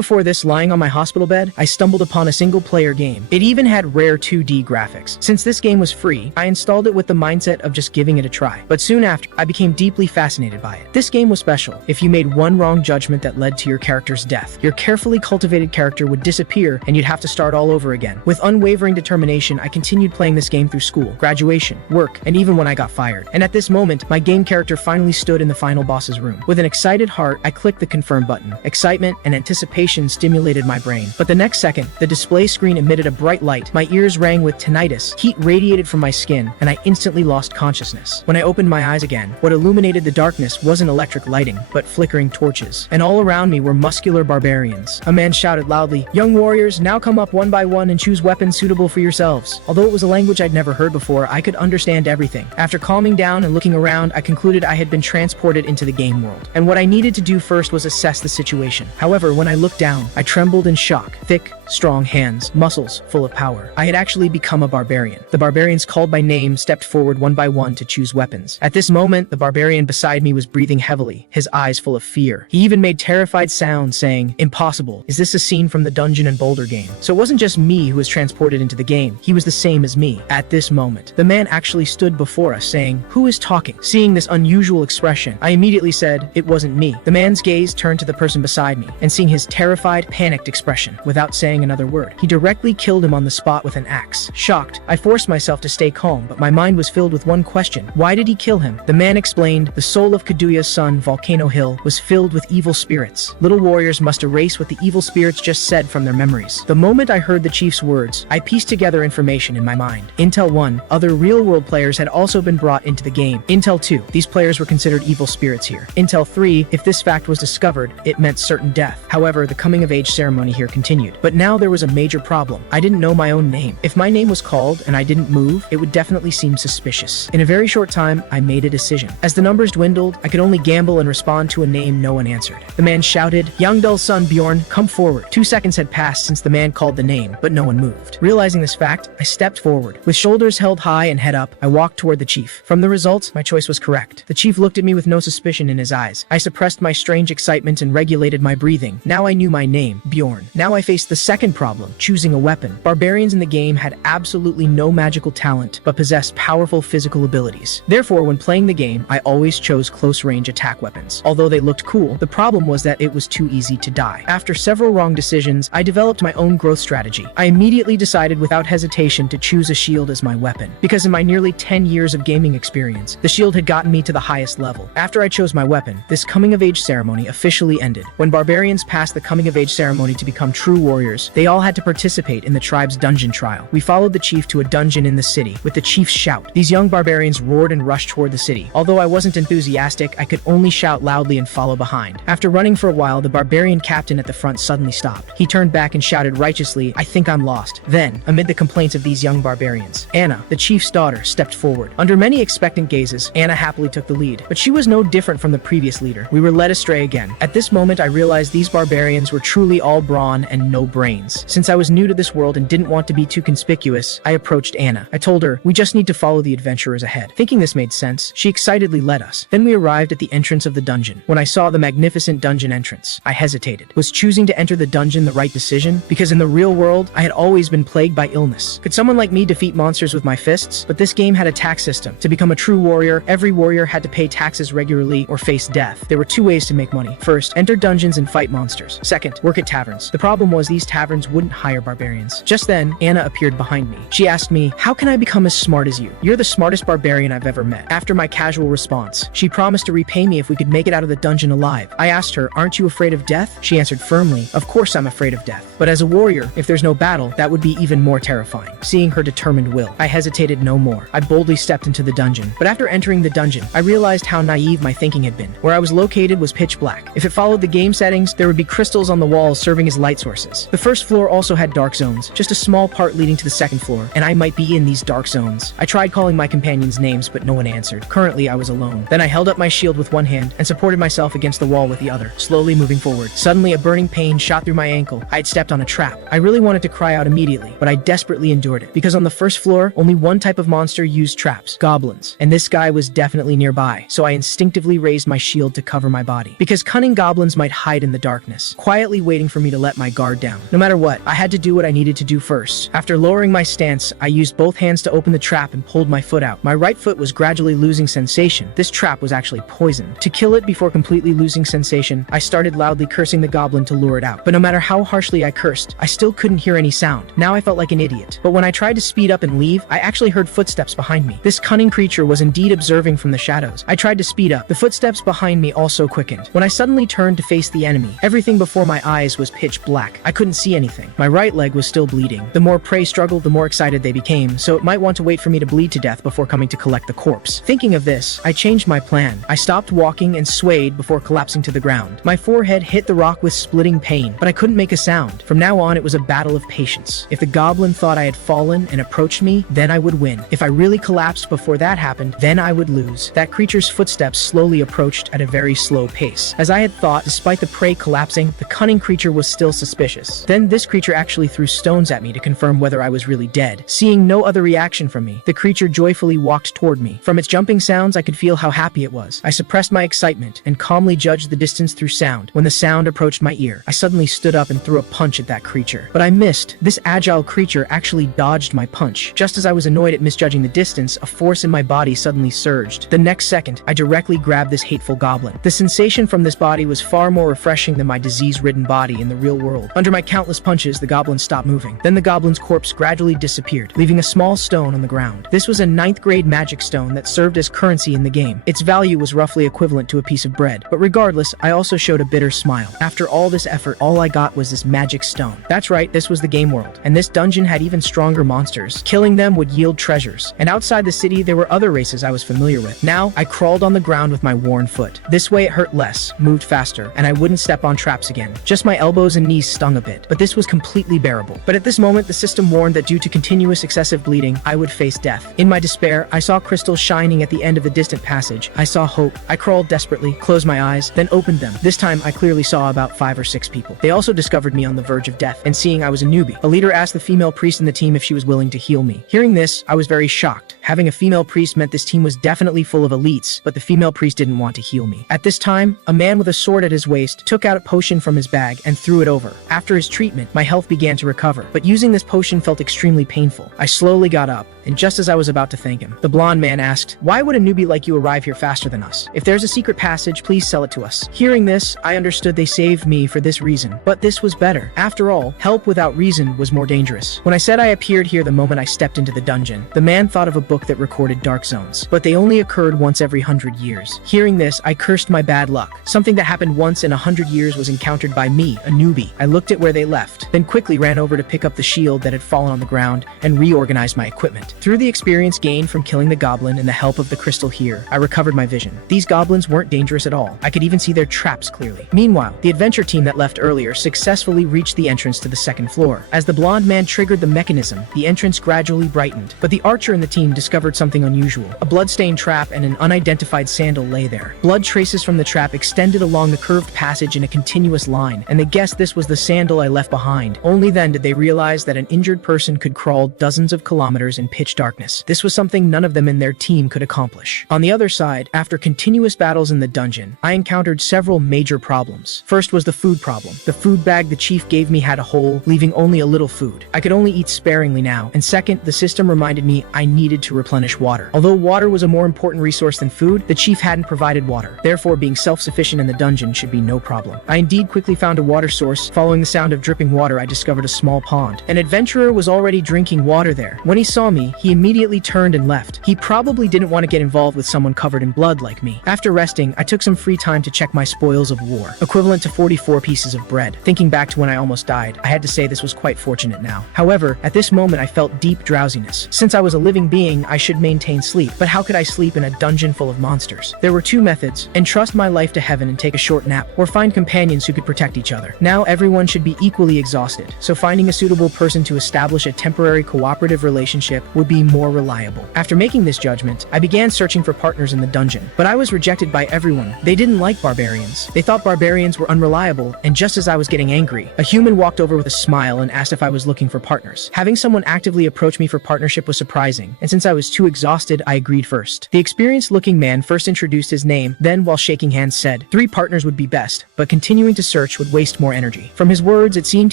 Before this, lying on my hospital bed, I stumbled upon a single-player game. It even had rare 2D graphics. Since this game was free, I installed it with the mindset of just giving it a try. But soon after, I became deeply fascinated by it. This game was special. If you made one wrong judgment that led to your character's death, your carefully cultivated character would disappear and you'd have to start all over again. With unwavering determination, I continued playing this game through school, graduation, work, and even when I got fired. And at this moment, my game character finally stood in the final boss's room. With an excited heart, I clicked the confirm button. Excitement and anticipation stimulated my brain. But the next second, the display screen emitted a bright light. My ears rang with tinnitus, heat radiated from my skin, and I instantly lost consciousness. When I opened my eyes again, what illuminated the darkness wasn't electric lighting, but flickering torches. And all around me were muscular barbarians. A man shouted loudly, "Young warriors, now come up one by one and choose weapons suitable for yourselves." Although it was a language I'd never heard before, I could understand everything. After calming down and looking around, I concluded I had been transported into the game world. And what I needed to do first was assess the situation. However, when I looked down, I trembled in shock. Thick, strong hands, muscles full of power. I had actually become a barbarian. The barbarians called by name stepped forward one by one to choose weapons. At this moment, the barbarian beside me was breathing heavily, his eyes full of fear. He even made terrified sounds saying, "Impossible. Is this a scene from the Dungeon and Boulder game?" So it wasn't just me who was transported into the game. He was the same as me. At this moment, the man actually stood before us saying, "Who is talking?" Seeing this unusual expression, I immediately said, "It wasn't me." The man's gaze turned to the person beside me, and seeing his terrified, panicked expression, without saying another word, he directly killed him on the spot with an axe. Shocked, I forced myself to stay calm, but my mind was filled with one question. Why did he kill him? The man explained, "The soul of Kaduya's son, Volcano Hill, was filled with evil spirits. Little warriors must erase what the evil spirits just said from their memories." The moment I heard the chief's words, I pieced together information in my mind. Intel 1, other real-world players had also been brought into the game. Intel 2, these players were considered evil spirits here. Intel 3, if this fact was discovered, it meant certain death. However, the coming-of-age ceremony here continued. But now there was a major problem. I didn't know my own name. If my name was called and I didn't move, it would definitely seem suspicious. In a very short time, I made a decision. As the numbers dwindled, I could only gamble and respond to a name no one answered. The man shouted, "Yangdul's son Bjorn, come forward." 2 seconds had passed since the man called the name, but no one moved. Realizing this fact, I stepped forward. With shoulders held high and head up, I walked toward the chief. From the results, my choice was correct. The chief looked at me with no suspicion in his eyes. I suppressed my strange excitement and regulated my breathing. Now I knew my name, Bjorn. Now I faced the second problem, choosing a weapon. Barbarians in the game had absolutely no magical talent, but possessed powerful physical abilities. Therefore, when playing the game, I always chose close-range attack weapons. Although they looked cool, the problem was that it was too easy to die. After several wrong decisions, I developed my own growth strategy. I immediately decided without hesitation to choose a shield as my weapon, because in my nearly 10 years of gaming experience, the shield had gotten me to the highest level. After I chose my weapon, this coming-of-age ceremony officially ended. When barbarians passed the coming-of-age ceremony to become true warriors, they all had to participate in the tribe's dungeon trial. We followed the chief to a dungeon in the city. With the chief's shout, these young barbarians roared and rushed toward the city. Although I wasn't enthusiastic, I could only shout loudly and follow behind. After running for a while, the barbarian captain at the front suddenly stopped. He turned back and shouted righteously, "I think I'm lost." Then, amid the complaints of these young barbarians, Anna, the chief's daughter, stepped forward. Under many expectant gazes, Anna happily took the lead, but she was no different from the previous leader. We were led astray again. At this moment, I realized these barbarians were truly all brawn and no brains. Since I was new to this world and didn't want to be too conspicuous, I approached Anna. I told her, "We just need to follow the adventurers ahead." Thinking this made sense, she excitedly led us. Then we arrived at the entrance of the dungeon. When I saw the magnificent dungeon entrance, I hesitated. Was choosing to enter the dungeon the right decision? Because in the real world, I had always been plagued by illness. Could someone like me defeat monsters with my fists? But this game had a tax system. To become a true warrior, every warrior had to pay taxes regularly or face death. There were 2 ways to make money. First, enter dungeons and fight monsters. Second, work at taverns. The problem was these taverns wouldn't hire barbarians. Just then, Anna appeared behind me. She asked me, "How can I become as smart as you? You're the smartest barbarian I've ever met." After my casual response, she promised to repay me if we could make it out of the dungeon alive. I asked her, "Aren't you afraid of death?" She answered firmly, "Of course I'm afraid of death. But as a warrior, if there's no battle, that would be even more terrifying." Seeing her determined will, I hesitated no more. I boldly stepped into the dungeon. But after entering the dungeon, I realized how naive my thinking had been. Where I was located was pitch black. If it followed the game settings, there would be crystals on the walls serving as light sources. The first floor also had dark zones, just a small part leading to the second floor, and I might be in these dark zones. I tried calling my companions' names, but no one answered. Currently, I was alone. Then I held up my shield with one hand and supported myself against the wall with the other, slowly moving forward. Suddenly, a burning pain shot through my ankle. I had stepped on a trap. I really wanted to cry out immediately, but I desperately endured it, because on the first floor, only one type of monster used traps, goblins, and this guy was definitely nearby, so I instinctively raised my shield to cover my body, because cunning goblins might hide in the darkness. quietly waiting for me to let my guard down. No matter what, I had to do what I needed to do first. After lowering my stance, I used both hands to open the trap and pulled my foot out. My right foot was gradually losing sensation. This trap was actually poisoned. To kill it before completely losing sensation, I started loudly cursing the goblin to lure it out. But no matter how harshly I cursed, I still couldn't hear any sound. Now I felt like an idiot. But when I tried to speed up and leave, I actually heard footsteps behind me. This cunning creature was indeed observing from the shadows. I tried to speed up. The footsteps behind me also quickened. When I suddenly turned to face the enemy, everything before my eyes was pitch black. I couldn't see anything. My right leg was still bleeding. The more prey struggled, the more excited they became, so it might want to wait for me to bleed to death before coming to collect the corpse. Thinking of this, I changed my plan. I stopped walking and swayed before collapsing to the ground. My forehead hit the rock with splitting pain, but I couldn't make a sound. From now on, it was a battle of patience. If the goblin thought I had fallen and approached me, then I would win. If I really collapsed before that happened, then I would lose. That creature's footsteps slowly approached at a very slow pace. As I had thought, despite the prey collapsing, the cunning creature was still suspicious. Then this creature actually threw stones at me to confirm whether I was really dead. Seeing no other reaction from me, the creature joyfully walked toward me. From its jumping sounds, I could feel how happy it was. I suppressed my excitement and calmly judged the distance through sound. When the sound approached my ear, I suddenly stood up and threw a punch at that creature. But I missed. This agile creature actually dodged my punch. Just as I was annoyed at misjudging the distance, a force in my body suddenly surged. The next second, I directly grabbed this hateful goblin. The sensation from this body was far more refreshing than my disease-ridden body in the real world. Under my countless punches, the goblin stopped moving. Then the goblin's corpse gradually disappeared, leaving a small stone on the ground. This was a 9th grade magic stone that served as currency in the game. Its value was roughly equivalent to a piece of bread. But regardless, I also showed a bitter smile. After all this effort, all I got was this magic stone. That's right, this was the game world. And this dungeon had even stronger monsters. Killing them would yield treasures. And outside the city, there were other races I was familiar with. Now, I crawled on the ground with my worn foot. This way it hurt less, moved faster, and I wouldn't step on traps again. Just my elbows and knees stung a bit, but this was completely bearable. But at this moment, the system warned that due to continuous excessive bleeding, I would face death. In my despair, I saw crystals shining at the end of the distant passage. I saw hope. I crawled desperately, closed my eyes, then opened them. This time, I clearly saw about 5 or 6 people. They also discovered me on the verge of death, and seeing I was a newbie, a leader asked the female priest in the team if she was willing to heal me. Hearing this, I was very shocked. Having a female priest meant this team was definitely full of elites, but the female priest didn't want to heal me. At this time, a man with a sword at his waist took out a potion from his bag and threw it over. After his treatment, my health began to recover, but using this potion felt extremely painful. I slowly got up, and just as I was about to thank him, the blonde man asked, "Why would a newbie like you arrive here faster than us? If there's a secret passage, please sell it to us." Hearing this, I understood they saved me for this reason, but this was better. After all, help without reason was more dangerous. When I said I appeared here the moment I stepped into the dungeon, the man thought of a book that recorded dark zones, but they only occurred once every 100 years. Hearing this, I cursed my bad luck. Something that happened once in 100 years was encountered by me, a newbie. I looked at where they left, then quickly ran over to pick up the shield that had fallen on the ground and reorganized my equipment. Through the experience gained from killing the goblin and the help of the crystal here, I recovered my vision. These goblins weren't dangerous at all. I could even see their traps clearly. Meanwhile, the adventure team that left earlier successfully reached the entrance to the 2nd floor. As the blonde man triggered the mechanism, the entrance gradually brightened. But the archer in the team discovered something unusual. A blood-stained trap and an unidentified sandal lay there. Blood traces from the trap extended along the curved passage in a continuous line, and they guessed this was the sandal I left behind. Only then did they realize that an injured person could crawl dozens of kilometers in pitch darkness. This was something none of them in their team could accomplish. On the other side, after continuous battles in the dungeon, I encountered several major problems. First was the food problem. The food bag the chief gave me had a hole, leaving only a little food. I could only eat sparingly now. And second, the system reminded me I needed to replenish water. Although water was a more important resource than food, the chief hadn't provided water. Therefore, being self-sufficient in the dungeon should be no problem. I indeed quickly found a water source. Following the sound of dripping water, I discovered a small pond. An adventurer was already drinking water there. When he saw me, he immediately turned and left. He probably didn't want to get involved with someone covered in blood like me. After resting, I took some free time to check my spoils of war, equivalent to 44 pieces of bread. Thinking back to when I almost died, I had to say this was quite fortunate now. However, at this moment I felt deep drowsiness. Since I was a living being, I should maintain sleep. But how could I sleep in a dungeon full of monsters? There were 2 methods: entrust my life to heaven and take a short nap, or find companions who could protect each other. Now everyone should be equally exhausted, so finding a suitable person to establish a temporary cooperative relationship would be more reliable. After making this judgment, I began searching for partners in the dungeon, but I was rejected by everyone. They didn't like barbarians. They thought barbarians were unreliable, and just as I was getting angry, a human walked over with a smile and asked if I was looking for partners. Having someone actively approach me for partnership was surprising, and since I was too exhausted, I agreed first. The experienced-looking man first introduced his name, then while shaking hands said, 3 partners would be best, but continuing to search would waste more energy. From his words, it seemed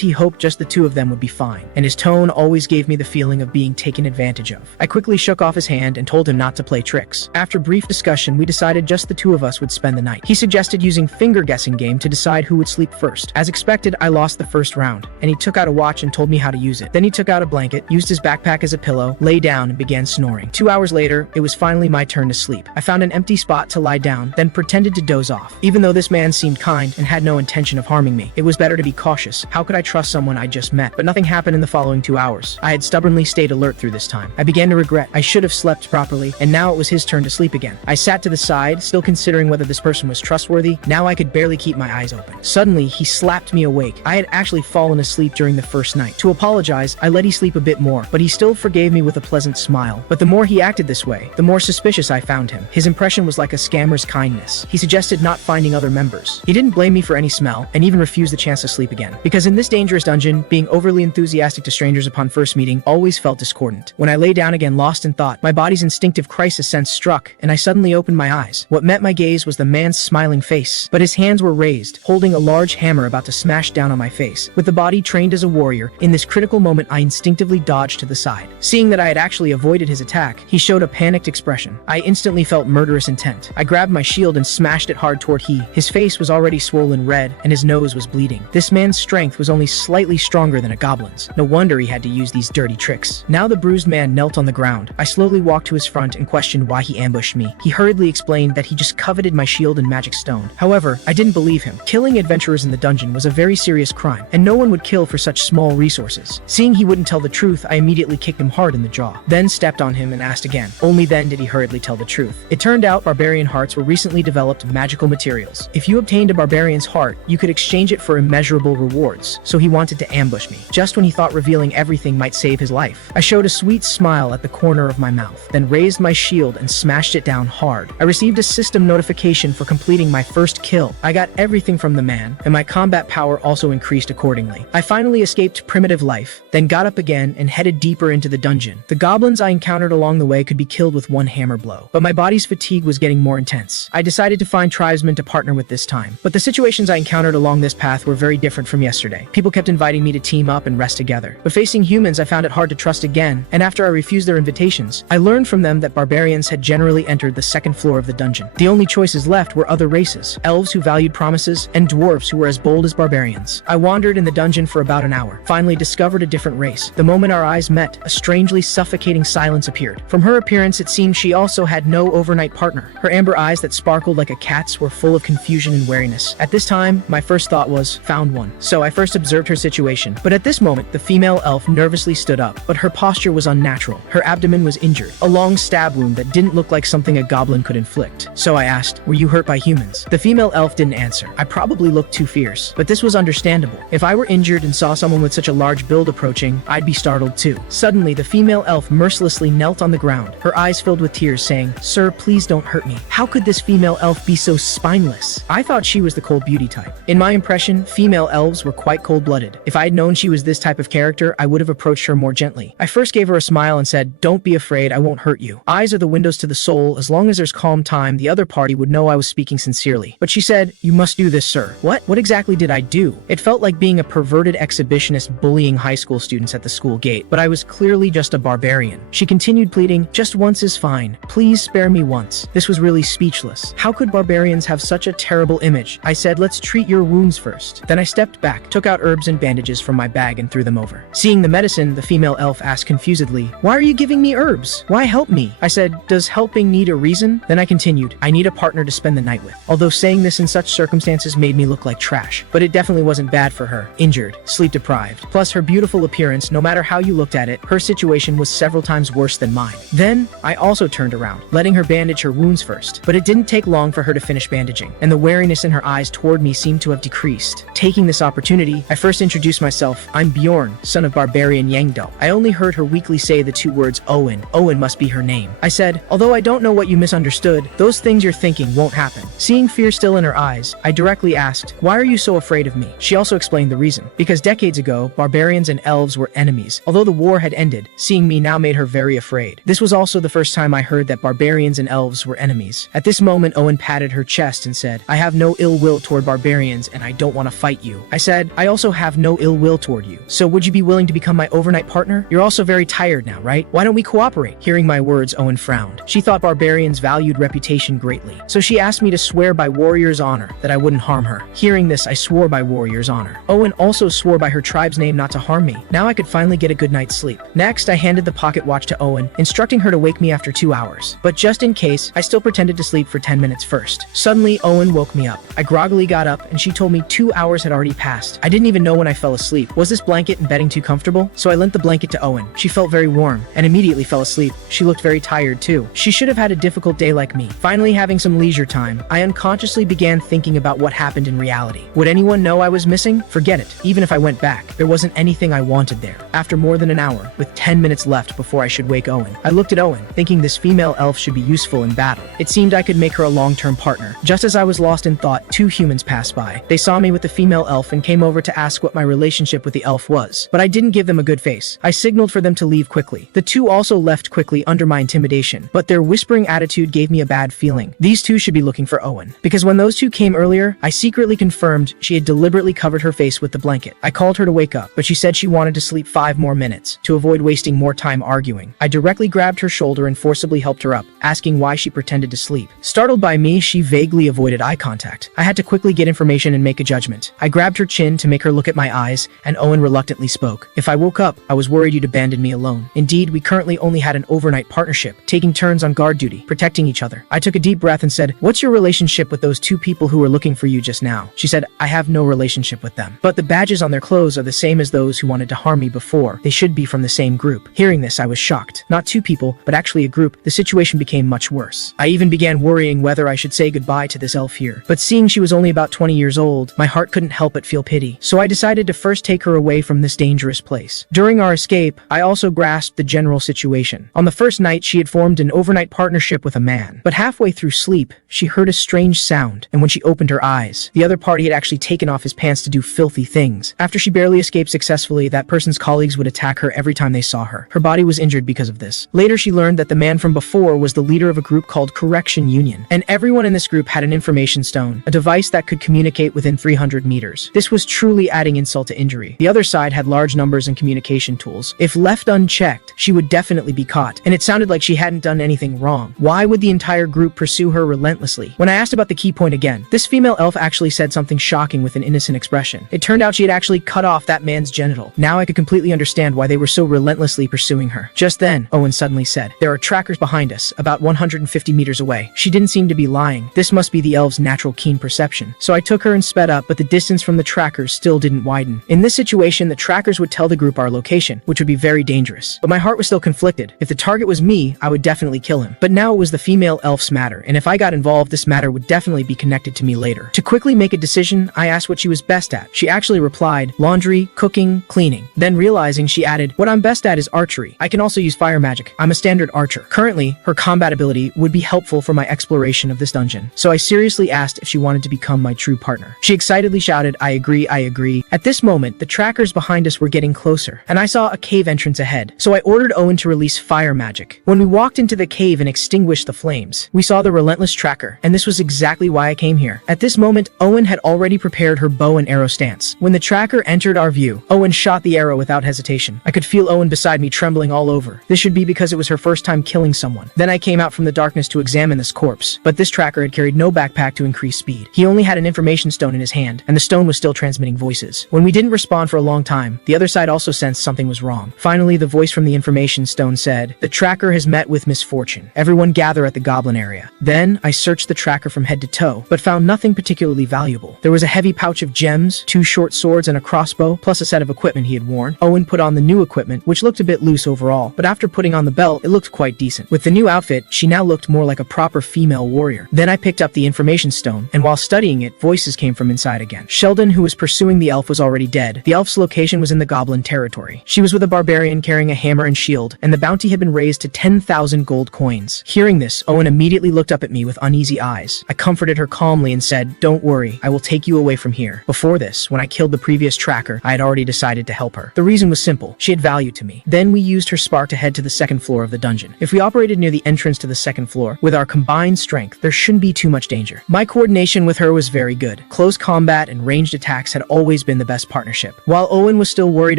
he hoped just the 2 of them would be fine, and his tone always gave me the feeling of being taken advantage of. I quickly shook off his hand and told him not to play tricks. After brief discussion, we decided just the 2 of us would spend the night. He suggested using finger-guessing game to decide who would sleep first. As expected, I lost the first round, and he took out a watch and told me how to use it. Then he took out a blanket, used his backpack as a pillow, lay down, and began snoring. 2 hours later, it was finally my turn to sleep. I found an empty spot to lie down, then pretended to doze off. Even though this man seemed kind and had no intention of harming me, it was better to be cautious. How could I trust someone I just met? But nothing happened in the following 2 hours. I had stubbornly stayed alert through this time. I began to regret I should have slept properly, and now it was his turn to sleep again. I sat to the side, still considering whether this person was trustworthy. Now I could barely keep my eyes open. Suddenly, he slapped me awake. I had actually fallen asleep during the first night. To apologize, I let him sleep a bit more, but he still forgave me with a pleasant smile. But the more he acted this way, the more suspicious I found him. His impression was like a scammer's kindness. He suggested not finding other members. He didn't blame me for any smell, and even refused the chance to sleep again. Because in this dangerous dungeon, being overly enthusiastic to strangers upon first meeting always felt discordant. When I lay down again lost in thought, my body's instinctive crisis sense struck, and I suddenly opened my eyes. What met my gaze was the man's smiling face, but his hands were raised, holding a large hammer about to smash down on my face. With the body trained as a warrior, in this critical moment I instinctively dodged to the side. Seeing that I had actually avoided his attack, he showed a panicked expression. I instantly felt murderous intent. I grabbed my shield and smashed it hard toward he. His face was already swollen red, and his nose was bleeding. This man's strength was only slightly stronger than a goblin's. No wonder he had to use these dirty tricks. Now the bruised man knelt on the ground. I slowly walked to his front and questioned why he ambushed me. He hurriedly explained that he just coveted my shield and magic stone. However, I didn't believe him. Killing adventurers in the dungeon was a very serious crime, and no one would kill for such small resources. Seeing he wouldn't tell the truth, I immediately kicked him hard in the jaw, then stepped on him and asked again. Only then did he hurriedly tell the truth. It turned out barbarian hearts were recently developed magical materials. If you obtained a barbarian's heart, you could exchange it for immeasurable rewards, so he wanted to ambush me, just when he thought revealing everything might save his life. I showed a sweet smile at the corner of my mouth, then raised my shield and smashed it down hard. I received a system notification for completing my first kill. I got everything from the man, and my combat power also increased accordingly. I finally escaped primitive life, then got up again and headed deeper into the dungeon. The goblins I encountered along the way could be killed with one hammer blow, but my body's fatigue was getting more intense. I decided to find tribesmen to partner with this time, but the situations I encountered along this path were very different from yesterday. People kept inviting me to team up and rest together, but facing humans I found it hard to trust again, and after I refused their invitations, I learned from them that barbarians had generally entered the second floor of the dungeon. The only choices left were other races, elves who valued promises, and dwarves who were as bold as barbarians. I wandered in the dungeon for about an hour, finally discovered a different race. The moment our eyes met, a strangely suffocating silence appeared. From her appearance, it seemed she also had no overnight partner. Her amber eyes that sparkled like a cat's were full of confusion and wariness. At this time, my first thought was, found one. So I first observed her situation, but at this moment, the female elf nervously stood up, but her posture was unnatural. Her abdomen was injured, a long stab wound that didn't look like something a goblin could inflict. So I asked, were you hurt by humans? The female elf didn't answer. I probably looked too fierce, but this was understandable. If I were injured and saw someone with such a large build approaching, I'd be startled too. Suddenly, the female elf mercilessly knelt on the ground, her eyes filled with tears, saying, "Sir, please don't hurt me." How could this female elf be so spineless? I thought she was the cold beauty type. In my impression, female elves were quite cold-blooded. If I had known she was this type of character, I would have approached her more gently. I first gave her a smile and said, "Don't be afraid, I won't hurt you. Eyes are the windows to the soul. As long as there's calm time, the other party would know I was speaking sincerely." But she said, "You must do this, sir." What exactly did I do? It felt like being a perverted exhibitionist bullying high school students at the school gate, but I was clearly just a barbarian. She continued pleading, "Just once is fine. Please spare me once." This was really speechless. How could barbarians have such a terrible image? I said, "Let's treat your wounds first." Then I stepped back, took out herbs and bandages from my bag and threw them over. Seeing the medicine, the female elf asked confusedly, "Why are you giving me herbs? Why help me?" I said, "Does helping need a reason?" Then I continued, "I need a partner to spend the night with." Although saying this in such circumstances made me look like trash, but it definitely wasn't bad for her. Injured, sleep deprived, plus her beautiful appearance, no matter how you looked at it, her situation was several times worse than mine. Then, I also turned around, letting her bandage her wounds first. But it didn't take long for her to finish bandaging, and the wariness in her eyes toward me seemed to have decreased. Taking this opportunity, I first introduced myself. "I'm Bjorn, son of barbarian Yangdo." I only heard her weakly say say the two words Owen. Owen must be her name. I said, although I don't know what you misunderstood, those things you're thinking won't happen. Seeing fear still in her eyes, I directly asked, why are you so afraid of me? She also explained the reason. Because decades ago, barbarians and elves were enemies. Although the war had ended, seeing me now made her very afraid. This was also the first time I heard that barbarians and elves were enemies. At this moment, Owen patted her chest and said, I have no ill will toward barbarians and I don't want to fight you. I said, I also have no ill will toward you. So would you be willing to become my overnight partner? You're also very tired now, right? Why don't we cooperate? Hearing my words, Owen frowned. She thought barbarians valued reputation greatly. So she asked me to swear by warrior's honor that I wouldn't harm her. Hearing this, I swore by warrior's honor. Owen also swore by her tribe's name not to harm me. Now I could finally get a good night's sleep. Next, I handed the pocket watch to Owen, instructing her to wake me after 2 hours. But just in case, I still pretended to sleep for 10 minutes first. Suddenly, Owen woke me up. I groggily got up and she told me 2 hours had already passed. I didn't even know when I fell asleep. Was this blanket and bedding too comfortable? So I lent the blanket to Owen. She felt very warm and immediately fell asleep. She looked very tired too. She should have had a difficult day like me. Finally, having some leisure time, I unconsciously began thinking about what happened in reality. Would anyone know I was missing? Forget it. Even if I went back, there wasn't anything I wanted there. After more than an hour, with 10 minutes left before I should wake Owen, I looked at Owen, thinking this female elf should be useful in battle. It seemed I could make her a long-term partner. Just as I was lost in thought, 2 humans passed by. They saw me with the female elf and came over to ask what my relationship with the elf was. But I didn't give them a good face. I signaled for them to leave quickly. The 2 also left quickly under my intimidation, but their whispering attitude gave me a bad feeling. These 2 should be looking for Owen. Because when those 2 came earlier, I secretly confirmed she had deliberately covered her face with the blanket. I called her to wake up, but she said she wanted to sleep 5 more minutes to avoid wasting more time arguing. I directly grabbed her shoulder and forcibly helped her up, asking why she pretended to sleep. Startled by me, she vaguely avoided eye contact. I had to quickly get information and make a judgment. I grabbed her chin to make her look at my eyes, and Owen reluctantly spoke. If I woke up, I was worried you'd abandon me alone. Indeed, we currently only had an overnight partnership, taking turns on guard duty, protecting each other. I took a deep breath and said, what's your relationship with those 2 people who were looking for you just now? She said, I have no relationship with them. But the badges on their clothes are the same as those who wanted to harm me before. They should be from the same group. Hearing this, I was shocked. Not 2 people, but actually a group. The situation became much worse. I even began worrying whether I should say goodbye to this elf here. But seeing she was only about 20 years old, my heart couldn't help but feel pity. So I decided to first take her away from this dangerous place. During our escape, I also grasped the general situation. On the first night, she had formed an overnight partnership with a man. But halfway through sleep, she heard a strange sound, and when she opened her eyes, the other party had actually taken off his pants to do filthy things. After she barely escaped successfully, that person's colleagues would attack her every time they saw her. Her body was injured because of this. Later, she learned that the man from before was the leader of a group called Correction Union, and everyone in this group had an information stone, a device that could communicate within 300 meters. This was truly adding insult to injury. The other side had large numbers and communication tools. If left unchecked, she would definitely be caught, and it sounded like she hadn't done anything wrong. Why would the entire group pursue her relentlessly? When I asked about the key point again, this female elf actually said something shocking with an innocent expression. It turned out she had actually cut off that man's genital. Now I could completely understand why they were so relentlessly pursuing her. Just then, Owen suddenly said, there are trackers behind us, about 150 meters away. She didn't seem to be lying. This must be the elf's natural keen perception. So I took her and sped up, but the distance from the trackers still didn't widen. In this situation, the trackers would tell the group our location, which would be very dangerous. But my heart was still conflicted. If the target was me, I would definitely kill him. But now it was the female elf's matter, and if I got involved, this matter would definitely be connected to me later. To quickly make a decision, I asked what she was best at. She actually replied, laundry, cooking, cleaning. Then realizing, she added, what I'm best at is archery. I can also use fire magic. I'm a standard archer. Currently, her combat ability would be helpful for my exploration of this dungeon. So I seriously asked if she wanted to become my true partner. She excitedly shouted, I agree, I agree. At this moment, the trackers behind us were getting closer, and I saw a cave entrance ahead. So I ordered Owen to release fire magic. When we walked into the cave and extinguished the flames, we saw the relentless tracker, and this was exactly why I came here. At this moment, Owen had already prepared her bow and arrow stance. When the tracker entered our view, Owen shot the arrow without hesitation. I could feel Owen beside me trembling all over. This should be because it was her first time killing someone. Then I came out from the darkness to examine this corpse, but this tracker had carried no backpack to increase speed. He only had an information stone in his hand, and the stone was still transmitting voices. When we didn't respond for a long time, the other side also sensed something was wrong. Finally, the voice from the information stone said, the tracker has met with misfortune. Everyone gather at the goblin area. Then I searched the tracker from head to toe, but found nothing particularly valuable. There was a heavy pouch of gems, 2 short swords and a crossbow, plus a set of equipment he had worn. Owen put on the new equipment, which looked a bit loose overall, but after putting on the belt, it looked quite decent. With the new outfit, she now looked more like a proper female warrior. Then I picked up the information stone, and while studying it, voices came from inside again. Sheldon, who was pursuing the elf, was already dead. The elf's location was in the goblin territory. She was with a barbarian carrying a hammer and shield, and the bounty had been raised to 10,000 gold coins. Hearing this, Owen immediately looked up at me with uneasy eyes. I comforted her calmly and said, "Don't worry, I will take you away from here." Before this, when I killed the previous tracker, I had already decided to help her. The reason was simple. She had value to me. Then we used her spark to head to the second floor of the dungeon. If we operated near the entrance to the second floor, with our combined strength, there shouldn't be too much danger. My coordination with her was very good. Close combat and ranged attacks had always been the best partnership. While Owen was still worried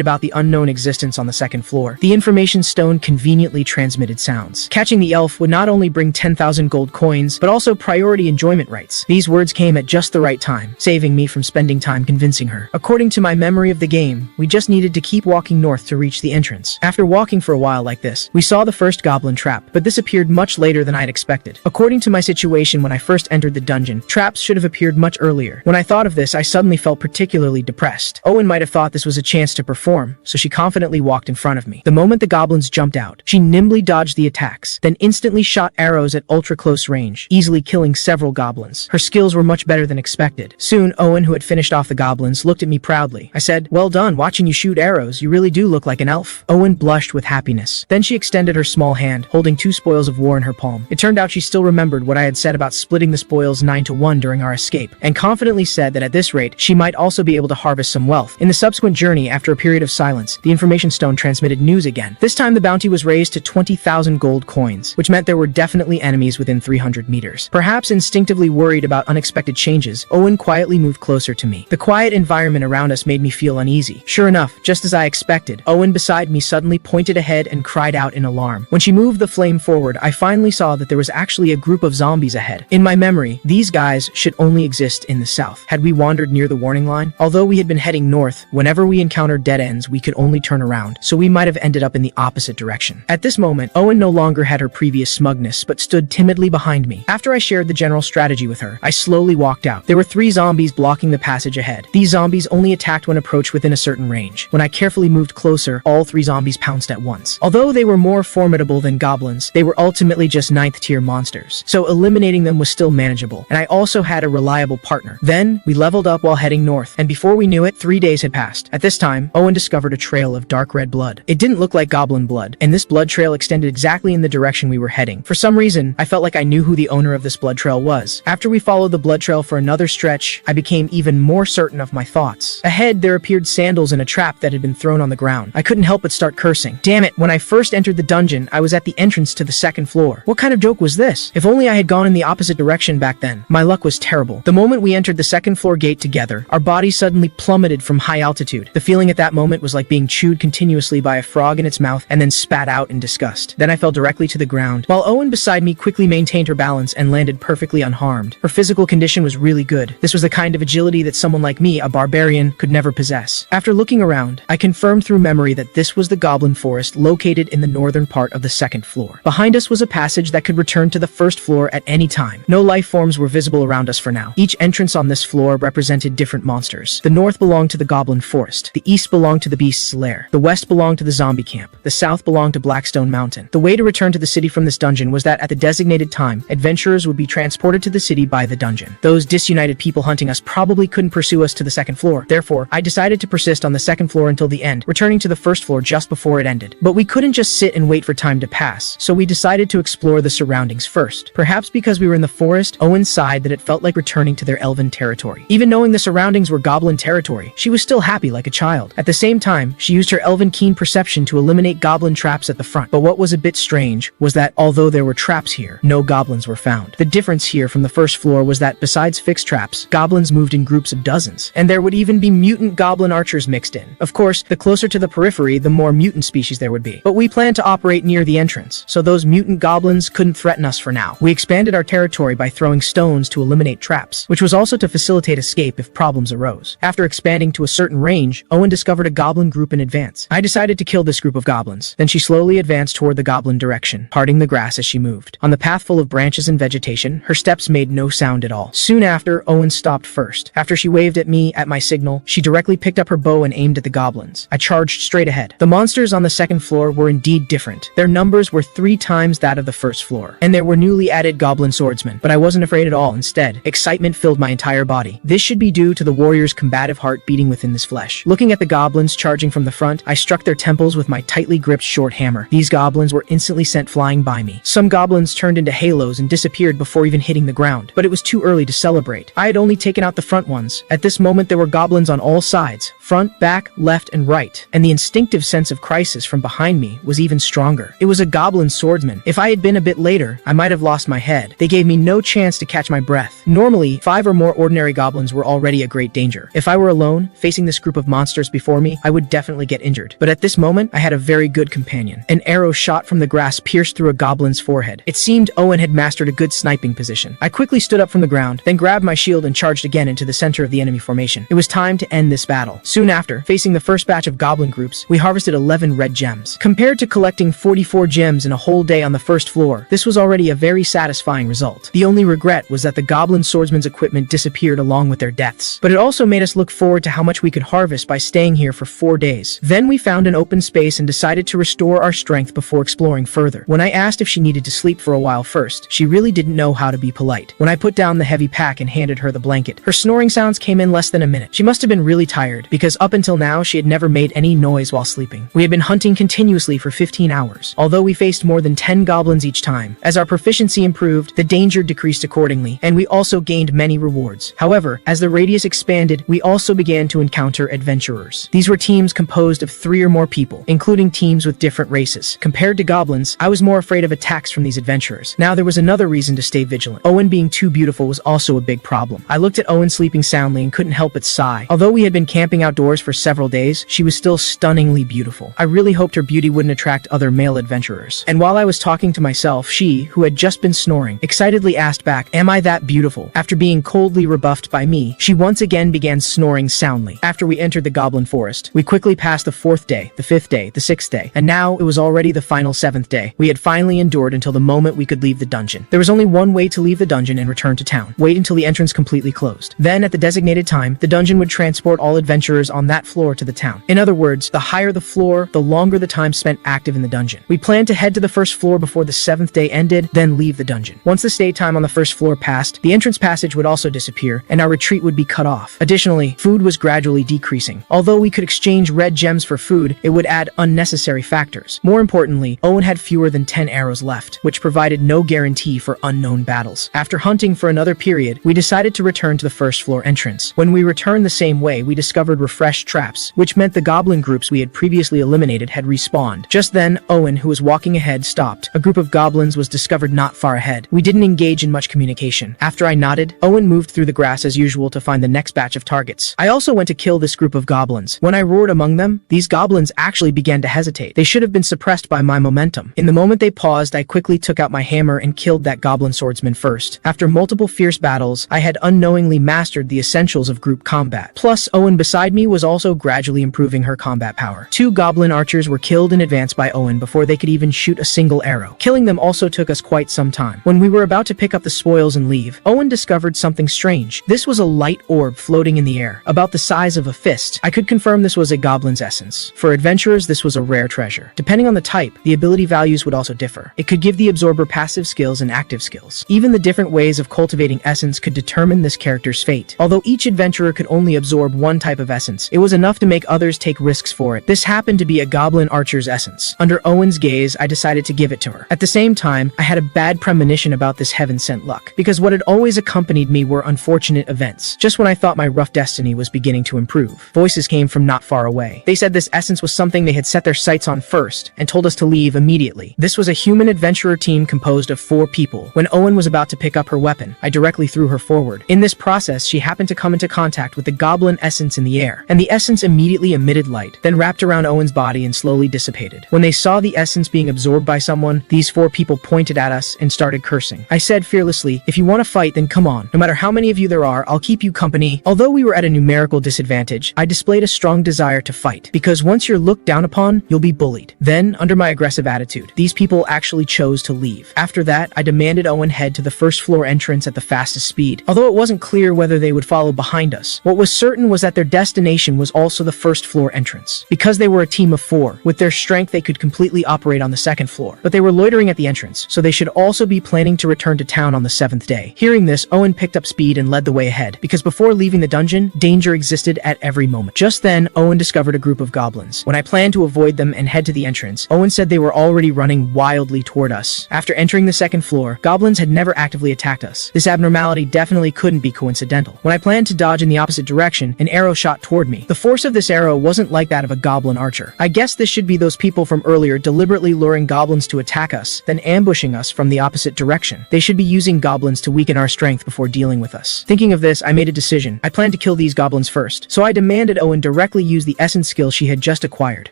about the unknown existence on the second floor, the information stone conveniently transmitted sounds. Catching the elf would not only bring 10,000 gold coins, but also priority enjoyment rights. These words came at just the right time, saving me from spending time convincing her. According to my memory of the game, we just needed to keep walking north to reach the entrance. After walking for a while like this, we saw the first goblin trap, but this appeared much later than I had expected. According to my situation when I first entered the dungeon, traps should have appeared much earlier. When I thought of this, I suddenly felt particularly depressed. Owen might have thought this was a chance to perform, so she confidently walked in front of me. The moment the goblins jumped out, she nimbly dodged the attacks, then instantly shot arrows at ultra-close range, easily killing several goblins. Her skills were much better than expected. Soon, Owen, who had finished off the goblins, looked at me proudly. I said, "Well done, watching you shoot arrows, you really do look like an elf." Owen blushed with happiness. Then she extended her small hand, holding 2 spoils of war in her palm. It turned out she still remembered what I had said about splitting the spoils 9-1 during our escape, and confidently said that at this rate, she might also be able to harvest some wealth. In the subsequent journey, after a period of silence, the information stone transmitted news again. This time the bounty was raised to 20,000 gold coins, which meant there were definitely enemies within 300 meters. Perhaps instinctively worried about unexpected changes, Owen quietly moved closer to me. The quiet environment around us made me feel uneasy. Sure enough, just as I expected, Owen beside me suddenly pointed ahead and cried out in alarm. When she moved the flame forward, I finally saw that there was actually a group of zombies ahead. In my memory, these guys should only exist in the south. Had we wandered near the warning line? Although we had been heading north, whenever we encountered dead ends, we could only turn around, so we might have ended up in the opposite direction. At this moment, Owen no longer had her previous smugness, but stood timidly behind me. After I shared the general strategy with her, I slowly walked out. There were 3 zombies blocking the passage ahead. These zombies only attacked when approached within a certain range. When I carefully moved closer, all 3 zombies pounced at once. Although they were more formidable than goblins, they were ultimately just 9th tier monsters, so eliminating them was still manageable, and I also had a reliable partner. Then, we leveled up while heading north, and before we knew it, 3 days had passed. At this time, Owen discovered a trail of dark red blood. It didn't look like goblin blood, and this blood trail extended exactly in the direction we were heading. For some reason, I felt like I knew who the owner of this blood trail was. After we followed the blood trail for another stretch, I became even more certain of my thoughts. Ahead, there appeared sandals in a trap that had been thrown on the ground. I couldn't help but start cursing. Damn it, when I first entered the dungeon, I was at the entrance to the second floor. What kind of joke was this? If only I had gone in the opposite direction back then. My luck was terrible. The moment we entered the second floor gate together, our bodies suddenly plummeted from high altitude. The feeling at that moment was like being chewed continuously by a frog in its mouth and then spat out in disgust. Then I fell directly to the ground, while Owen beside me quickly maintained her balance and landed perfectly unharmed. Her physical condition was really good. This was the kind of agility that someone like me, a barbarian, could never possess. After looking around, I confirmed through memory that this was the goblin forest located in the northern part of the second floor. Behind us was a passage that could return to the first floor at any time. No life forms were visible around us for now. Each entrance on this floor represented different monsters. The north belonged to the goblin forest. The east belonged to the beast's lair. The west belonged to the zombie camp. The south belonged to Blackstone Mountain. The way to return to the city from this dungeon was that at the designated time, adventurers would be transported to the city by the dungeon. Those disunited people hunting us probably couldn't pursue us to the second floor. Therefore, I decided to persist on the second floor until the end, returning to the first floor just before it ended. But we couldn't just sit and wait for time to pass, so we decided to explore the surroundings first. Perhaps because we were in the forest, Owen sighed that it felt like returning to their elven territory. Even knowing the surroundings were goblin territory, she was still happy like a child. At the same time, she used her elven keen perception to eliminate goblin traps at the front. But what was a bit strange was that although there were traps here, no goblins were found. The difference here from the first floor was that besides fixed traps, goblins moved in groups of dozens, and there would even be mutant goblin archers mixed in. Of course, the closer to the periphery, the more mutant species there would be. But we planned to operate near the entrance, so those mutant goblins couldn't threaten us for now. We expanded our territory by throwing stones to eliminate traps, which was also to facilitate escape if problems arose. After expanding to a certain range, Owen discovered a goblin group in advance. I decided to kill this group of goblins. Then she slowly advanced toward the goblin direction, parting the grass as she moved. On the path full of branches and vegetation, her steps made no sound at all. Soon after, Owen stopped first. After she waved at me at my signal, she directly picked up her bow and aimed at the goblins. I charged straight ahead. The monsters on the second floor were indeed different. Their numbers were 3 times that of the first floor, and there were newly added goblin swordsmen. But I wasn't afraid at all. Instead, excitement filled my entire body. This should be due to the warrior's combative heart beating within his flesh. Looking at the goblins charging from the front, I struck their temples with my my tightly gripped short hammer. These goblins were instantly sent flying by me. Some goblins turned into halos and disappeared before even hitting the ground, but it was too early to celebrate. I had only taken out the front ones. At this moment there were goblins on all sides, front, back, left, and right, and the instinctive sense of crisis from behind me was even stronger. It was a goblin swordsman. If I had been a bit later, I might have lost my head. They gave me no chance to catch my breath. Normally, 5 or more ordinary goblins were already a great danger. If I were alone, facing this group of monsters before me, I would definitely get injured. But at this moment, I had a very good companion. An arrow shot from the grass pierced through a goblin's forehead. It seemed Owen had mastered a good sniping position. I quickly stood up from the ground, then grabbed my shield and charged again into the center of the enemy formation. It was time to end this battle. Soon after, facing the first batch of goblin groups, we harvested 11 red gems. Compared to collecting 44 gems in a whole day on the first floor, this was already a very satisfying result. The only regret was that the goblin swordsman's equipment disappeared along with their deaths. But it also made us look forward to how much we could harvest by staying here for 4 days. Then we found an open space and decided to restore our strength before exploring further. When I asked if she needed to sleep for a while first, she really didn't know how to be polite. When I put down the heavy pack and handed her the blanket, her snoring sounds came in less than a minute. She must have been really tired, because up until now she had never made any noise while sleeping. We had been hunting continuously for 15 hours, although we faced more than 10 goblins each time. As our proficiency improved, the danger decreased accordingly, and we also gained many rewards. However, as the radius expanded, we also began to encounter adventurers. These were teams composed of 3 or more people, including teams with different races. Compared to goblins, I was more afraid of attacks from these adventurers. Now there was another reason to stay vigilant. Owen being too beautiful was also a big problem. I looked at Owen sleeping soundly and couldn't help but sigh. Although we had been camping outdoors for several days, she was still stunningly beautiful. I really hoped her beauty wouldn't attract other male adventurers. And while I was talking to myself, she, who had just been snoring, excitedly asked back, "Am I that beautiful?" After being coldly rebuffed by me, she once again began snoring soundly. After we entered the goblin forest, we quickly passed the 4th day, the 5th day, the 6th day, and now it was already the final 7th day. We had finally endured until the moment we could leave the dungeon. There was only one way to leave the dungeon and return to town. Wait until the entrance completely closed. Then, at the designated time, the dungeon would transport all adventurers on that floor to the town. In other words, the higher the floor, the longer the time spent active in the dungeon. We planned to head to the first floor before the 7th day ended, then leave the dungeon. Once the stay time on the first floor passed, the entrance passage would also disappear, and our retreat would be cut off. Additionally, food was gradually decreasing. Although we could exchange red gems for food, it would add unnecessary factors. More importantly, Owen had fewer than 10 arrows left, which provided no guarantee for unknown battles. After hunting for another period, we decided to return to the first floor entrance. When we returned the same way, we discovered refreshed traps, which meant the goblin groups we had previously eliminated had respawned. Just then, Owen, who was walking ahead, stopped. A group of goblins was discovered not far ahead. We didn't engage in much communication. After I nodded, Owen moved through the grass as usual to find the next batch of targets. I also went to kill this group of goblins. When I roared among them, these goblins actually began to hesitate. They should have been suppressed by my momentum. In the moment they paused, I quickly took out my hammer and killed that goblin swordsman first. After multiple fierce battles, I had unknowingly mastered the essentials of group combat. Plus, Owen beside me was also gradually improving her combat power. 2 goblin archers were killed in advance by Owen before they could even shoot a single arrow. Killing them also took us quite some time. When we were about to pick up the spoils and leave, Owen discovered something strange. This was a light orb floating in the air, about the size of a fist. I could confirm this was a goblin's essence. For adventurers, this was a rare treasure. Depending on the type, the ability values would also differ. It could give the absorber passive skills and active skills. Even the different ways of cultivating essence could determine this character's fate. Although each adventurer could only absorb one type of essence, it was enough to make others take risks for it. This happened to be a goblin archer's essence. Under Owen's gaze, I decided to give it to her. At the same time, I had a bad premonition about this heaven-sent luck, because what had always accompanied me were unfortunate events. Just when I thought my rough destiny was beginning to improve, voices came from not far away. They said this essence was something they had set their sights on first, and told us to leave immediately. This was a human adventurer team composed of 4 people. When Owen was about to pick up her weapon, I directly threw her forward. In this process, she happened to come into contact with the goblin essence in the air, and the essence immediately emitted light, then wrapped around Owen's body and slowly dissipated. When they saw the essence being absorbed by someone, these 4 people pointed at us and started cursing. I said fearlessly, "If you want to fight, then come on. No matter how many of you there are, I'll keep you company." Although we were at a numerical disadvantage, I displayed a strong desire to fight, because once you're looked down upon, you'll be bullied. Then, under my aggressive attitude, these people actually chose to leave. After that, I demanded Owen head to the first floor entrance at the fastest speed, although it wasn't clear whether they would follow behind us. What was certain was that their destination destination was also the first floor entrance. Because they were a team of 4, with their strength they could completely operate on the second floor, but they were loitering at the entrance, so they should also be planning to return to town on the 7th day. Hearing this, Owen picked up speed and led the way ahead, because before leaving the dungeon, danger existed at every moment. Just then, Owen discovered a group of goblins. When I planned to avoid them and head to the entrance, Owen said they were already running wildly toward us. After entering the second floor, goblins had never actively attacked us. This abnormality definitely couldn't be coincidental. When I planned to dodge in the opposite direction, an arrow shot toward me. The force of this arrow wasn't like that of a goblin archer. I guess this should be those people from earlier deliberately luring goblins to attack us, then ambushing us from the opposite direction. They should be using goblins to weaken our strength before dealing with us. Thinking of this, I made a decision. I planned to kill these goblins first, so I demanded Owen directly use the essence skill she had just acquired.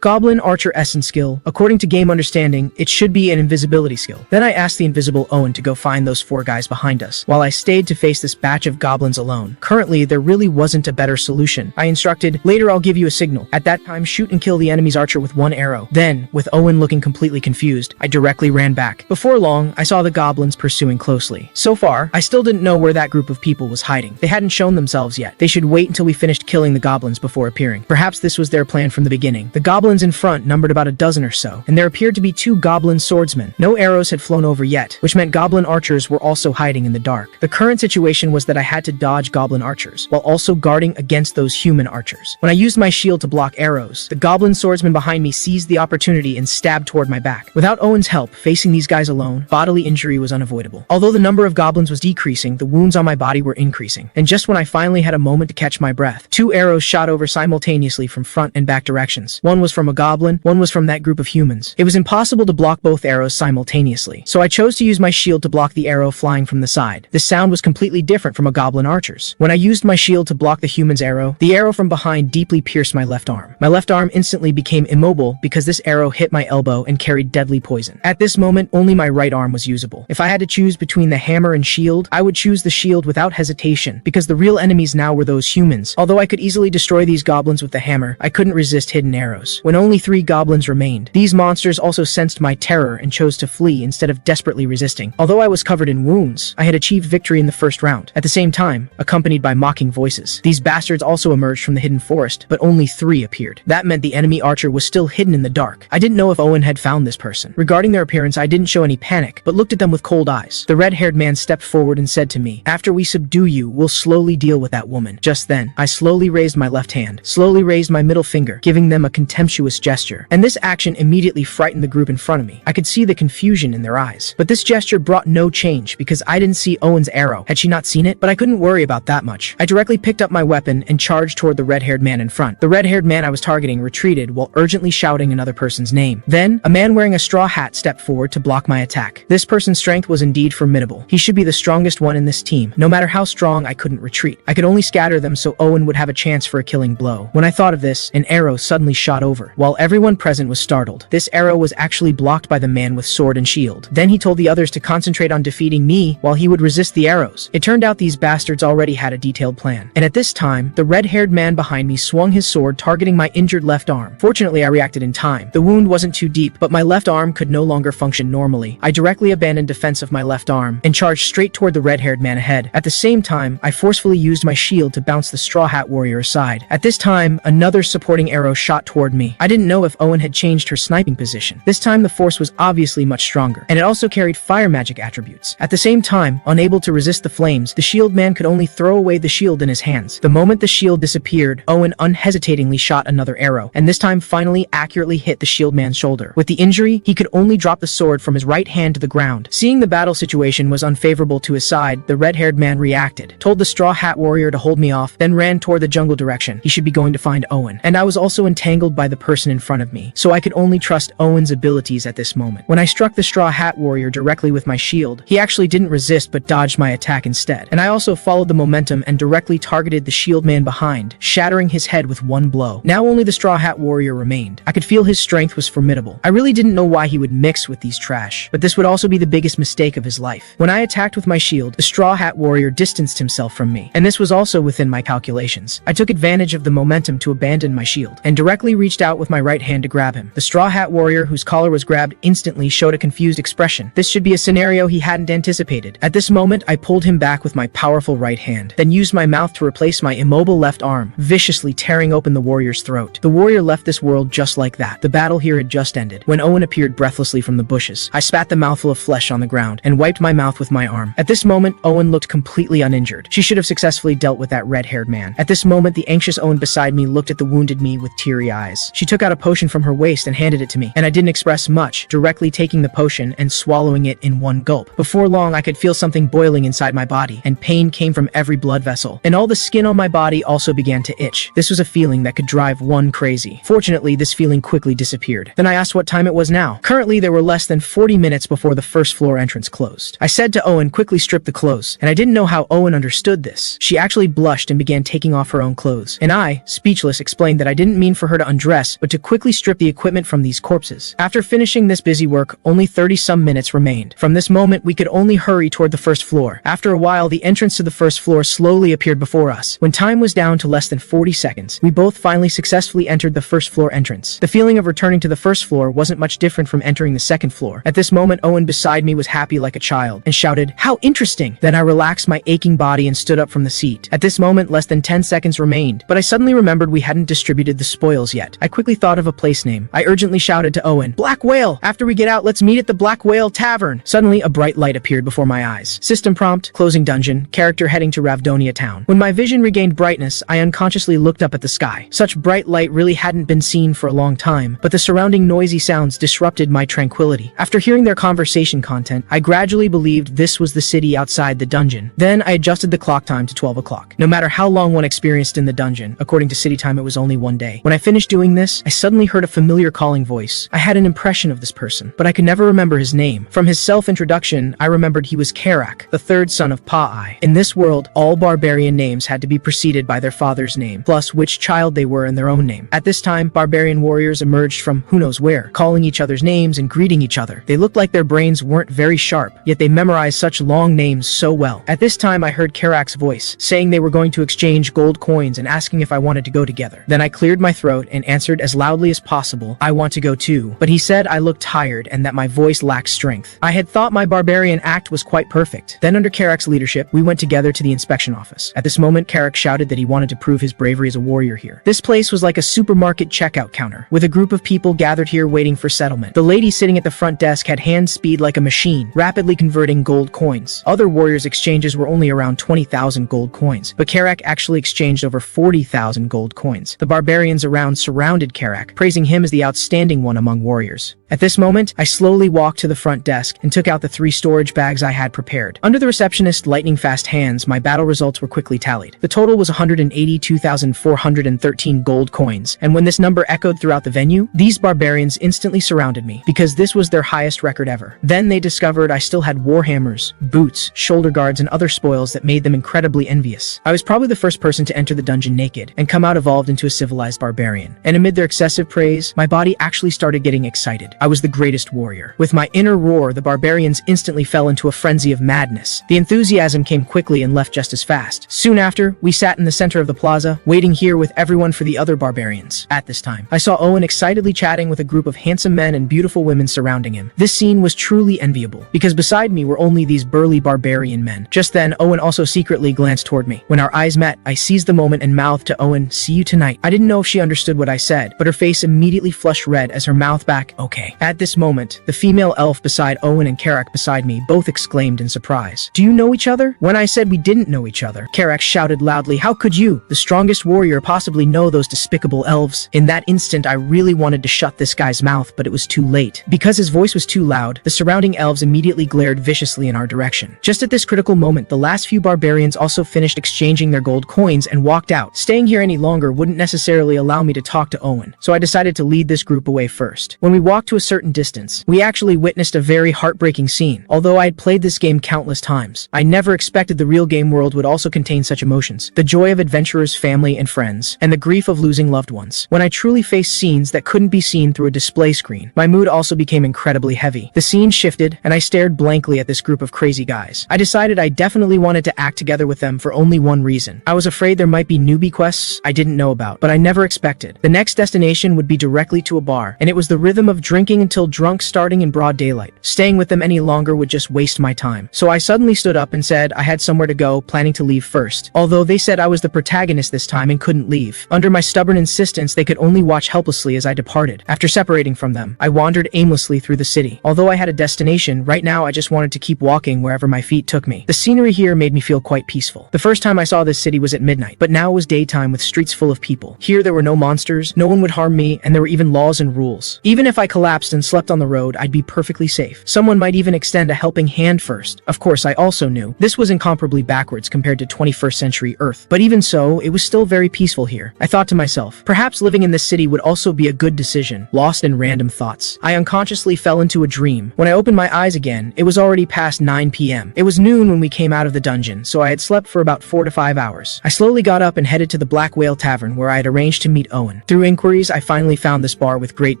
Goblin Archer Essence skill. According to game understanding, it should be an invisibility skill. Then I asked the invisible Owen to go find those 4 guys behind us, while I stayed to face this batch of goblins alone. Currently, there really wasn't a better solution. I instructed, later I'll give you a signal. At that time, shoot and kill the enemy's archer with 1 arrow. Then, with Owen looking completely confused, I directly ran back. Before long, I saw the goblins pursuing closely. So far, I still didn't know where that group of people was hiding. They hadn't shown themselves yet. They should wait until we finished killing the goblins before appearing. Perhaps this was their plan from the beginning. The goblins in front numbered about a dozen or so, and there appeared to be 2 goblin swordsmen. No arrows had flown over yet, which meant goblin archers were also hiding in the dark. The current situation was that I had to dodge goblin archers, while also guarding against those human archers. When I used my shield to block arrows, the goblin swordsman behind me seized the opportunity and stabbed toward my back. Without Owen's help, facing these guys alone, bodily injury was unavoidable. Although the number of goblins was decreasing, the wounds on my body were increasing. And just when I finally had a moment to catch my breath, 2 arrows shot over simultaneously from front and back directions. One was from a goblin, one was from that group of humans. It was impossible to block both arrows simultaneously, so I chose to use my shield to block the arrow flying from the side. The sound was completely different from a goblin archer's. When I used my shield to block the human's arrow, the arrow from behind deeply pierced my left arm. My left arm instantly became immobile because this arrow hit my elbow and carried deadly poison. At this moment, only my right arm was usable. If I had to choose between the hammer and shield, I would choose the shield without hesitation, because the real enemies now were those humans. Although I could easily destroy these goblins with the hammer, I couldn't resist hidden arrows. When only 3 goblins remained, these monsters also sensed my terror and chose to flee instead of desperately resisting. Although I was covered in wounds, I had achieved victory in the first round. At the same time, accompanied by mocking voices, these bastards also emerged from the hidden forest, but only 3 appeared. That meant the enemy archer was still hidden in the dark. I didn't know if Owen had found this person. Regarding their appearance, I didn't show any panic, but looked at them with cold eyes. The red-haired man stepped forward and said to me, "After we subdue you, we'll slowly deal with that woman." Just then, I slowly raised my left hand, slowly raised my middle finger, giving them a contemptuous gesture. And this action immediately frightened the group in front of me. I could see the confusion in their eyes. But this gesture brought no change because I didn't see Owen's arrow. Had she not seen it? But I couldn't worry about that much. I directly picked up my weapon and charged toward the red-haired man in front. The red-haired man I was targeting retreated while urgently shouting another person's name. Then, a man wearing a straw hat stepped forward to block my attack. This person's strength was indeed formidable. He should be the strongest one in this team. No matter how strong, I couldn't retreat. I could only scatter them so Owen would have a chance for a killing blow. When I thought of this, an arrow suddenly shot over. While everyone present was startled, this arrow was actually blocked by the man with sword and shield. Then he told the others to concentrate on defeating me while he would resist the arrows. It turned out these bastards already had a detailed plan. And at this time, the red-haired man behind me swung his sword, targeting my injured left arm. Fortunately, I reacted in time. The wound wasn't too deep, but my left arm could no longer function normally. I directly abandoned defense of my left arm and charged straight toward the red-haired man ahead. At the same time, I forcefully used my shield to bounce the Straw Hat warrior aside. At this time, another supporting arrow shot toward me. I didn't know if Owen had changed her sniping position. This time the force was obviously much stronger, and it also carried fire magic attributes. At the same time, unable to resist the flames, the shield man could only throw away the shield in his hands. The moment the shield disappeared, Owen unhesitatingly shot another arrow, and this time finally accurately hit the shield man's shoulder. With the injury, he could only drop the sword from his right hand to the ground. Seeing the battle situation was unfavorable to his side, the red-haired man reacted, told the Straw Hat warrior to hold me off, then ran toward the jungle direction. He should be going to find Owen. And I was also entangled by the person in front of me, so I could only trust Owen's abilities at this moment. When I struck the Straw Hat warrior directly with my shield, he actually didn't resist but dodged my attack instead. And I also followed the momentum and directly targeted the shield man behind, shattering his head with one blow. Now only the Straw Hat warrior remained. I could feel his strength was formidable. I really didn't know why he would mix with these trash, but this would also be the biggest mistake of his life. When I attacked with my shield, the Straw Hat warrior distanced himself from me, and this was also within my calculations. I took advantage of the momentum to abandon my shield, and directly reached out with my right hand to grab him. The Straw Hat warrior, whose collar was grabbed, instantly showed a confused expression. This should be a scenario he hadn't anticipated. At this moment, I pulled him back with my powerful right hand, then used my mouth to replace my immobile left arm. viciously tearing open the warrior's throat. The warrior left this world just like that. The battle here had just ended, when Owen appeared breathlessly from the bushes. I spat the mouthful of flesh on the ground, and wiped my mouth with my arm. At this moment, Owen looked completely uninjured. She should have successfully dealt with that red-haired man. At this moment, the anxious Owen beside me looked at the wounded me with teary eyes. She took out a potion from her waist and handed it to me, and I didn't express much, directly taking the potion and swallowing it in one gulp. Before long, I could feel something boiling inside my body, and pain came from every blood vessel, and all the skin on my body also began to itch. This was a feeling that could drive one crazy. Fortunately, this feeling quickly disappeared. Then I asked what time it was now. Currently, there were less than 40 minutes before the first floor entrance closed. I said to Owen, quickly strip the clothes, and I didn't know how Owen understood this. She actually blushed and began taking off her own clothes, and I, speechless, explained that I didn't mean for her to undress, but to quickly strip the equipment from these corpses. After finishing this busy work, only 30-some minutes remained. From this moment, we could only hurry toward the first floor. After a while, the entrance to the first floor slowly appeared before us. When time was down to less than 40 seconds, we both finally successfully entered the first floor entrance. The feeling of returning to the first floor wasn't much different from entering the second floor. At this moment, Owen beside me was happy like a child and shouted, "How interesting!" Then I relaxed my aching body and stood up from the seat. At this moment, less than 10 seconds remained, but I suddenly remembered we hadn't distributed the spoils yet. I quickly thought of a place name. I urgently shouted to Owen, "Black Whale! After we get out, let's meet at the Black Whale Tavern!" Suddenly, a bright light appeared before my eyes. System prompt, closing dungeon, character heading to Ravdonia town. When my vision regained brightness, I unconsciously looked up at the sky. Such bright light really hadn't been seen for a long time, but the surrounding noisy sounds disrupted my tranquility. After hearing their conversation content, I gradually believed this was the city outside the dungeon. Then I adjusted the clock time to 12 o'clock. No matter how long one experienced in the dungeon, according to city time it was only one day. When I finished doing this, I suddenly heard a familiar calling voice. I had an impression of this person, but I could never remember his name. From his self-introduction, I remembered he was Karak, the third son of Pa'ai. In this world, all barbarian names had to be preceded by their father's name, plus which child they were in their own name. At this time, barbarian warriors emerged from who knows where, calling each other's names and greeting each other. They looked like their brains weren't very sharp, yet they memorized such long names so well. At this time, I heard Karak's voice, saying they were going to exchange gold coins and asking if I wanted to go together. Then I cleared my throat and answered as loudly as possible, "I want to go too," but he said I looked tired and that my voice lacked strength. I had thought my barbarian act was quite perfect. Then under Karak's leadership, we went together to the inspection office. At this moment, Karak shouted that he wanted to prove his bravery as a warrior here. This place was like a supermarket checkout counter, with a group of people gathered here waiting for settlement. The lady sitting at the front desk had hand speed like a machine, rapidly converting gold coins. Other warriors' exchanges were only around 20,000 gold coins, but Karak actually exchanged over 40,000 gold coins. The barbarians around surrounded Karak, praising him as the outstanding one among warriors. At this moment, I slowly walked to the front desk and took out the 3 storage bags I had prepared. Under the receptionist's lightning-fast hands, my battle results were quickly tallied. The total was 182,413 gold coins, and when this number echoed throughout the venue, these barbarians instantly surrounded me, because this was their highest record ever. Then they discovered I still had warhammers, boots, shoulder guards, and other spoils that made them incredibly envious. I was probably the first person to enter the dungeon naked, and come out evolved into a civilized barbarian. And amid their excessive praise, my body actually started getting excited. I was the greatest warrior. With my inner roar, the barbarians instantly fell into a frenzy of madness. The enthusiasm came quickly and left just as fast. Soon after, we sat in the center of the plaza, waiting here with everyone for the other barbarians. At this time, I saw Owen excitedly chatting with a group of handsome men and beautiful women surrounding him. This scene was truly enviable, because beside me were only these burly barbarian men. Just then, Owen also secretly glanced toward me. When our eyes met, I seized the moment and mouthed to Owen, "See you tonight." I didn't know if she understood what I said, but her face immediately flushed red as her mouth back, "Okay." At this moment, the female elf beside Owen and Karak beside me both exclaimed in surprise, "Do you know each other?" When I said we didn't know each other, Karak shouted loudly, "How could you, the strongest warrior, possibly know those despicable elves?" In that instant, I really wanted to shut this guy's mouth, but it was too late. Because his voice was too loud, the surrounding elves immediately glared viciously in our direction. Just at this critical moment, the last few barbarians also finished exchanging their gold coins and walked out. Staying here any longer wouldn't necessarily allow me to talk to Owen, so I decided to lead this group away first. When we walked to a certain distance, we actually witnessed a very heartbreaking scene. Although I had played this game countless times, I never expected the real game world would also contain such emotions. The joy of adventurers, family, and friends, and the grief of losing loved ones. When I truly faced scenes that couldn't be seen through a display screen, my mood also became incredibly heavy. The scene shifted, and I stared blankly at this group of crazy guys. I decided I definitely wanted to act together with them for only one reason. I was afraid there might be newbie quests I didn't know about, but I never expected. The next destination would be directly to a bar, and it was the rhythm of drinking until drunk starting in broad daylight. Staying with them any longer would just waste my time. So I suddenly stood up and said I had somewhere to go, planning to leave first. Although they said I was the protagonist serious this time and couldn't leave. Under my stubborn insistence, they could only watch helplessly as I departed. After separating from them, I wandered aimlessly through the city. Although I had a destination, right now I just wanted to keep walking wherever my feet took me. The scenery here made me feel quite peaceful. The first time I saw this city was at midnight, but now it was daytime with streets full of people. Here there were no monsters, no one would harm me, and there were even laws and rules. Even if I collapsed and slept on the road, I'd be perfectly safe. Someone might even extend a helping hand first. Of course, I also knew this was incomparably backwards compared to 21st century Earth. But even so, it was still very peaceful here. I thought to myself, perhaps living in this city would also be a good decision. Lost in random thoughts, I unconsciously fell into a dream. When I opened my eyes again, it was already past 9 p.m. It was noon when we came out of the dungeon, so I had slept for about 4 to 5 hours. I slowly got up and headed to the Black Whale Tavern where I had arranged to meet Owen. Through inquiries, I finally found this bar with great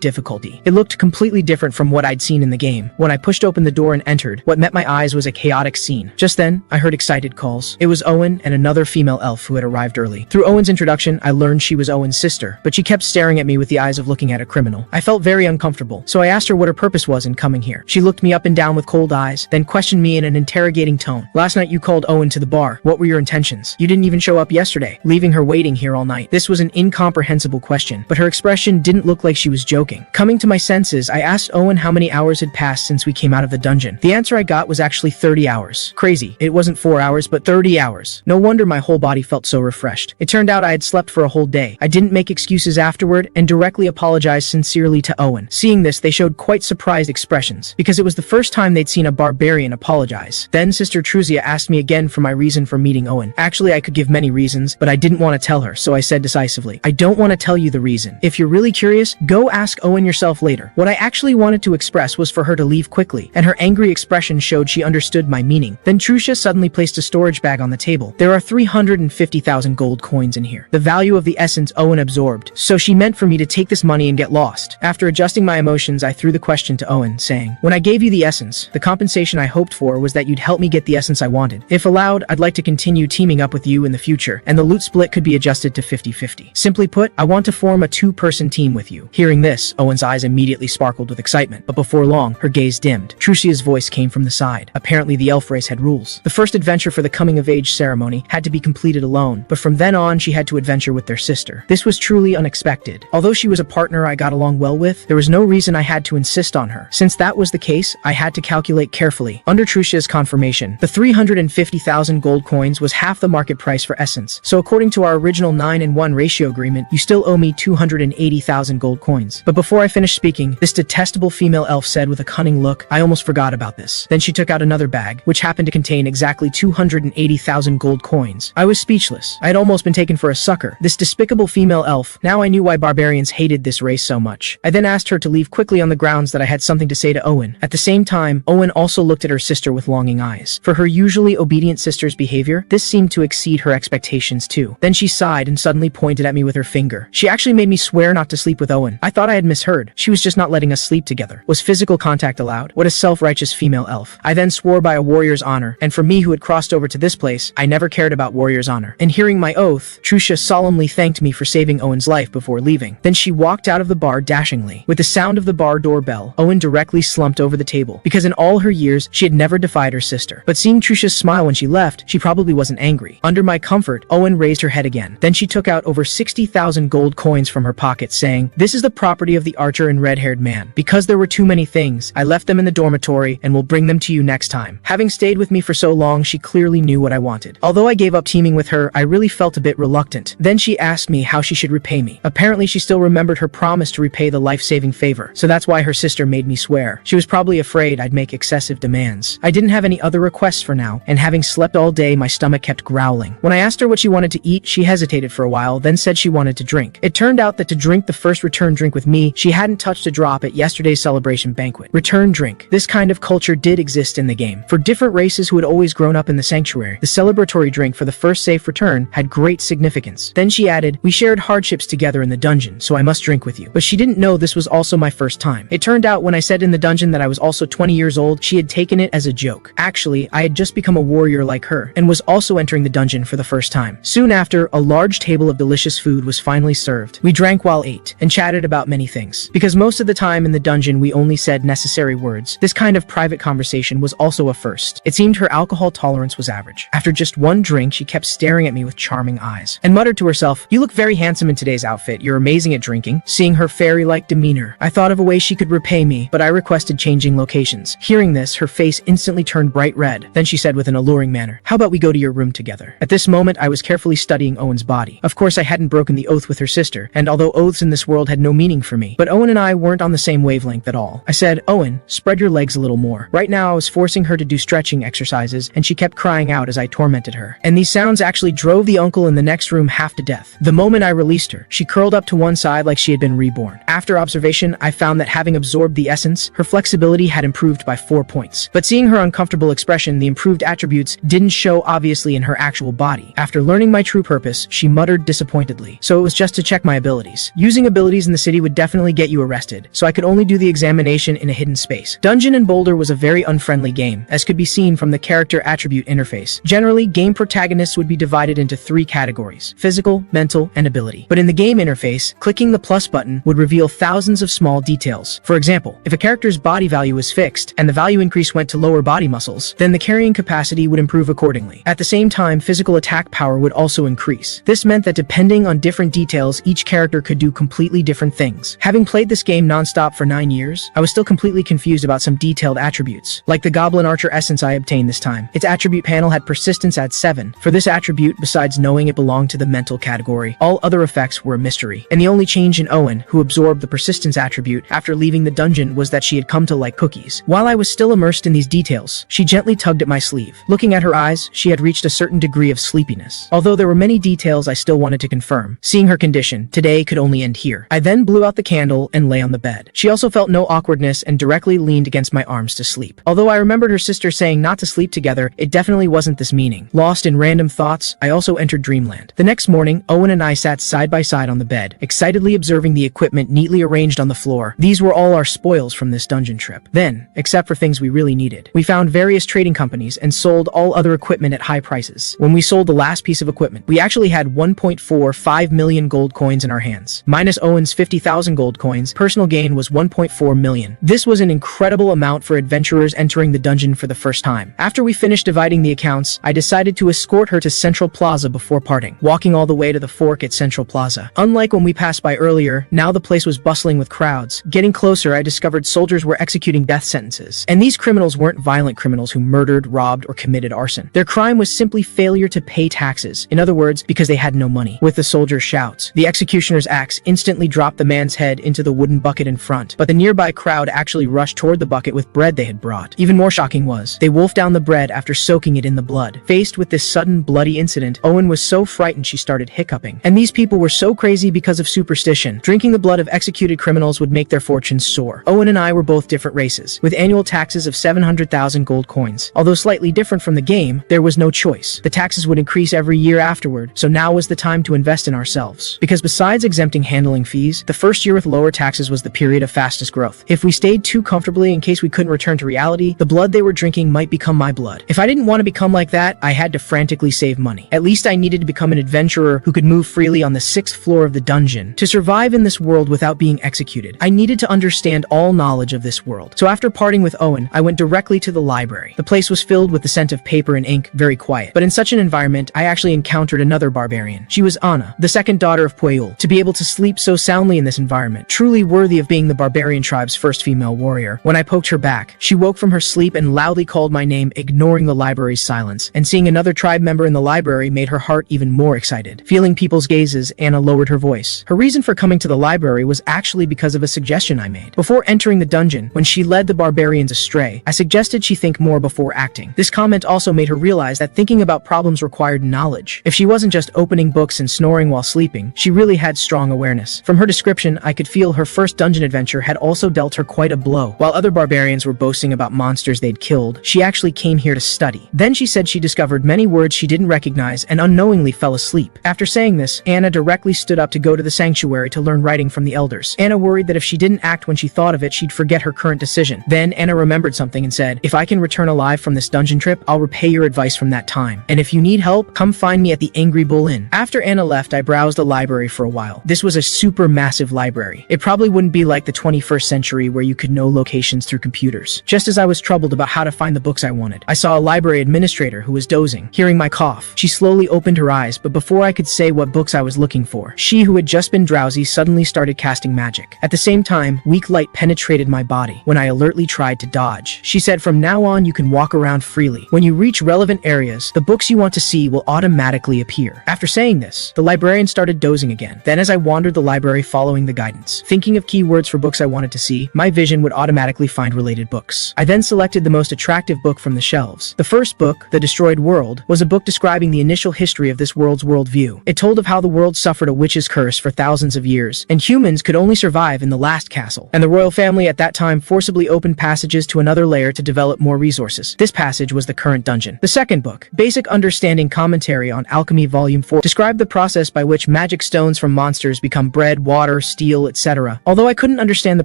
difficulty. It looked completely different from what I'd seen in the game. When I pushed open the door and entered, what met my eyes was a chaotic scene. Just then, I heard excited calls. It was Owen and another female elf who had arrived early. Through Owen's introduction, I learned she was Owen's sister, but she kept staring at me with the eyes of looking at a criminal. I felt very uncomfortable, so I asked her what her purpose was in coming here. She looked me up and down with cold eyes, then questioned me in an interrogating tone. Last night you called Owen to the bar. What were your intentions? You didn't even show up yesterday, leaving her waiting here all night. This was an incomprehensible question, but her expression didn't look like she was joking. Coming to my senses, I asked Owen how many hours had passed since we came out of the dungeon. The answer I got was actually 30 hours. Crazy. It wasn't 4 hours, but 30 hours. No wonder my whole body felt so refreshed. It turned out I had slept for a whole day. I didn't make excuses afterward and directly apologized sincerely to Owen. Seeing this, they showed quite surprised expressions, because it was the first time they'd seen a barbarian apologize. Then Sister Truzia asked me again for my reason for meeting Owen. Actually, I could give many reasons, but I didn't want to tell her, so I said decisively, I don't want to tell you the reason. If you're really curious, go ask Owen yourself later. What I actually wanted to express was for her to leave quickly, and her angry expression showed she understood my meaning. Then Truzia suddenly placed a storage bag on the table. There are 350,000 gold coins in here, the value of the essence Owen absorbed, so she meant for me to take this money and get lost. After adjusting my emotions, I threw the question to Owen, saying, when I gave you the essence, the compensation I hoped for was that you'd help me get the essence I wanted. If allowed, I'd like to continue teaming up with you in the future, and the loot split could be adjusted to 50-50. Simply put, I want to form a 2-person team with you. Hearing this, Owen's eyes immediately sparkled with excitement, but before long, her gaze dimmed. Trucia's voice came from the side. Apparently the elf race had rules. The first adventure for the coming-of-age ceremony had to be completed alone, but from then on she had to adventure with their sister. This was truly unexpected. Although she was a partner I got along well with, there was no reason I had to insist on her. Since that was the case, I had to calculate carefully. Under Trucia's confirmation, the 350,000 gold coins was half the market price for essence, so according to our original 9-1 ratio agreement, you still owe me 280,000 gold coins. But before I finished speaking, this detestable female elf said with a cunning look, I almost forgot about this. Then she took out another bag, which happened to contain exactly 280,000 gold coins. I was speechless. I had almost been taken for a sucker. This despicable female elf. Now I knew why barbarians hated this race so much. I then asked her to leave quickly on the grounds that I had something to say to Owen. At the same time, Owen also looked at her sister with longing eyes. For her usually obedient sister's behavior, this seemed to exceed her expectations too. Then she sighed and suddenly pointed at me with her finger. She actually made me swear not to sleep with Owen. I thought I had misheard. She was just not letting us sleep together. Was physical contact allowed? What a self-righteous female elf. I then swore by a warrior's honor, and for me who had crossed over to this place, I never cared about warrior's honor. And hearing my oath, Trucia solemnly thanked me for saving Owen's life before leaving. Then she walked out of the bar dashingly. With the sound of the bar doorbell, Owen directly slumped over the table, because in all her years, she had never defied her sister. But seeing Trucia's smile when she left, she probably wasn't angry. Under my comfort, Owen raised her head again. Then she took out over 60,000 gold coins from her pocket, saying, this is the property of the archer and red-haired man. Because there were too many things, I left them in the dormitory and will bring them to you next time. Having stayed with me for so long, she clearly knew what I wanted. Although I gave up teaming with her, I really felt a bit reluctant. Then she asked me how she should repay me. Apparently she still remembered her promise to repay the life-saving favor, so that's why her sister made me swear. She was probably afraid I'd make excessive demands. I didn't have any other requests for now, and having slept all day, my stomach kept growling. When I asked her what she wanted to eat, she hesitated for a while, then said she wanted to drink. It turned out that to drink the first return drink with me, she hadn't touched a drop at yesterday's celebration banquet. Return drink. This kind of culture did exist in the game. For different races who had always grown up in the sanctuary, the celebratory drink for the first safe return had great significance. Then she added, we shared hardships together in the dungeon, so I must drink with you. But she didn't know this was also my first time. It turned out when I said in the dungeon that I was also 20 years old, she had taken it as a joke. Actually, I had just become a warrior like her, and was also entering the dungeon for the first time. Soon after, a large table of delicious food was finally served. We drank while ate, and chatted about many things. Because most of the time in the dungeon we only said necessary words, this kind of private conversation was also a first. It seemed her alcohol tolerance was average. After just one drink, she kept staring at me with charming glowing eyes, and muttered to herself, "You look very handsome in today's outfit. You're amazing at drinking." Seeing her fairy-like demeanor, I thought of a way she could repay me, but I requested changing locations. Hearing this, her face instantly turned bright red. Then she said with an alluring manner, "How about we go to your room together?" At this moment, I was carefully studying Owen's body. Of course, I hadn't broken the oath with her sister, and although oaths in this world had no meaning for me, but Owen and I weren't on the same wavelength at all. I said, "Owen, spread your legs a little more." Right now, I was forcing her to do stretching exercises, and she kept crying out as I tormented her. And these sounds actually drove the uncle in the next room half to death. The moment I released her, she curled up to one side like she had been reborn. After observation, I found that having absorbed the essence, her flexibility had improved by 4 points. But seeing her uncomfortable expression, the improved attributes didn't show obviously in her actual body. After learning my true purpose, she muttered disappointedly. So it was just to check my abilities. Using abilities in the city would definitely get you arrested, so I could only do the examination in a hidden space. Dungeon and Boulder was a very unfriendly game, as could be seen from the character attribute interface. Generally, game protagonists would be divided into 3 categories: physical, mental, and ability. But in the game interface, clicking the plus button would reveal thousands of small details. For example, if a character's body value was fixed, and the value increase went to lower body muscles, then the carrying capacity would improve accordingly. At the same time, physical attack power would also increase. This meant that depending on different details, each character could do completely different things. Having played this game non-stop for 9 years, I was still completely confused about some detailed attributes. Like the Goblin Archer essence I obtained this time. Its attribute panel had persistence at 7. For this attribute, besides knowing it belonged to the mental category, all other effects were a mystery. And the only change in Owen, who absorbed the persistence attribute after leaving the dungeon, was that she had come to like cookies. While I was still immersed in these details, she gently tugged at my sleeve. Looking at her eyes, she had reached a certain degree of sleepiness. Although there were many details I still wanted to confirm. Seeing her condition, today could only end here. I then blew out the candle and lay on the bed. She also felt no awkwardness and directly leaned against my arms to sleep. Although I remembered her sister saying not to sleep together, it definitely wasn't this meaning. Lost in random thoughts, I also entered dreamland. The next morning, Owen and I sat side by side on the bed, excitedly observing the equipment neatly arranged on the floor. These were all our spoils from this dungeon trip. Then, except for things we really needed, we found various trading companies and sold all other equipment at high prices. When we sold the last piece of equipment, we actually had 1.45 million gold coins in our hands. Minus Owen's 50,000 gold coins, personal gain was 1.4 million. This was an incredible amount for adventurers entering the dungeon for the first time. After we finished dividing the accounts, I decided to escort her to Central Plaza before parting, walking all the way to the fork at Central Plaza. Unlike when we passed by earlier, now the place was bustling with crowds. Getting closer, I discovered soldiers were executing death sentences. And these criminals weren't violent criminals who murdered, robbed, or committed arson. Their crime was simply failure to pay taxes. In other words, because they had no money. With the soldier's shouts, the executioner's axe instantly dropped the man's head into the wooden bucket in front, but the nearby crowd actually rushed toward the bucket with bread they had brought. Even more shocking was, they wolfed down the bread after soaking it in the blood. Faced with this sudden bloody incident, Owen was so frightened she started hiccuping. And these people were so crazy because of superstition. Drinking the blood of executed criminals would make their fortunes soar. Owen and I were both different races, with annual taxes of 700,000 gold coins. Although slightly different from the game, there was no choice. The taxes would increase every year afterward, so now was the time to invest in ourselves. Because besides exempting handling fees, the first year with lower taxes was the period of fastest growth. If we stayed too comfortably in case we couldn't return to reality, the blood they were drinking might become my blood. If I didn't want to become like that, I had to frantically save money. At least I needed to become an adventurer who could move freely on the 6th floor of the dungeon. To survive in this world without being executed, I needed to understand all knowledge of this world. So after parting with Owen, I went directly to the library. The place was filled with the scent of paper and ink, very quiet. But in such an environment, I actually encountered another barbarian. She was Anna, the second daughter of Pueyul. To be able to sleep so soundly in this environment, truly worthy of being the barbarian tribe's first female warrior. When I poked her back, she woke from her sleep and loudly called my name, ignoring the library's silence. And seeing another tribe member in the library made her heart even more excited. Feeling people's gazes, Anna lowered her voice. Her reason for coming to the library was actually because of a suggestion I made. Before entering the dungeon, when she led the barbarians astray, I suggested she think more before acting. This comment also made her realize that thinking about problems required knowledge. If she wasn't just opening books and snoring while sleeping, she really had strong awareness. From her description, I could feel her first dungeon adventure had also dealt her quite a blow. While other barbarians were boasting about monsters they'd killed, she actually came here to study. Then she said she discovered many words she didn't recognize and unknowingly fell asleep. After saying this, Anna directly stood up to go to the sanctuary to learn writing from the elders. Anna worried that if she didn't act when she thought of it, she'd forget her current decision. Then Anna remembered something and said, "If I can return alive from this dungeon trip, I'll repay your advice from that time. And if you need help, come find me at the Angry Bull Inn." After Anna left, I browsed the library for a while. This was a super massive library. It probably wouldn't be like the 21st century where you could know locations through computers. Just as I was troubled about how to find the books I wanted, I saw a library administrator who was dozing. Hearing my cough, she slowly opened her her eyes, but before I could say what books I was looking for, she who had just been drowsy suddenly started casting magic. At the same time, weak light penetrated my body when I alertly tried to dodge. She said, "From now on, you can walk around freely. When you reach relevant areas, the books you want to see will automatically appear." After saying this, the librarian started dozing again. Then as I wandered the library following the guidance, thinking of keywords for books I wanted to see, my vision would automatically find related books. I then selected the most attractive book from the shelves. The first book, The Destroyed World, was a book describing the initial history of this world's worldview. It told of how the world suffered a witch's curse for thousands of years, and humans could only survive in the last castle. And the royal family at that time forcibly opened passages to another layer to develop more resources. This passage was the current dungeon. The second book, Basic Understanding Commentary on Alchemy Volume 4, described the process by which magic stones from monsters become bread, water, steel, etc. Although I couldn't understand the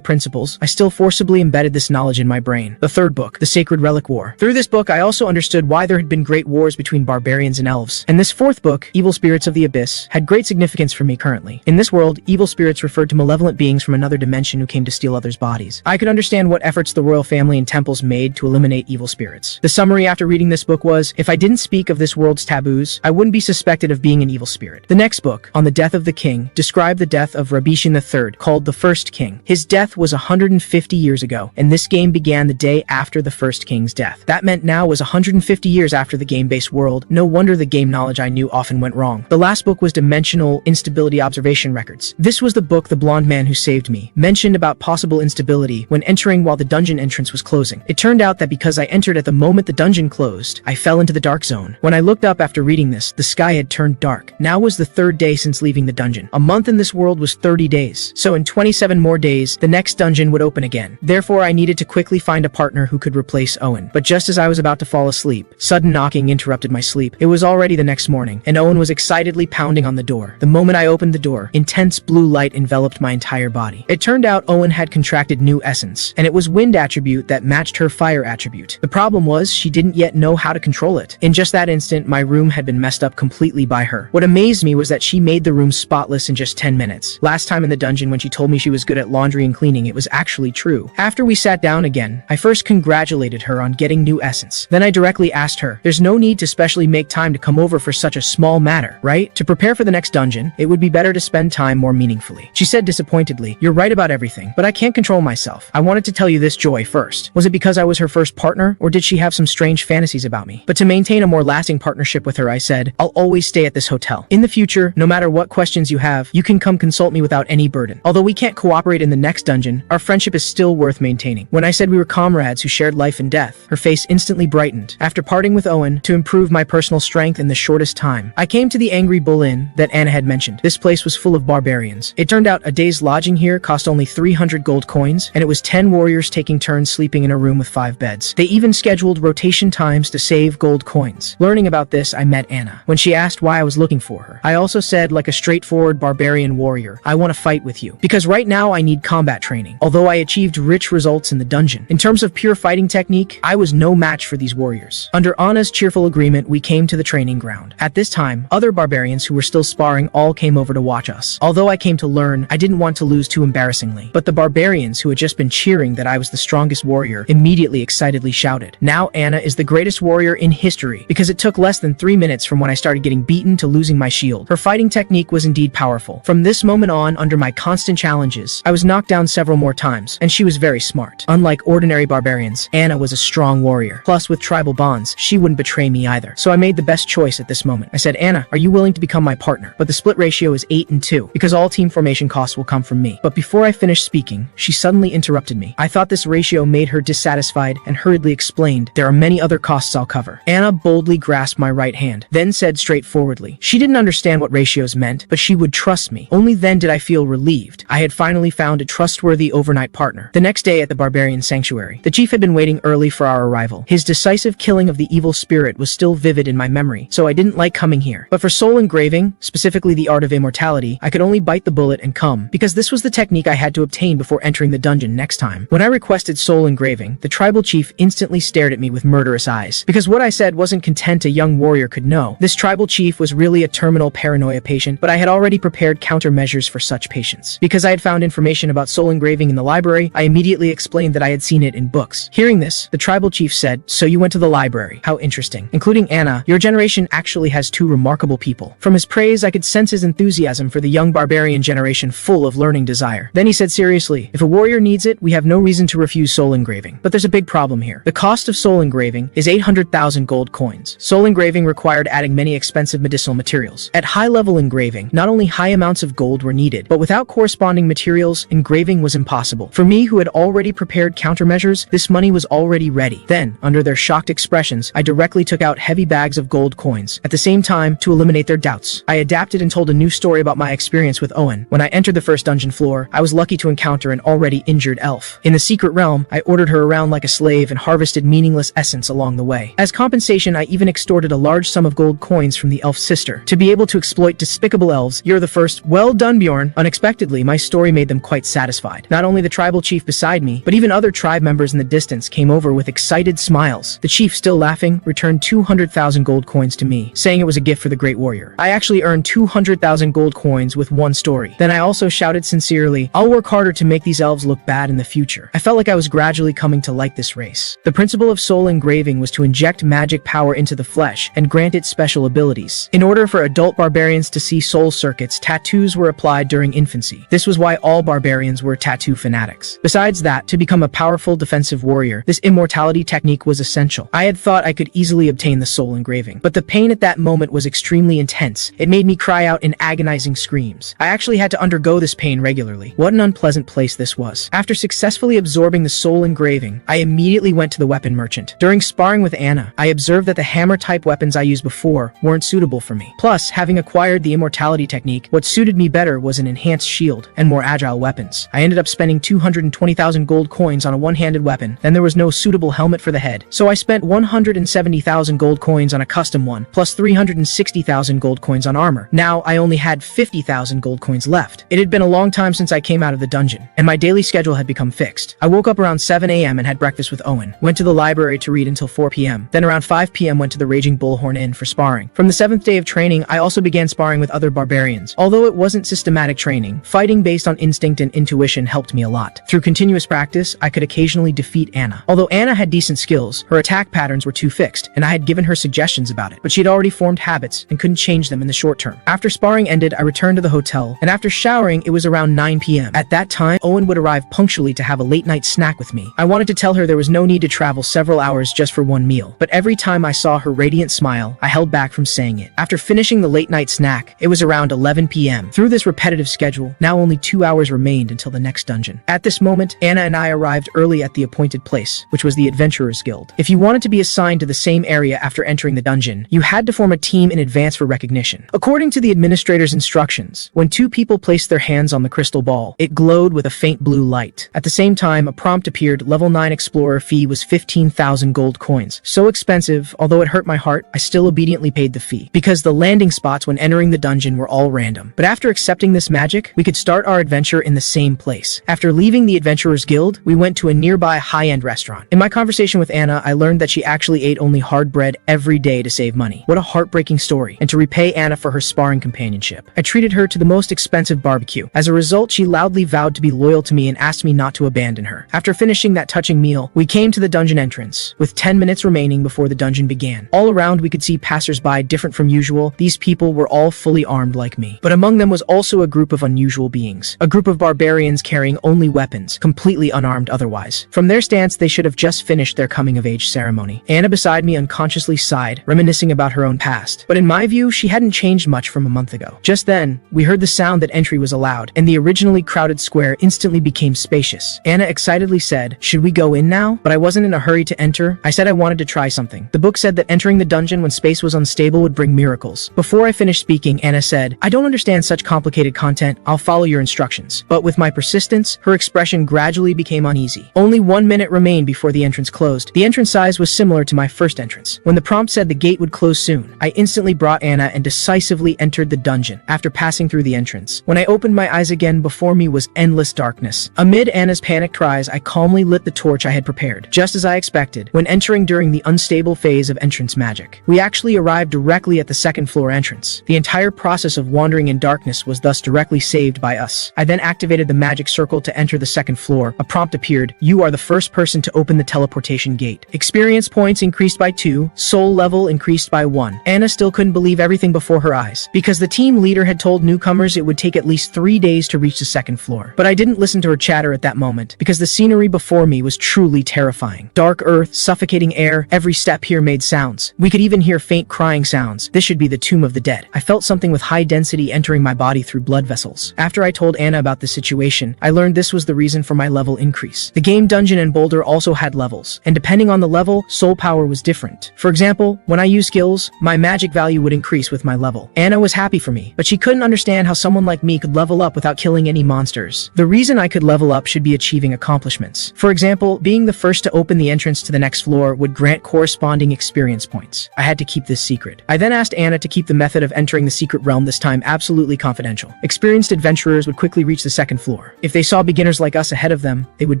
principles, I still forcibly embedded this knowledge in my brain. The third book, The Sacred Relic War. Through this book, I also understood why there had been great wars between barbarians and elves. And this fourth book, Evil Spirits of the Abyss, had great significance for me currently. In this world, evil spirits referred to malevolent beings from another dimension who came to steal others' bodies. I could understand what efforts the royal family and temples made to eliminate evil spirits. The summary after reading this book was, if I didn't speak of this world's taboos, I wouldn't be suspected of being an evil spirit. The next book, On the Death of the King, described the death of Rabishan III, called the First King. His death was 150 years ago, and this game began the day after the first king's death. That meant now was 150 years after the game-based world. No wonder the game knowledge I knew often went wrong. The last book was Dimensional Instability Observation Records. This was the book the blonde man who saved me mentioned about possible instability when entering while the dungeon entrance was closing. It turned out that because I entered at the moment the dungeon closed, I fell into the dark zone. When I looked up after reading this, the sky had turned dark. Now was the third day since leaving the dungeon. A month in this world was 30 days. So in 27 more days, the next dungeon would open again. Therefore, I needed to quickly find a partner who could replace Owen. But just as I was about to fall asleep, sudden knocking interrupted my sleep. It was already the next morning, and Owen was excitedly pounding on the door. The moment I opened the door, intense blue light enveloped my entire body. It turned out Owen had contracted new essence, and it was wind attribute that matched her fire attribute. The problem was she didn't yet know how to control it. In just that instant, my room had been messed up completely by her. What amazed me was that she made the room spotless in just 10 minutes. Last time in the dungeon when she told me she was good at laundry and cleaning, it was actually true. After we sat down again, I first congratulated her on getting new essence. Then I directly asked her, there's no need to specially make time to come over for such a small matter, right? To prepare for the next dungeon, it would be better to spend time more meaningfully. She said disappointedly, you're right about everything, but I can't control myself. I wanted to tell you this, Joy, first. Was it because I was her first partner, or did she have some strange fantasies about me? But to maintain a more lasting partnership with her, I said, I'll always stay at this hotel. In the future, no matter what questions you have, you can come consult me without any burden. Although we can't cooperate in the next dungeon, our friendship is still worth maintaining. When I said we were comrades who shared life and death, her face instantly brightened. After parting with Owen, to improve my personal strength in the shortest time, I came to the Angry Bull Inn that Anna had mentioned. This place was full of barbarians. It turned out a day's lodging here cost only 300 gold coins, and it was 10 warriors taking turns sleeping in a room with 5 beds. They even scheduled rotation times to save gold coins. Learning about this, I met Anna. When she asked why I was looking for her, I also said, like a straightforward barbarian warrior, I want to fight with you. Because right now I need combat training, although I achieved rich results in the dungeon. In terms of pure fighting technique, I was no match for these warriors. Under Anna's cheerful agreement, we came to the training ground. At this time, other barbarians who were still sparring all came over to watch us. Although I came to learn, I didn't want to lose too embarrassingly. But the barbarians who had just been cheering that I was the strongest warrior immediately excitedly shouted, now Anna is the greatest warrior in history, because it took less than 3 minutes from when I started getting beaten to losing my shield. Her fighting technique was indeed powerful. From this moment on, under my constant challenges, I was knocked down several more times, and she was very smart. Unlike ordinary barbarians, Anna was a strong warrior. Plus, with tribal bonds, she wouldn't betray me either. So I made the best choice at this moment. I said, Anna, are you willing to become my partner? But the split ratio is 8-2, because all team formation costs will come from me. But before I finished speaking, she suddenly interrupted me. I thought this ratio made her dissatisfied and hurriedly explained, there are many other costs I'll cover. Anna boldly grasped my right hand, then said straightforwardly, she didn't understand what ratios meant, but she would trust me. Only then did I feel relieved. I had finally found a trustworthy overnight partner. The next day at the barbarian sanctuary, the chief had been waiting early for our arrival. His decisive killing of the evil spirit was still vivid in my memory, so I didn't like coming here. But for soul engraving, specifically the art of immortality, I could only bite the bullet and come, because this was the technique I had to obtain before entering the dungeon next time. When I requested soul engraving, the tribal chief instantly stared at me with murderous eyes, because what I said wasn't content a young warrior could know. This tribal chief was really a terminal paranoia patient, but I had already prepared countermeasures for such patients. Because I had found information about soul engraving in the library, I immediately explained that I had seen it in books. Hearing this, the tribal chief said, so you went to the library. How interesting. Including Anna, your generation actually has two remarkable people. From his praise, I could sense his enthusiasm for the young barbarian generation full of learning desire. Then he said seriously, if a warrior needs it, we have no reason to refuse soul engraving. But there's a big problem here. The cost of soul engraving is 800,000 gold coins. Soul engraving required adding many expensive medicinal materials. At high-level engraving, not only high amounts of gold were needed, but without corresponding materials, engraving was impossible. For me, who had already prepared countermeasures, this money was already ready. Then, under their shocked expressions, I directly took out heavy bags of gold coins. At the same time, to eliminate their doubts, I adapted and told a new story about my experience with Owen. When I entered the first dungeon floor, I was lucky to encounter an already injured elf. In the secret realm, I ordered her around like a slave and harvested meaningless essence along the way. As compensation, I even extorted a large sum of gold coins from the elf's sister. To be able to exploit despicable elves, you're the first. Well done, Bjorn. Unexpectedly, my story made them quite satisfied. Not only the tribal chief beside me, but even other tribe members in the distance came over with excited smiles. The chief, still laughing, returned 200,000 gold coins to me, saying it was a gift for the great warrior. I actually earned 200,000 gold coins with one story. Then I also shouted sincerely, I'll work harder to make these elves look bad in the future. I felt like I was gradually coming to like this race. The principle of soul engraving was to inject magic power into the flesh and grant it special abilities. In order for adult barbarians to see soul circuits, tattoos were applied during infancy. This was why all barbarians were tattoo fanatics. Besides that, to become a powerful defensive warrior, this immortality technique was essential. I had thought I could easily obtain the soul engraving, but the pain at that moment was extremely intense. It made me cry out in agonizing screams. I actually had to undergo this pain regularly. What an unpleasant place this was. After successfully absorbing the soul engraving, I immediately went to the weapon merchant. During sparring with Anna, I observed that the hammer-type weapons I used before weren't suitable for me. Plus, having acquired the immortality technique, what suited me better was an enhanced shield and more agile weapons. I ended up spending 220,000 gold coins on a one-handed weapon. Then there was no suitable helmet for the head, so I spent 170,000 gold coins on a custom one, plus 360,000 gold coins on armor. Now, I only had 50,000 gold coins left. It had been a long time since I came out of the dungeon, and my daily schedule had become fixed. I woke up around 7 a.m. and had breakfast with Owen, went to the library to read until 4 p.m. Then around 5 p.m. went to the Raging Bullhorn Inn for sparring. From the 7th day of training, I also began sparring with other barbarians. Although it wasn't systematic training, fighting based on instinct and intuition helped me a lot. Through continuous practice, I could occasionally defeat Anna. Although Anna had decent skills, her attack patterns were too fixed, and I had given her suggestions about it, but she had already formed habits and couldn't change them in the short term. After sparring ended, I returned to the hotel, and after showering, it was around 9 p.m. At that time, Owen would arrive punctually to have a late-night snack with me. I wanted to tell her there was no need to travel several hours just for one meal, but every time I saw her radiant smile, I held back from saying it. After finishing the late-night snack, it was around 11 p.m. Through this repetitive schedule, now only 2 hours remained until the next dungeon. At this moment, Anna and I arrived early at the appointed place, which was the Adventurers Guild. If you wanted to be assigned to the same area after entering the dungeon, you had to form a team in advance for recognition. According to the administrator's instructions, when two people placed their hands on the crystal ball, it glowed with a faint blue light. At the same time, a prompt appeared. Level 9 explorer fee was 15,000 gold coins. So expensive, although it hurt my heart, I still obediently paid the fee, because the landing spots when entering the dungeon were all random. But after accepting this magic, we could start our adventure in the same place. After leaving the Adventurers Guild, we went to a nearby high-end restaurant. In my conversation with Anna, I learned that she actually ate only hard bread every day to save money. What a heartbreaking story. And to repay Anna for her sparring companionship, I treated her to the most expensive barbecue. As a result, she loudly vowed to be loyal to me and asked me not to abandon her. After finishing that touching meal, we came to the dungeon entrance, with 10 minutes remaining before the dungeon began. All around, we could see passers-by different from usual. These people were all fully armed like me. But among them was also a group of unusual beings. A group of barbarians carrying only weapons, completely unarmed otherwise. From their stance, they should have just finished their coming-of-age ceremony. Anna beside me unconsciously sighed, reminiscing about her own past. But in my view, she hadn't changed much from a month ago. Just then, we heard the sound that entry was allowed, and the originally crowded square instantly became spacious. Anna excitedly said, "Should we go in now?" But I wasn't in a hurry to enter. I said I wanted to try something. The book said that entering the dungeon when space was unstable would bring miracles. Before I finished speaking, Anna said, "I don't understand such complicated content. I'll follow your instructions." But with my persistence, her expression gradually became uneasy. Only 1 minute remained before the entrance closed. The entrance size was similar to my first entrance. When the prompt said the gate would close soon, I instantly brought Anna and decisively entered the dungeon after passing through the entrance. When I opened my eyes again, before me was endless darkness. Amid Anna's panicked cries, I calmly lit the torch I had prepared. Just as I expected, when entering during the unstable phase of entrance magic, we actually arrived directly at the second floor entrance. The entire process of wandering in darkness was thus directly saved by us. I then activated the magic circle to enter the second floor. A prompt appeared. You are the first person to open the teleportation gate. Experience points increased by 2, soul level increased by 1. Anna Anna still couldn't believe everything before her eyes, because the team leader had told newcomers it would take at least 3 days to reach the second floor. But I didn't listen to her chatter at that moment, because the scenery before me was truly terrifying. Dark earth, suffocating air, every step here made sounds. We could even hear faint crying sounds. This should be the tomb of the dead. I felt something with high density entering my body through blood vessels. After I told Anna about the situation, I learned this was the reason for my level increase. The game dungeon and boulder also had levels, and depending on the level, soul power was different. For example, when I used skills, my magic value would increase with my level. Anna was happy for me, but she couldn't understand how someone like me could level up without killing any monsters. The reason I could level up should be achieving accomplishments. For example, being the first to open the entrance to the next floor would grant corresponding experience points. I had to keep this secret. I then asked Anna to keep the method of entering the secret realm this time absolutely confidential. Experienced adventurers would quickly reach the second floor. If they saw beginners like us ahead of them, they would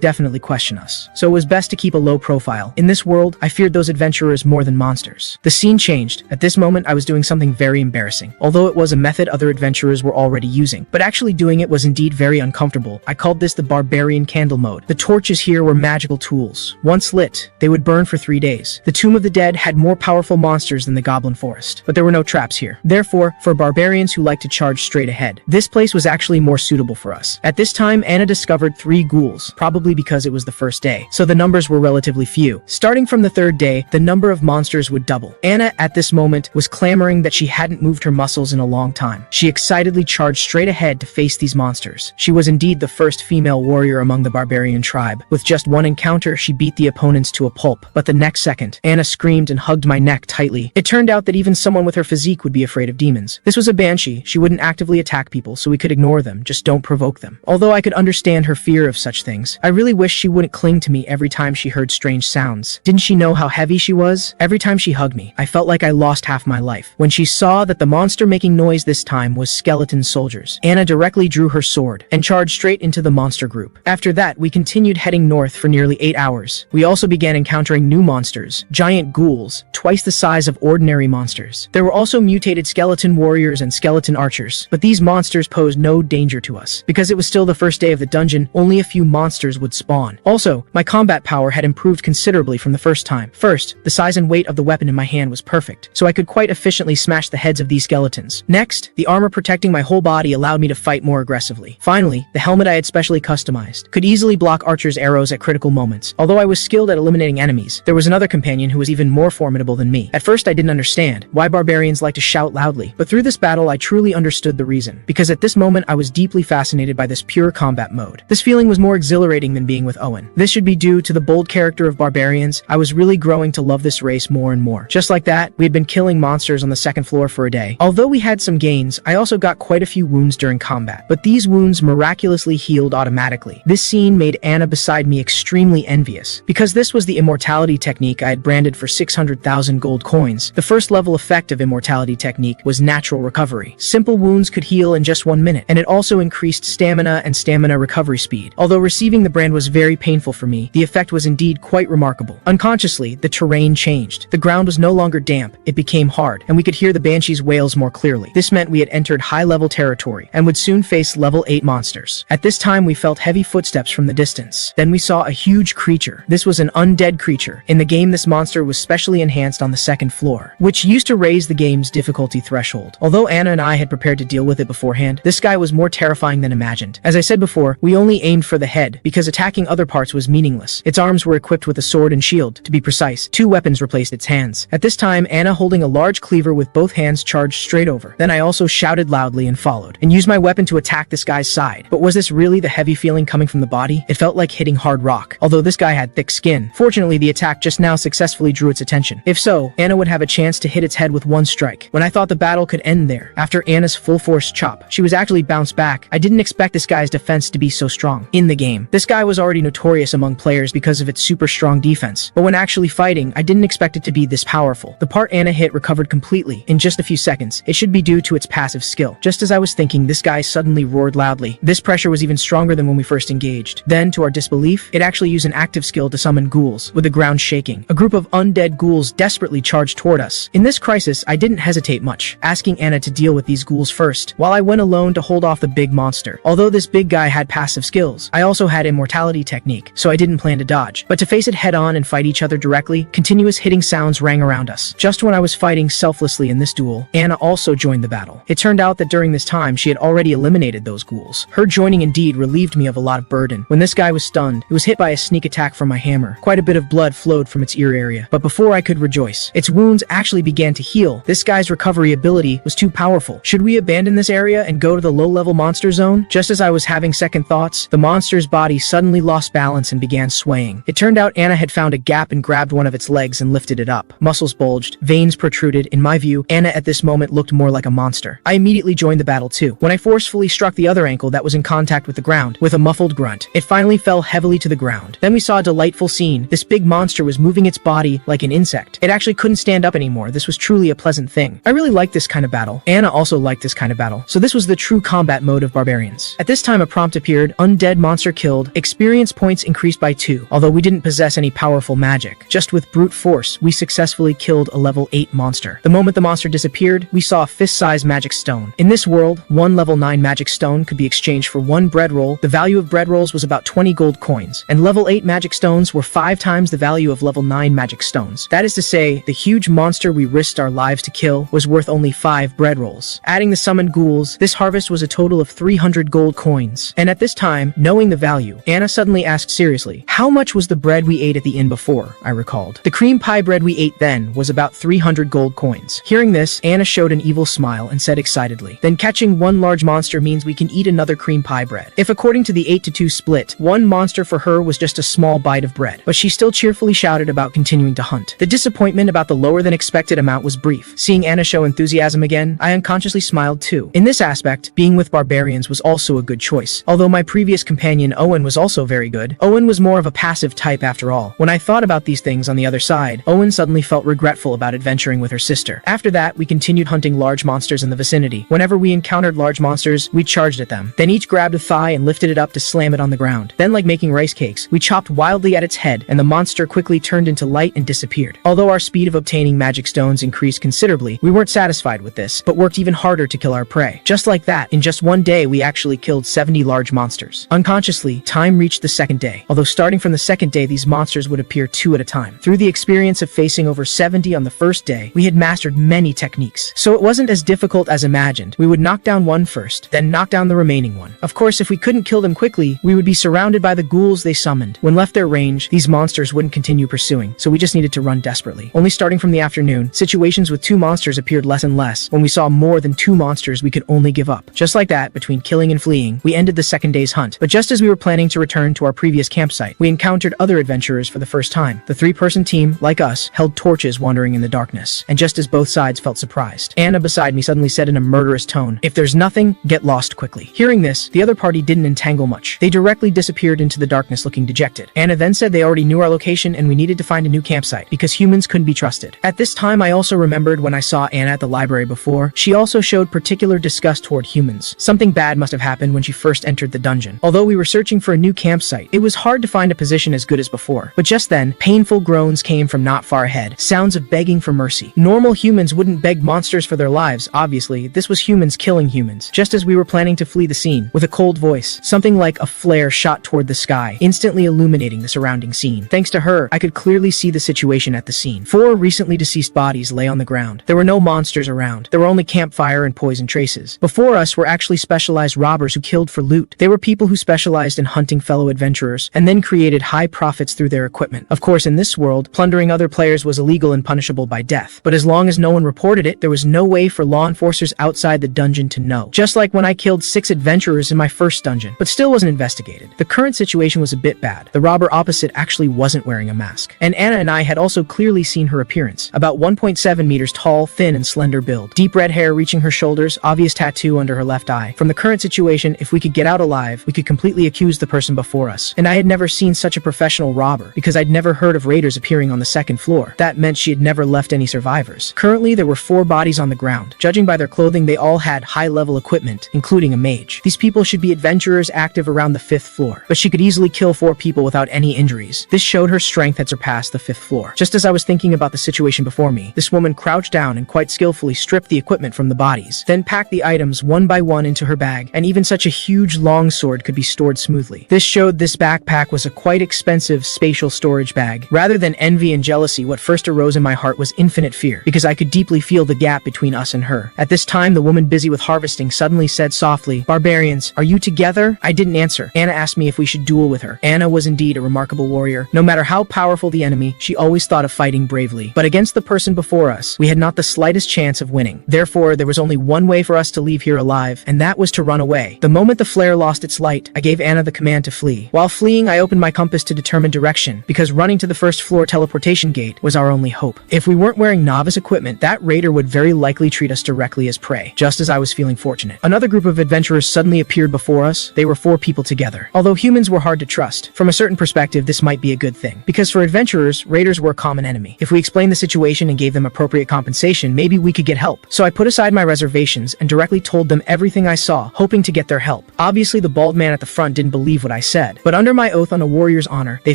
definitely question us. So it was best to keep a low profile. In this world, I feared those adventurers more than monsters. The scene changed. At this moment, I was doing something very embarrassing. Although it was a method other adventurers were already using, but actually doing it was indeed very uncomfortable. I called this the barbarian candle mode. The torches here were magical tools. Once lit, they would burn for 3 days. The Tomb of the Dead had more powerful monsters than the Goblin Forest, but there were no traps here. Therefore, for barbarians who like to charge straight ahead, this place was actually more suitable for us. At this time, Anna discovered 3 ghouls, probably because it was the first day, so the numbers were relatively few. Starting from the 3rd day, the number of monsters would double. Anna, at this moment, was clamoring that she hadn't moved her muscles in a long time. She excitedly charged straight ahead to face these monsters. She was indeed the first female warrior among the barbarian tribe. With just one encounter, she beat the opponents to a pulp. But the next second, Anna screamed and hugged my neck tightly. It turned out that even someone with her physique would be afraid of demons. This was a banshee. She wouldn't actively attack people, so we could ignore them, just don't provoke them. Although I could understand her fear of such things, I really wished she wouldn't cling to me every time she heard strange sounds. Didn't she know how heavy she was? Every time she hugged me, I felt like I lost half my life. When she saw that the monster making noise this time was skeleton soldiers, Anna directly drew her sword and charged straight into the monster group. After that, we continued heading north for nearly 8 hours. We also began encountering new monsters, giant ghouls, twice the size of ordinary monsters. There were also mutated skeleton warriors and skeleton archers, but these monsters posed no danger to us. Because it was still the first day of the dungeon, only a few monsters would spawn. Also, my combat power had improved considerably from the first time. First, the size and weight of the weapon in my hand was perfect, so I could quite efficiently smash the heads of these skeletons. Next, the armor protecting my whole body allowed me to fight more aggressively. Finally, the helmet I had specially customized could easily block archers' arrows at critical moments. Although I was skilled at eliminating enemies, there was another companion who was even more formidable than me. At first, I didn't understand why barbarians like to shout loudly, but through this battle, I truly understood the reason. Because at this moment, I was deeply fascinated by this pure combat mode. This feeling was more exhilarating than being with Owen. This should be due to the bold character of barbarians. I was really growing to love this race more and more. Just like that, we had been killing monsters on the second floor for a day. Although we had some gains, I also got quite a few wounds during combat, but these wounds miraculously healed automatically. This scene made Anna beside me extremely envious. Because this was the immortality technique I had branded for 600,000 gold coins, the first level effect of immortality technique was natural recovery. Simple wounds could heal in just 1 minute, and it also increased stamina and stamina recovery speed. Although receiving the brand was very painful for me, the effect was indeed quite remarkable. Unconsciously, the terrain changed. The ground was no longer damp, it became hard, and we could hear the banshees' wails more clearly. This meant we had entered high-level territory, and would soon face level 8 monsters. At this time, we felt heavy footsteps from the distance. Then we saw a huge creature. This was an undead creature. In the game, this monster was specially enhanced on the second floor, which used to raise the game's difficulty threshold. Although Anna and I had prepared to deal with it beforehand, this guy was more terrifying than imagined. As I said before, we only aimed for the head, because attacking other parts was meaningless. Its arms were equipped with a sword and shield. To be precise, 2 weapons replaced its hands. At this time, Anna, holding a large cleaver with both hands, charged straight over. Then I also shouted loudly and followed, and used my weapon to attack this guy's side. But was this really the heavy feeling coming from the body? It felt like hitting hard rock, although this guy had thick skin. Fortunately, the attack just now successfully drew its attention. If so, Anna would have a chance to hit its head with 1 strike. When I thought the battle could end there, after Anna's full-force chop, she was actually bounced back. I didn't expect this guy's defense to be so strong. In the game, this guy was already notorious among players because of its super strong defense, but when actually fighting, I didn't expect it to be this powerful. The part Anna hit recovered completely in just a few seconds. It should be due to its passive skill. Just as I was thinking, this guy suddenly roared loudly. This pressure was even stronger than when we first engaged. Then, to our disbelief, it actually used an active skill to summon ghouls, with the ground shaking. A group of undead ghouls desperately charged toward us. In this crisis, I didn't hesitate much, asking Anna to deal with these ghouls first, while I went alone to hold off the big monster. Although this big guy had passive skills, I also had immortality technique, so I didn't plan to dodge. But to face it head on and fight each other directly, continuous hitting sounds rang around us. Just when I was fighting selflessly in this duel, Anna also joined the battle. It turned out that during this time she had already eliminated those ghouls. Her joining indeed relieved me of a lot of burden. When this guy was stunned, it was hit by a sneak attack from my hammer. Quite a bit of blood flowed from its ear area, but before I could rejoice, its wounds actually began to heal. This guy's recovery ability was too powerful. Should we abandon this area and go to the low-level monster zone? Just as I was having second thoughts, the monster's body suddenly lost balance and began swaying. It turned out Anna had found a gap and grabbed one of its legs and lifted it up. Muscles bulged, veins protruded. In my view, Anna at this moment looked more like a monster. I immediately joined the battle too. When I forcefully struck the other ankle that was in contact with the ground, with a muffled grunt, it finally fell heavily to the ground. Then we saw a delightful scene. This big monster was moving its body like an insect. It actually couldn't stand up anymore. This was truly a pleasant thing. I really liked this kind of battle. Anna also liked this kind of battle. So this was the true combat mode of barbarians. At this time a prompt appeared: undead monster killed, experience points increased by 2. Although we didn't possess any powerful magic, just with brute force, we successfully killed a level 8 monster. The moment the monster disappeared, we saw a fist-sized magic stone. In this world, one level 9 magic stone could be exchanged for 1 bread roll. The value of bread rolls was about 20 gold coins, and level 8 magic stones were 5 times the value of level 9 magic stones. That is to say, the huge monster we risked our lives to kill was worth only 5 bread rolls. Adding the summoned ghouls, this harvest was a total of 300 gold coins. And at this time, knowing the value, Anna suddenly asked seriously, "How much was the bread we ate at the inn before?" I recalled. "The cream pie bread we ate then was about 300 gold coins." Hearing this, Anna showed an evil smile and said excitedly, "Then catching one large monster means we can eat another cream pie bread." If according to the 8-to-2 split, one monster for her was just a small bite of bread, but she still cheerfully shouted about continuing to hunt. The disappointment about the lower than expected amount was brief. Seeing Anna show enthusiasm again, I unconsciously smiled too. In this aspect, being with barbarians was also a good choice. Although my previous companion Owen was also very good, Owen was more of a passive type after all. When I thought about these things on the other side, Owen suddenly felt regretful about adventuring with her sister. After that, we continued hunting large monsters in the vicinity. Whenever we encountered large monsters, we charged at them. Then each grabbed a thigh and lifted it up to slam it on the ground. Then, like making rice cakes, we chopped wildly at its head, and the monster quickly turned into light and disappeared. Although our speed of obtaining magic stones increased considerably, we weren't satisfied with this, but worked even harder to kill our prey. Just like that, in just one day we actually killed 70 large monsters. Unconsciously, time reached the second day. Although starting from the second day, these monsters would appear 2 at a time. Through the experience of facing over 70 on the first day, we had mastered many techniques. So it wasn't as difficult as imagined. We would knock down one first, then knock down the remaining one. Of course, if we couldn't kill them quickly, we would be surrounded by the ghouls they summoned. When left their range, these monsters wouldn't continue pursuing, so we just needed to run desperately. Only starting from the afternoon, situations with 2 monsters appeared less and less. When we saw more than 2 monsters, we could only give up. Just like that, between killing and fleeing, we ended the second day's hunt. But just as we were planning to return to our previous campsite, we encountered other adventurers for the first time. The 3-person team, like us, held torches wandering in the darkness. And just as both sides felt surprised, Anna beside me suddenly said in a murderous tone, "If there's nothing, get lost quickly." Hearing this, the other party didn't entangle much. They directly disappeared into the darkness looking dejected. Anna then said they already knew our location and we needed to find a new campsite because humans couldn't be trusted. At this time, I also remembered when I saw Anna at the library before, she also showed particular disgust toward humans. Something bad must have happened when she first entered the dungeon. Although we were searching for a new campsite, it was hard to find a position as good as before. But just then, painful groans came from not far ahead, sounds of begging for mercy. Normal humans wouldn't beg monsters for their lives, obviously. This was humans killing humans. Just as we were planning to flee the scene, with a cold voice, something like a flare shot toward the sky, instantly illuminating the surrounding scene. Thanks to her, I could clearly see the situation at the scene. 4 recently deceased bodies lay on the ground. There were no monsters around. There were only campfire and poison traces. Before us were actually specialized robbers who killed for loot. They were people who specialized in hunting fellow adventurers and then created high profits through their equipment. Of course, in this world, plundering other players was illegal and punishable by death. But as long as no one reported it, there was no way for law enforcers outside the dungeon to know. Just like when I killed 6 adventurers in my first dungeon, but still wasn't investigated. The current situation was a bit bad. The robber opposite actually wasn't wearing a mask. And Anna and I had also clearly seen her appearance. About 1.7 meters tall, thin and slender build. Deep red hair reaching her shoulders, obvious tattoo under her left eye. From the current situation, if we could get out alive, we could completely accuse the person before us. And I had never seen such a professional robber, because I'd never heard of raiders appearing on the second floor. That meant she had never left any survivors. Currently, there were 4 bodies on the ground. Judging by their clothing, they all had high-level equipment, including a mage. These people should be adventurers active around the 5th floor, but she could easily kill 4 people without any injuries. This showed her strength had surpassed the 5th floor. Just as I was thinking about the situation before me, this woman crouched down and quite skillfully stripped the equipment from the bodies, then packed the items one by one into her bag, and even such a huge long sword could be stored smoothly. This showed this backpack was a quite expensive spatial storage bag. Rather than envy and jealousy, what first arose in my heart was infinite slight fear, because I could deeply feel the gap between us and her. At this time, the woman busy with harvesting suddenly said softly, "Barbarians, are you together?" I didn't answer. Anna asked me if we should duel with her. Anna was indeed a remarkable warrior. No matter how powerful the enemy, she always thought of fighting bravely. But against the person before us, we had not the slightest chance of winning. Therefore, there was only one way for us to leave here alive, and that was to run away. The moment the flare lost its light, I gave Anna the command to flee. While fleeing, I opened my compass to determine direction, because running to the first floor teleportation gate was our only hope. If we weren't wearing novice equipment, that raider would very likely treat us directly as prey, just as I was feeling fortunate. Another group of adventurers suddenly appeared before us. They were 4 people together. Although humans were hard to trust, from a certain perspective this might be a good thing, because for adventurers, raiders were a common enemy. If we explained the situation and gave them appropriate compensation, maybe we could get help. So I put aside my reservations and directly told them everything I saw, hoping to get their help. Obviously, the bald man at the front didn't believe what I said, but under my oath on a warrior's honor, they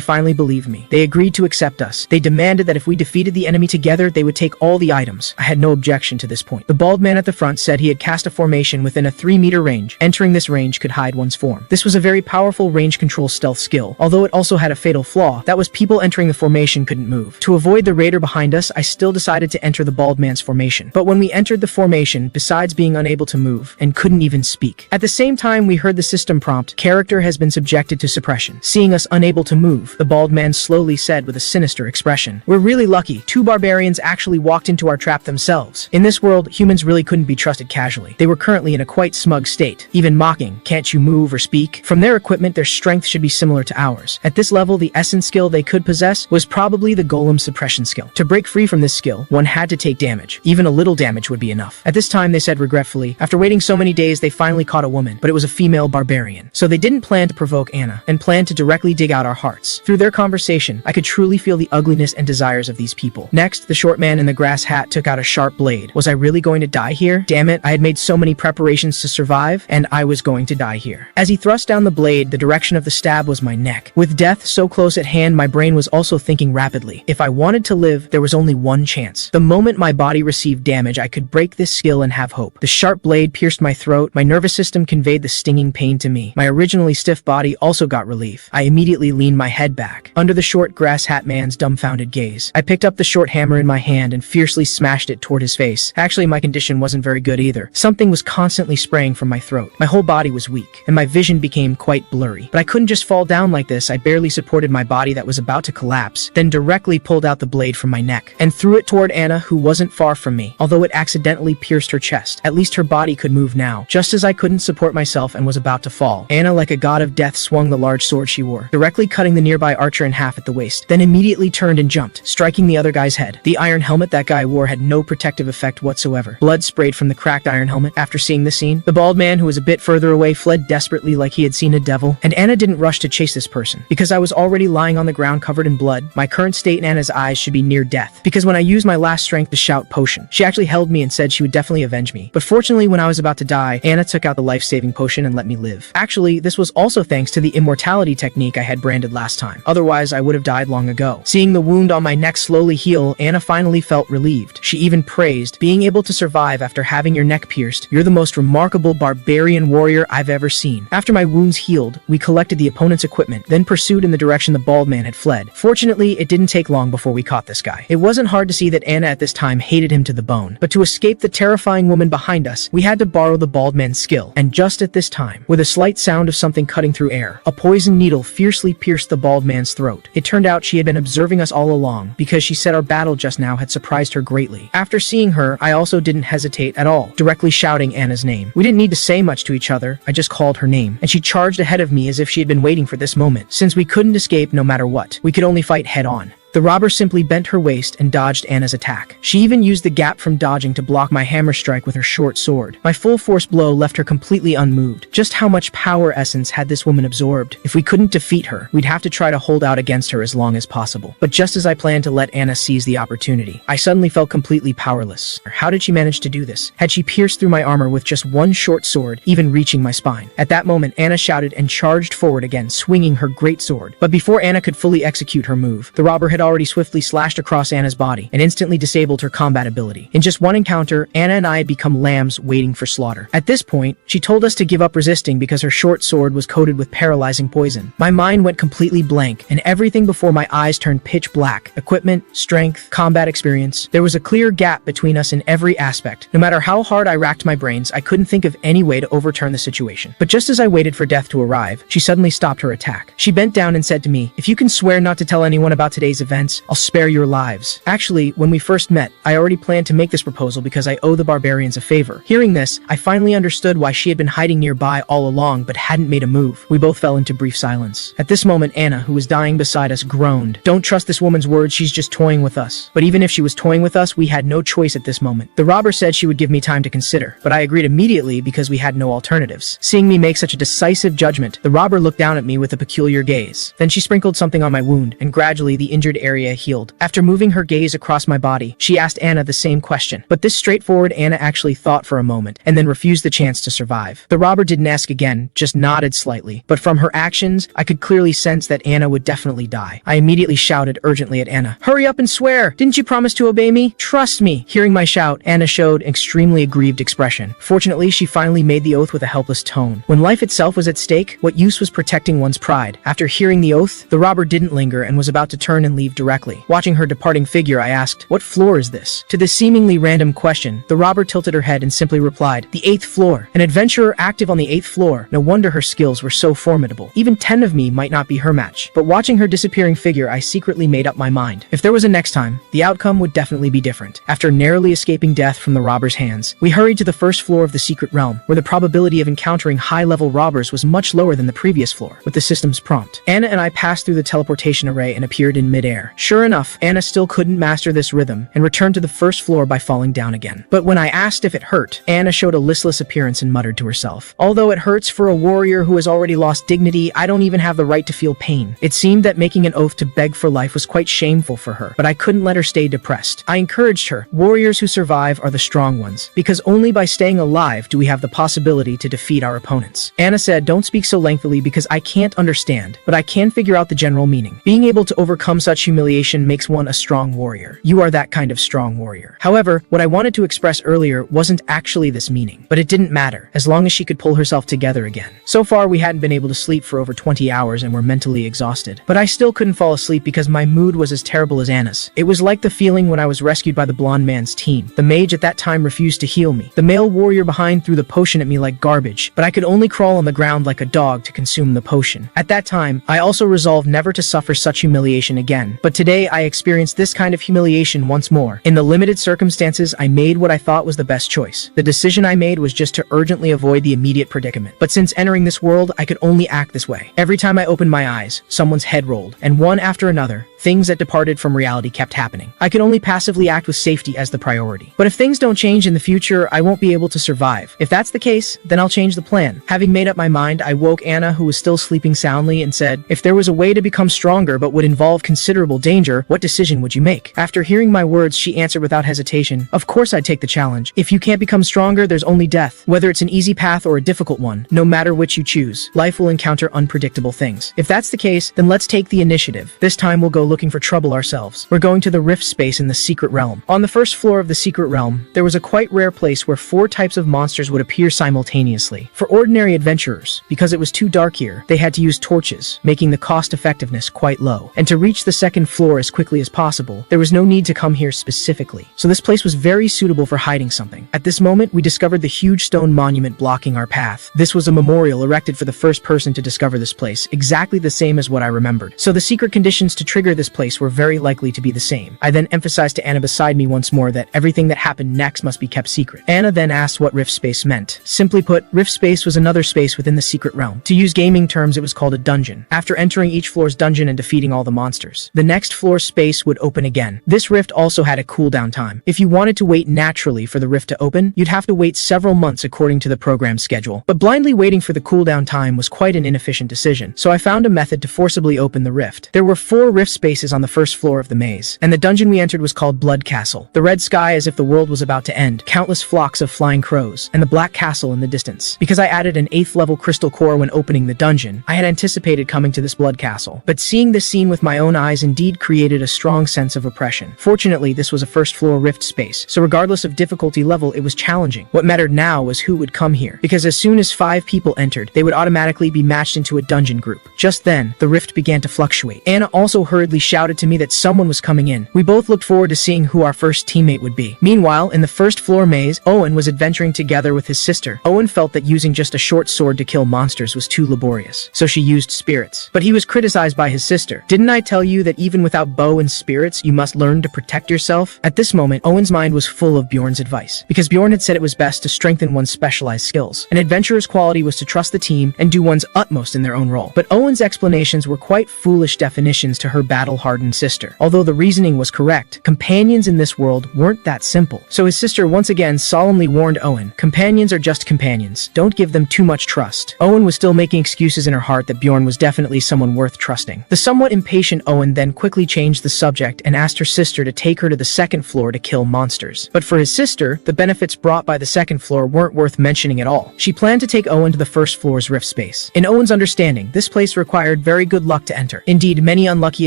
finally believed me. They agreed to accept us. They demanded that if we defeated the enemy together, they would take all the items. I had no objection to this point. The bald man at the front said he had cast a formation within a 3-meter range. Entering this range could hide one's form. This was a very powerful range control stealth skill, although it also had a fatal flaw. That was people entering the formation couldn't move. To avoid the raider behind us, I still decided to enter the bald man's formation. But when we entered the formation, besides being unable to move, and couldn't even speak. At the same time, we heard the system prompt, "Character has been subjected to suppression." Seeing us unable to move, the bald man slowly said with a sinister expression, "We're really lucky. 2 barbarians actually walked into our trap themselves." In this world, humans really couldn't be trusted casually. They were currently in a quite smug state, even mocking, "Can't you move or speak?" From their equipment, their strength should be similar to ours. At this level, the essence skill they could possess was probably the golem suppression skill. To break free from this skill, one had to take damage. Even a little damage would be enough. At this time, they said regretfully, after waiting so many days, they finally caught a woman, but it was a female barbarian. So they didn't plan to provoke Anna, and planned to directly dig out our hearts. Through their conversation, I could truly feel the ugliness and desires of these people. Next, the short man in the grass hat took out a sharp blade. Was I really going to die here? Damn it, I had made so many preparations to survive, and I was going to die here. As he thrust down the blade, the direction of the stab was my neck. With death so close at hand, my brain was also thinking rapidly. If I wanted to live, there was only one chance. The moment my body received damage, I could break this skill and have hope. The sharp blade pierced my throat. My nervous system conveyed the stinging pain to me. My originally stiff body also got relief. I immediately leaned my head back, under the short grass hat man's dumbfounded gaze. I picked up the short hammer in my hand and fiercely smashed it toward his face. Actually, my condition wasn't very good either. Something was constantly spraying from my throat. My whole body was weak, and my vision became quite blurry. But I couldn't just fall down like this. I barely supported my body that was about to collapse, then directly pulled out the blade from my neck and threw it toward Anna, who wasn't far from me. Although it accidentally pierced her chest, at least her body could move now. Just as I couldn't support myself and was about to fall, Anna, like a god of death, swung the large sword she wore, directly cutting the nearby archer in half at the waist, then immediately turned and jumped, striking the other guy's head. The iron helmet that guy wore had no protective effect whatsoever. Blood sprayed from the cracked iron helmet. After seeing this scene, the bald man, who was a bit further away, fled desperately like he had seen a devil, and Anna didn't rush to chase this person, because I was already lying on the ground covered in blood. My current state in Anna's eyes should be near death, because when I used my last strength to shout potion, she actually held me and said she would definitely avenge me. But fortunately, when I was about to die, Anna took out the life-saving potion and let me live. Actually, this was also thanks to the immortality technique I had branded last time. Otherwise, I would have died long ago. Seeing the wound on my neck slowly heal, Anna finally felt relieved. She even praised, "Being able to survive after having your neck pierced, you're the most remarkable barbarian warrior I've ever seen." After my wounds healed, we collected the opponent's equipment, then pursued in the direction the bald man had fled. Fortunately, it didn't take long before we caught this guy. It wasn't hard to see that Anna at this time hated him to the bone, but to escape the terrifying woman behind us, we had to borrow the bald man's skill. And just at this time, with a slight sound of something cutting through air, a poison needle fiercely pierced the bald man's throat. It turned out she had been observing us all along, because she said our battle just now had surprised her greatly. After seeing her, I also didn't hesitate at all, directly shouting Anna's name. We didn't need to say much to each other, I just called her name, and she charged ahead of me as if she had been waiting for this moment. Since we couldn't escape no matter what, we could only fight head on. The robber simply bent her waist and dodged Anna's attack. She even used the gap from dodging to block my hammer strike with her short sword. My full force blow left her completely unmoved. Just how much power essence had this woman absorbed? If we couldn't defeat her, we'd have to try to hold out against her as long as possible. But just as I planned to let Anna seize the opportunity, I suddenly felt completely powerless. How did she manage to do this? Had she pierced through my armor with just one short sword, even reaching my spine? At that moment, Anna shouted and charged forward again, swinging her great sword. But before Anna could fully execute her move, the robber had had already swiftly slashed across Anna's body and instantly disabled her combat ability. In just one encounter, Anna and I had become lambs waiting for slaughter. At this point, she told us to give up resisting because her short sword was coated with paralyzing poison. My mind went completely blank, and everything before my eyes turned pitch black. Equipment, strength, combat experience. There was a clear gap between us in every aspect. No matter how hard I racked my brains, I couldn't think of any way to overturn the situation. But just as I waited for death to arrive, she suddenly stopped her attack. She bent down and said to me, "If you can swear not to tell anyone about today's events, I'll spare your lives." Actually, when we first met, I already planned to make this proposal because I owe the barbarians a favor. Hearing this, I finally understood why she had been hiding nearby all along but hadn't made a move. We both fell into brief silence. At this moment, Anna, who was dying beside us, groaned. "Don't trust this woman's words, she's just toying with us." But even if she was toying with us, we had no choice at this moment. The robber said she would give me time to consider, but I agreed immediately because we had no alternatives. Seeing me make such a decisive judgment, the robber looked down at me with a peculiar gaze. Then she sprinkled something on my wound, and gradually the injured area healed. After moving her gaze across my body, she asked Anna the same question. But this straightforward Anna actually thought for a moment, and then refused the chance to survive. The robber didn't ask again, just nodded slightly. But from her actions, I could clearly sense that Anna would definitely die. I immediately shouted urgently at Anna, "Hurry up and swear! Didn't you promise to obey me? Trust me!" Hearing my shout, Anna showed an extremely aggrieved expression. Fortunately, she finally made the oath with a helpless tone. When life itself was at stake, what use was protecting one's pride? After hearing the oath, the robber didn't linger and was about to turn and leave directly. Watching her departing figure, I asked, "What floor is this?" To this seemingly random question, the robber tilted her head and simply replied, "The 8th floor. An adventurer active on the 8th floor. No wonder her skills were so formidable. Even 10 of me might not be her match." But watching her disappearing figure, I secretly made up my mind. If there was a next time, the outcome would definitely be different. After narrowly escaping death from the robber's hands, we hurried to the first floor of the secret realm, where the probability of encountering high-level robbers was much lower than the previous floor, with the system's prompt. Anna and I passed through the teleportation array and appeared in midair. Sure enough, Anna still couldn't master this rhythm and returned to the first floor by falling down again. But when I asked if it hurt, Anna showed a listless appearance and muttered to herself, "Although it hurts for a warrior who has already lost dignity, I don't even have the right to feel pain." It seemed that making an oath to beg for life was quite shameful for her, but I couldn't let her stay depressed. I encouraged her, "Warriors who survive are the strong ones, because only by staying alive do we have the possibility to defeat our opponents." Anna said, "Don't speak so lengthily because I can't understand, but I can figure out the general meaning. Being able to overcome such humiliation makes one a strong warrior. You are that kind of strong warrior." However, what I wanted to express earlier wasn't actually this meaning, but it didn't matter, as long as she could pull herself together again. So far, we hadn't been able to sleep for over 20 hours and were mentally exhausted. But I still couldn't fall asleep because my mood was as terrible as Anna's. It was like the feeling when I was rescued by the blonde man's team. The mage at that time refused to heal me. The male warrior behind threw the potion at me like garbage, but I could only crawl on the ground like a dog to consume the potion. At that time, I also resolved never to suffer such humiliation again. But today, I experienced this kind of humiliation once more. In the limited circumstances, I made what I thought was the best choice. The decision I made was just to urgently avoid the immediate predicament. But since entering this world, I could only act this way. Every time I opened my eyes, someone's head rolled, and one after another, things that departed from reality kept happening. I could only passively act with safety as the priority. But if things don't change in the future, I won't be able to survive. If that's the case, then I'll change the plan. Having made up my mind, I woke Anna, who was still sleeping soundly, and said, "If there was a way to become stronger but would involve considerable danger, what decision would you make?" After hearing my words, she answered without hesitation, "Of course I'd take the challenge. If you can't become stronger, there's only death. Whether it's an easy path or a difficult one, no matter which you choose, life will encounter unpredictable things. If that's the case, then let's take the initiative. This time we'll go looking for trouble ourselves. We're going to the rift space in the secret realm." On the first floor of the secret realm, there was a quite rare place where 4 types of monsters would appear simultaneously. For ordinary adventurers, because it was too dark here, they had to use torches, making the cost effectiveness quite low. And to reach the second floor as quickly as possible, there was no need to come here specifically. So this place was very suitable for hiding something. At this moment, we discovered the huge stone monument blocking our path. This was a memorial erected for the first person to discover this place, exactly the same as what I remembered. So the secret conditions to trigger this place were very likely to be the same. I then emphasized to Anna beside me once more that everything that happened next must be kept secret. Anna then asked what rift space meant. Simply put, rift space was another space within the secret realm. To use gaming terms, it was called a dungeon. After entering each floor's dungeon and defeating all the monsters, the next floor's space would open again. This rift also had a cooldown time. If you wanted to wait naturally for the rift to open, you'd have to wait several months according to the program's schedule. But blindly waiting for the cooldown time was quite an inefficient decision, so I found a method to forcibly open the rift. There were 4 rift spaces spaces on the first floor of the maze, and the dungeon we entered was called Blood Castle. The red sky as if the world was about to end, countless flocks of flying crows, and the black castle in the distance. Because I added an 8th level crystal core when opening the dungeon, I had anticipated coming to this Blood Castle. But seeing this scene with my own eyes indeed created a strong sense of oppression. Fortunately, this was a first floor rift space, so regardless of difficulty level, it was challenging. What mattered now was who would come here, because as soon as 5 people entered, they would automatically be matched into a dungeon group. Just then, the rift began to fluctuate. Anna also hurriedly shouted to me that someone was coming in. We both looked forward to seeing who our first teammate would be. Meanwhile, in the first floor maze, Owen was adventuring together with his sister. Owen felt that using just a short sword to kill monsters was too laborious, so she used spirits. But he was criticized by his sister. Didn't I tell you that even without bow and spirits, you must learn to protect yourself? At this moment, Owen's mind was full of Bjorn's advice, because Bjorn had said it was best to strengthen one's specialized skills. An adventurer's quality was to trust the team and do one's utmost in their own role. But Owen's explanations were quite foolish definitions to her battle-hardened sister. Although the reasoning was correct, companions in this world weren't that simple. So his sister once again solemnly warned Owen, companions are just companions. Don't give them too much trust. Owen was still making excuses in her heart that Bjorn was definitely someone worth trusting. The somewhat impatient Owen then quickly changed the subject and asked her sister to take her to the second floor to kill monsters. But for his sister, the benefits brought by the second floor weren't worth mentioning at all. She planned to take Owen to the first floor's rift space. In Owen's understanding, this place required very good luck to enter. Indeed, many unlucky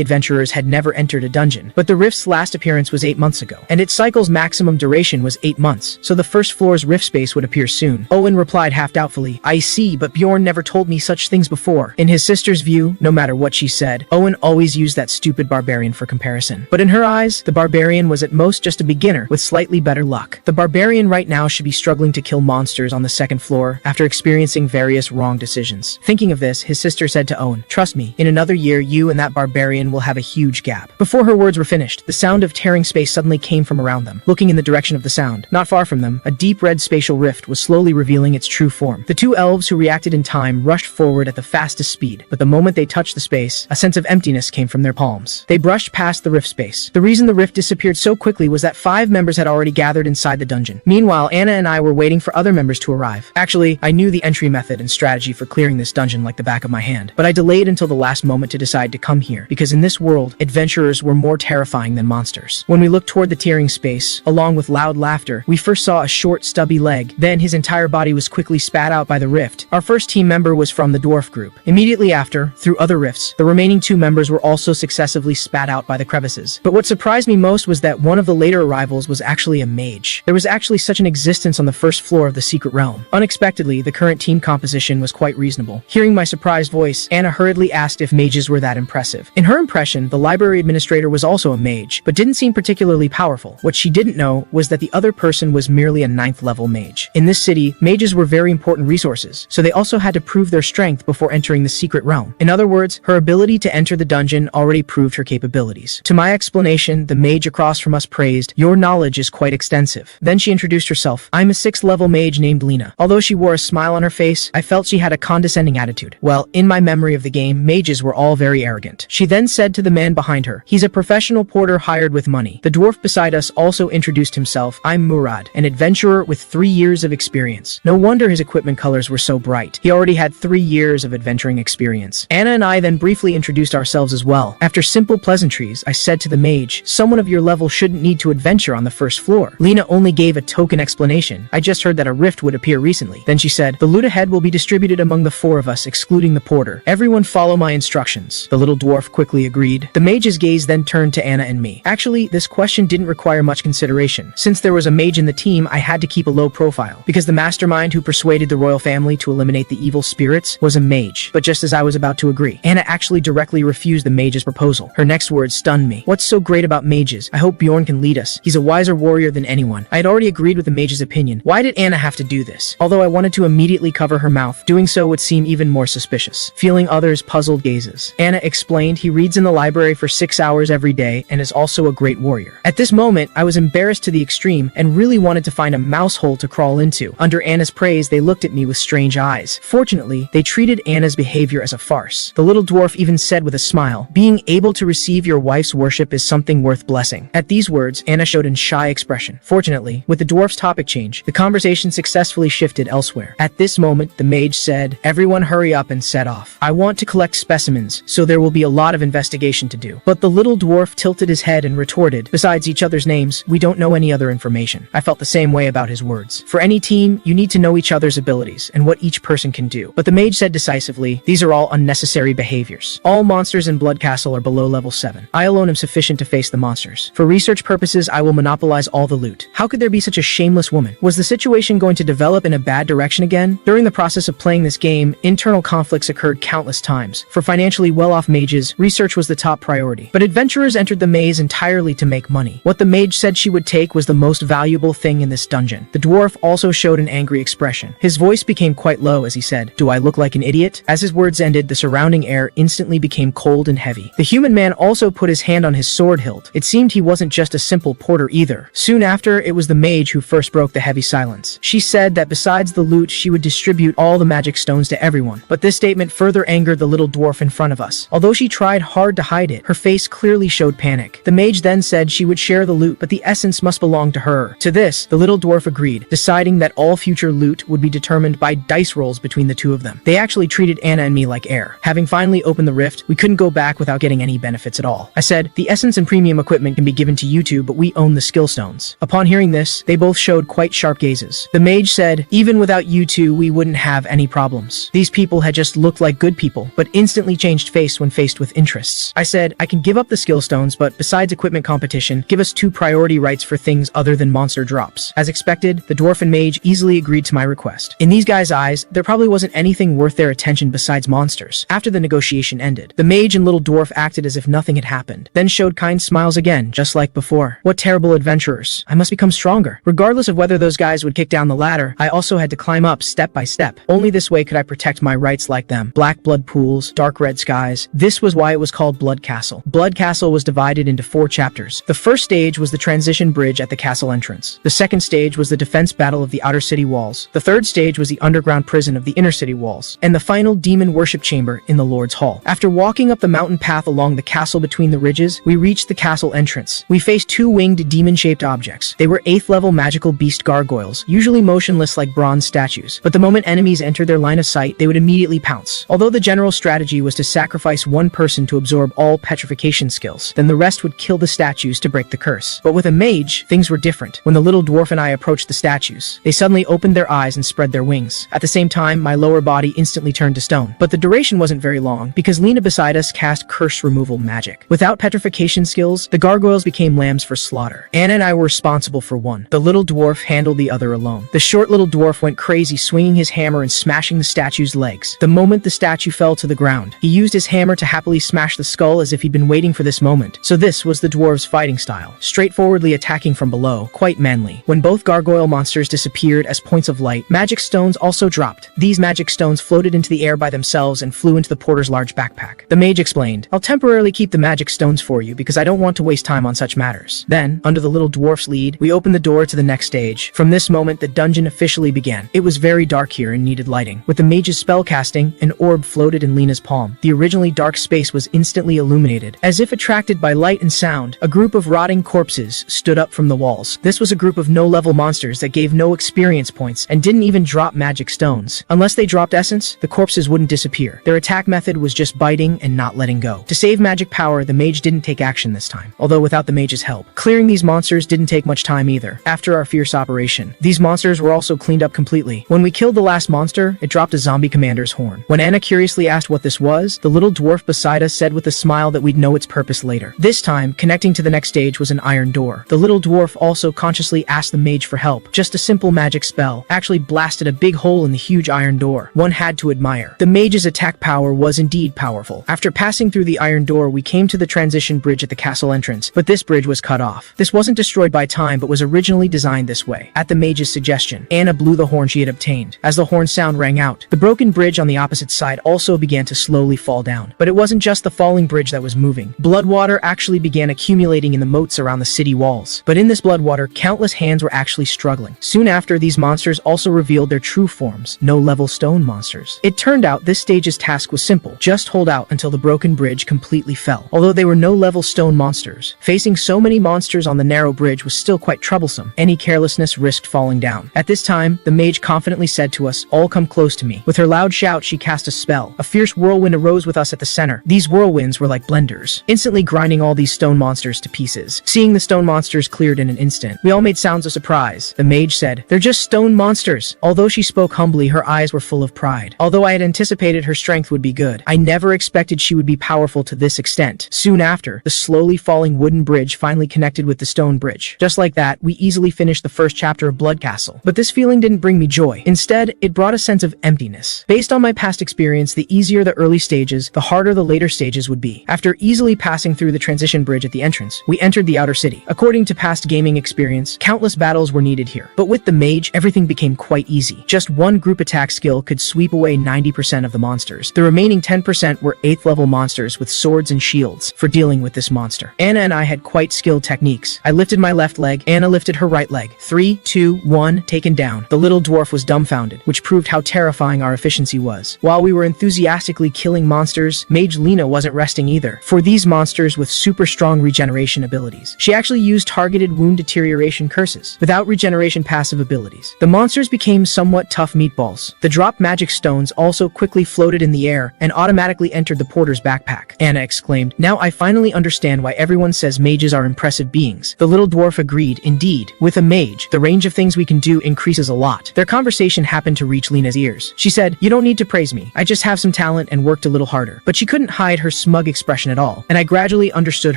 adventurers had never entered a dungeon, but the rift's last appearance was 8 months ago, and its cycle's maximum duration was 8 months, so the first floor's rift space would appear soon. Owen replied half doubtfully, I see, but Bjorn never told me such things before. In his sister's view, no matter what she said, Owen always used that stupid barbarian for comparison. But in her eyes, the barbarian was at most just a beginner with slightly better luck. The barbarian right now should be struggling to kill monsters on the second floor after experiencing various wrong decisions. Thinking of this, his sister said to Owen, trust me, in another year you and that barbarian will have a huge gap. Before her words were finished, the sound of tearing space suddenly came from around them. Looking in the direction of the sound, not far from them, a deep red spatial rift was slowly revealing its true form. The 2 elves who reacted in time rushed forward at the fastest speed, but the moment they touched the space, a sense of emptiness came from their palms. They brushed past the rift space. The reason the rift disappeared so quickly was that 5 members had already gathered inside the dungeon. Meanwhile, Anna and I were waiting for other members to arrive. Actually, I knew the entry method and strategy for clearing this dungeon like the back of my hand, but I delayed until the last moment to decide to come here, because in this world, adventurers were more terrifying than monsters. When we looked toward the tearing space, along with loud laughter, we first saw a short, stubby leg, then his entire body was quickly spat out by the rift. Our first team member was from the dwarf group. Immediately after, through other rifts, the remaining 2 members were also successively spat out by the crevices. But what surprised me most was that one of the later arrivals was actually a mage. There was actually such an existence on the first floor of the secret realm. Unexpectedly, the current team composition was quite reasonable. Hearing my surprised voice, Anna hurriedly asked if mages were that impressive. In her impression, the library administrator was also a mage, but didn't seem particularly powerful. What she didn't know was that the other person was merely a 9th level mage. In this city, mages were very important resources, so they also had to prove their strength before entering the secret realm. In other words, her ability to enter the dungeon already proved her capabilities. To my explanation, the mage across from us praised, your knowledge is quite extensive. Then she introduced herself. I'm a 6th level mage named Lena. Although she wore a smile on her face, I felt she had a condescending attitude. Well, in my memory of the game, mages were all very arrogant. She then said to the man behind her, he's a professional porter hired with money. The dwarf beside us also introduced himself. I'm Murad, an adventurer with 3 years of experience. No wonder his equipment colors were so bright. He already had 3 years of adventuring experience. Anna and I then briefly introduced ourselves as well. After simple pleasantries, I said to the mage, someone of your level shouldn't need to adventure on the first floor. Lena only gave a token explanation. I just heard that a rift would appear recently. Then she said, the loot ahead will be distributed among the 4 of us, excluding the porter. Everyone follow my instructions. The little dwarf quickly agreed. The mage's gaze then turned to Anna and me. Actually, this question didn't require much consideration. Since there was a mage in the team, I had to keep a low profile, because the mastermind who persuaded the royal family to eliminate the evil spirits was a mage. But just as I was about to agree, Anna actually directly refused the mage's proposal. Her next words stunned me. What's so great about mages? I hope Bjorn can lead us. He's a wiser warrior than anyone. I had already agreed with the mage's opinion. Why did Anna have to do this? Although I wanted to immediately cover her mouth, doing so would seem even more suspicious. Feeling others' puzzled gazes, Anna explained he reads in the library for 6 hours every day and is also a great warrior. At this moment, I was embarrassed to the extreme and really wanted to find a mouse hole to crawl into. Under Anna's praise, they looked at me with strange eyes. Fortunately, they treated Anna's behavior as a farce. The little dwarf even said with a smile, being able to receive your wife's worship is something worth blessing. At these words, Anna showed a shy expression. Fortunately, with the dwarf's topic change, the conversation successfully shifted elsewhere. At this moment, the mage said, everyone hurry up and set off. I want to collect specimens, so there will be a lot of investigation investigation to do. But the little dwarf tilted his head and retorted, besides each other's names, we don't know any other information. I felt the same way about his words. For any team, you need to know each other's abilities and what each person can do. But the mage said decisively, these are all unnecessary behaviors. All monsters in Blood Castle are below level 7. I alone am sufficient to face the monsters. For research purposes, I will monopolize all the loot. How could there be such a shameless woman? Was the situation going to develop in a bad direction again? During the process of playing this game, internal conflicts occurred countless times. For financially well-off mages, research was the top priority. But adventurers entered the maze entirely to make money. What the mage said she would take was the most valuable thing in this dungeon. The dwarf also showed an angry expression. His voice became quite low as he said, "Do I look like an idiot?" As his words ended, the surrounding air instantly became cold and heavy. The human man also put his hand on his sword hilt. It seemed he wasn't just a simple porter either. Soon after, it was the mage who first broke the heavy silence. She said that besides the loot, she would distribute all the magic stones to everyone. But this statement further angered the little dwarf in front of us. Although she tried hard to hide it, her face clearly showed panic. The mage then said she would share the loot, but the essence must belong to her. To this, the little dwarf agreed, deciding that all future loot would be determined by dice rolls between the two of them. They actually treated Anna and me like air. Having finally opened the rift, we couldn't go back without getting any benefits at all. I said, the essence and premium equipment can be given to you two, but we own the skill stones. Upon hearing this, they both showed quite sharp gazes. The mage said, even without you two, we wouldn't have any problems. These people had just looked like good people, but instantly changed face when faced with interests. I said, I can give up the skill stones, but besides equipment competition, give us 2 priority rights for things other than monster drops. As expected, the dwarf and mage easily agreed to my request. In these guys' eyes, there probably wasn't anything worth their attention besides monsters. After the negotiation ended, the mage and little dwarf acted as if nothing had happened, then showed kind smiles again, just like before. What terrible adventurers. I must become stronger. Regardless of whether those guys would kick down the ladder, I also had to climb up step by step. Only this way could I protect my rights like them. Black blood pools, dark red skies. This was why it was called Blood Castle. Blood Castle was divided into 4 chapters. The first stage was the transition bridge at the castle entrance. The second stage was the defense battle of the outer city walls. The third stage was the underground prison of the inner city walls. And the final demon worship chamber in the Lord's Hall. After walking up the mountain path along the castle between the ridges, we reached the castle entrance. We faced 2 winged demon-shaped objects. They were 8th level magical beast gargoyles, usually motionless like bronze statues. But the moment enemies entered their line of sight, they would immediately pounce. Although the general strategy was to sacrifice one person to absorb all petrification skills, then the rest would kill the statues to break the curse. But with a mage, things were different. When the little dwarf and I approached the statues, they suddenly opened their eyes and spread their wings. At the same time, my lower body instantly turned to stone. But the duration wasn't very long, because Lena beside us cast curse removal magic. Without petrification skills, the gargoyles became lambs for slaughter. Anna and I were responsible for one. The little dwarf handled the other alone. The short little dwarf went crazy, swinging his hammer and smashing the statue's legs. The moment the statue fell to the ground, he used his hammer to happily smash the skull as if he'd been waiting for this moment. So this was the dwarves' fighting style. Straightforwardly attacking from below, quite manly. When both gargoyle monsters disappeared as points of light, magic stones also dropped. These magic stones floated into the air by themselves and flew into the porter's large backpack. The mage explained, I'll temporarily keep the magic stones for you because I don't want to waste time on such matters. Then, under the little dwarf's lead, we opened the door to the next stage. From this moment, the dungeon officially began. It was very dark here and needed lighting. With the mage's spell casting, an orb floated in Lena's palm. The originally dark space was instantly illuminated. As if attracted by light and sound, a group of rotting corpses stood up from the walls. This was a group of no-level monsters that gave no experience points and didn't even drop magic stones. Unless they dropped essence, the corpses wouldn't disappear. Their attack method was just biting and not letting go. To save magic power, the mage didn't take action this time, although without the mage's help. Clearing these monsters didn't take much time either. After our fierce operation, these monsters were also cleaned up completely. When we killed the last monster, it dropped a zombie commander's horn. When Anna curiously asked what this was, the little dwarf beside us said with a smile that we'd know its purpose later. This time, connecting to the next stage was an iron door. The little dwarf also consciously asked the mage for help. Just a simple magic spell actually blasted a big hole in the huge iron door. One had to admire. The mage's attack power was indeed powerful. After passing through the iron door, we came to the transition bridge at the castle entrance, but this bridge was cut off. This wasn't destroyed by time, but was originally designed this way. At the mage's suggestion, Anna blew the horn she had obtained. As the horn sound rang out, the broken bridge on the opposite side also began to slowly fall down. But it wasn't just the falling bridge that was moving. Blood water actually began accumulating in the moats around the city walls. But in this blood water, countless hands were actually struggling. Soon after, these monsters also revealed their true forms, no-level stone monsters. It turned out this stage's task was simple. Just hold out until the broken bridge completely fell. Although they were no-level stone monsters, facing so many monsters on the narrow bridge was still quite troublesome. Any carelessness risked falling down. At this time, the mage confidently said to us, all come close to me. With her loud shout, she cast a spell. A fierce whirlwind arose with us at the center. These whirlwinds hands were like blenders, instantly grinding all these stone monsters to pieces. Seeing the stone monsters cleared in an instant, we all made sounds of surprise. The mage said, "They're just stone monsters." Although she spoke humbly, her eyes were full of pride. Although I had anticipated her strength would be good, I never expected she would be powerful to this extent. Soon after, the slowly falling wooden bridge finally connected with the stone bridge. Just like that, we easily finished the first chapter of Blood Castle. But this feeling didn't bring me joy. Instead, it brought a sense of emptiness. Based on my past experience, the easier the early stages, the harder the later stages would be. After easily passing through the transition bridge at the entrance, we entered the outer city. According to past gaming experience, countless battles were needed here. But with the mage, everything became quite easy. Just one group attack skill could sweep away 90% of the monsters. The remaining 10% were 8th level monsters with swords and shields for dealing with this monster. Anna and I had quite skilled techniques. I lifted my left leg, Anna lifted her right leg. 3, 2, 1, taken down. The little dwarf was dumbfounded, which proved how terrifying our efficiency was. While we were enthusiastically killing monsters, Mage Lena wasn't resting either. For these monsters with super strong regeneration abilities, she actually used targeted wound deterioration curses without regeneration passive abilities. The monsters became somewhat tough meatballs. The drop magic stones also quickly floated in the air and automatically entered the porter's backpack. Anna exclaimed, "Now I finally understand why everyone says mages are impressive beings." The little dwarf agreed. Indeed, with a mage, the range of things we can do increases a lot. Their conversation happened to reach Lena's ears. She said, "You don't need to praise me. I just have some talent and worked a little harder." But she couldn't hide her smug expression at all, and I gradually understood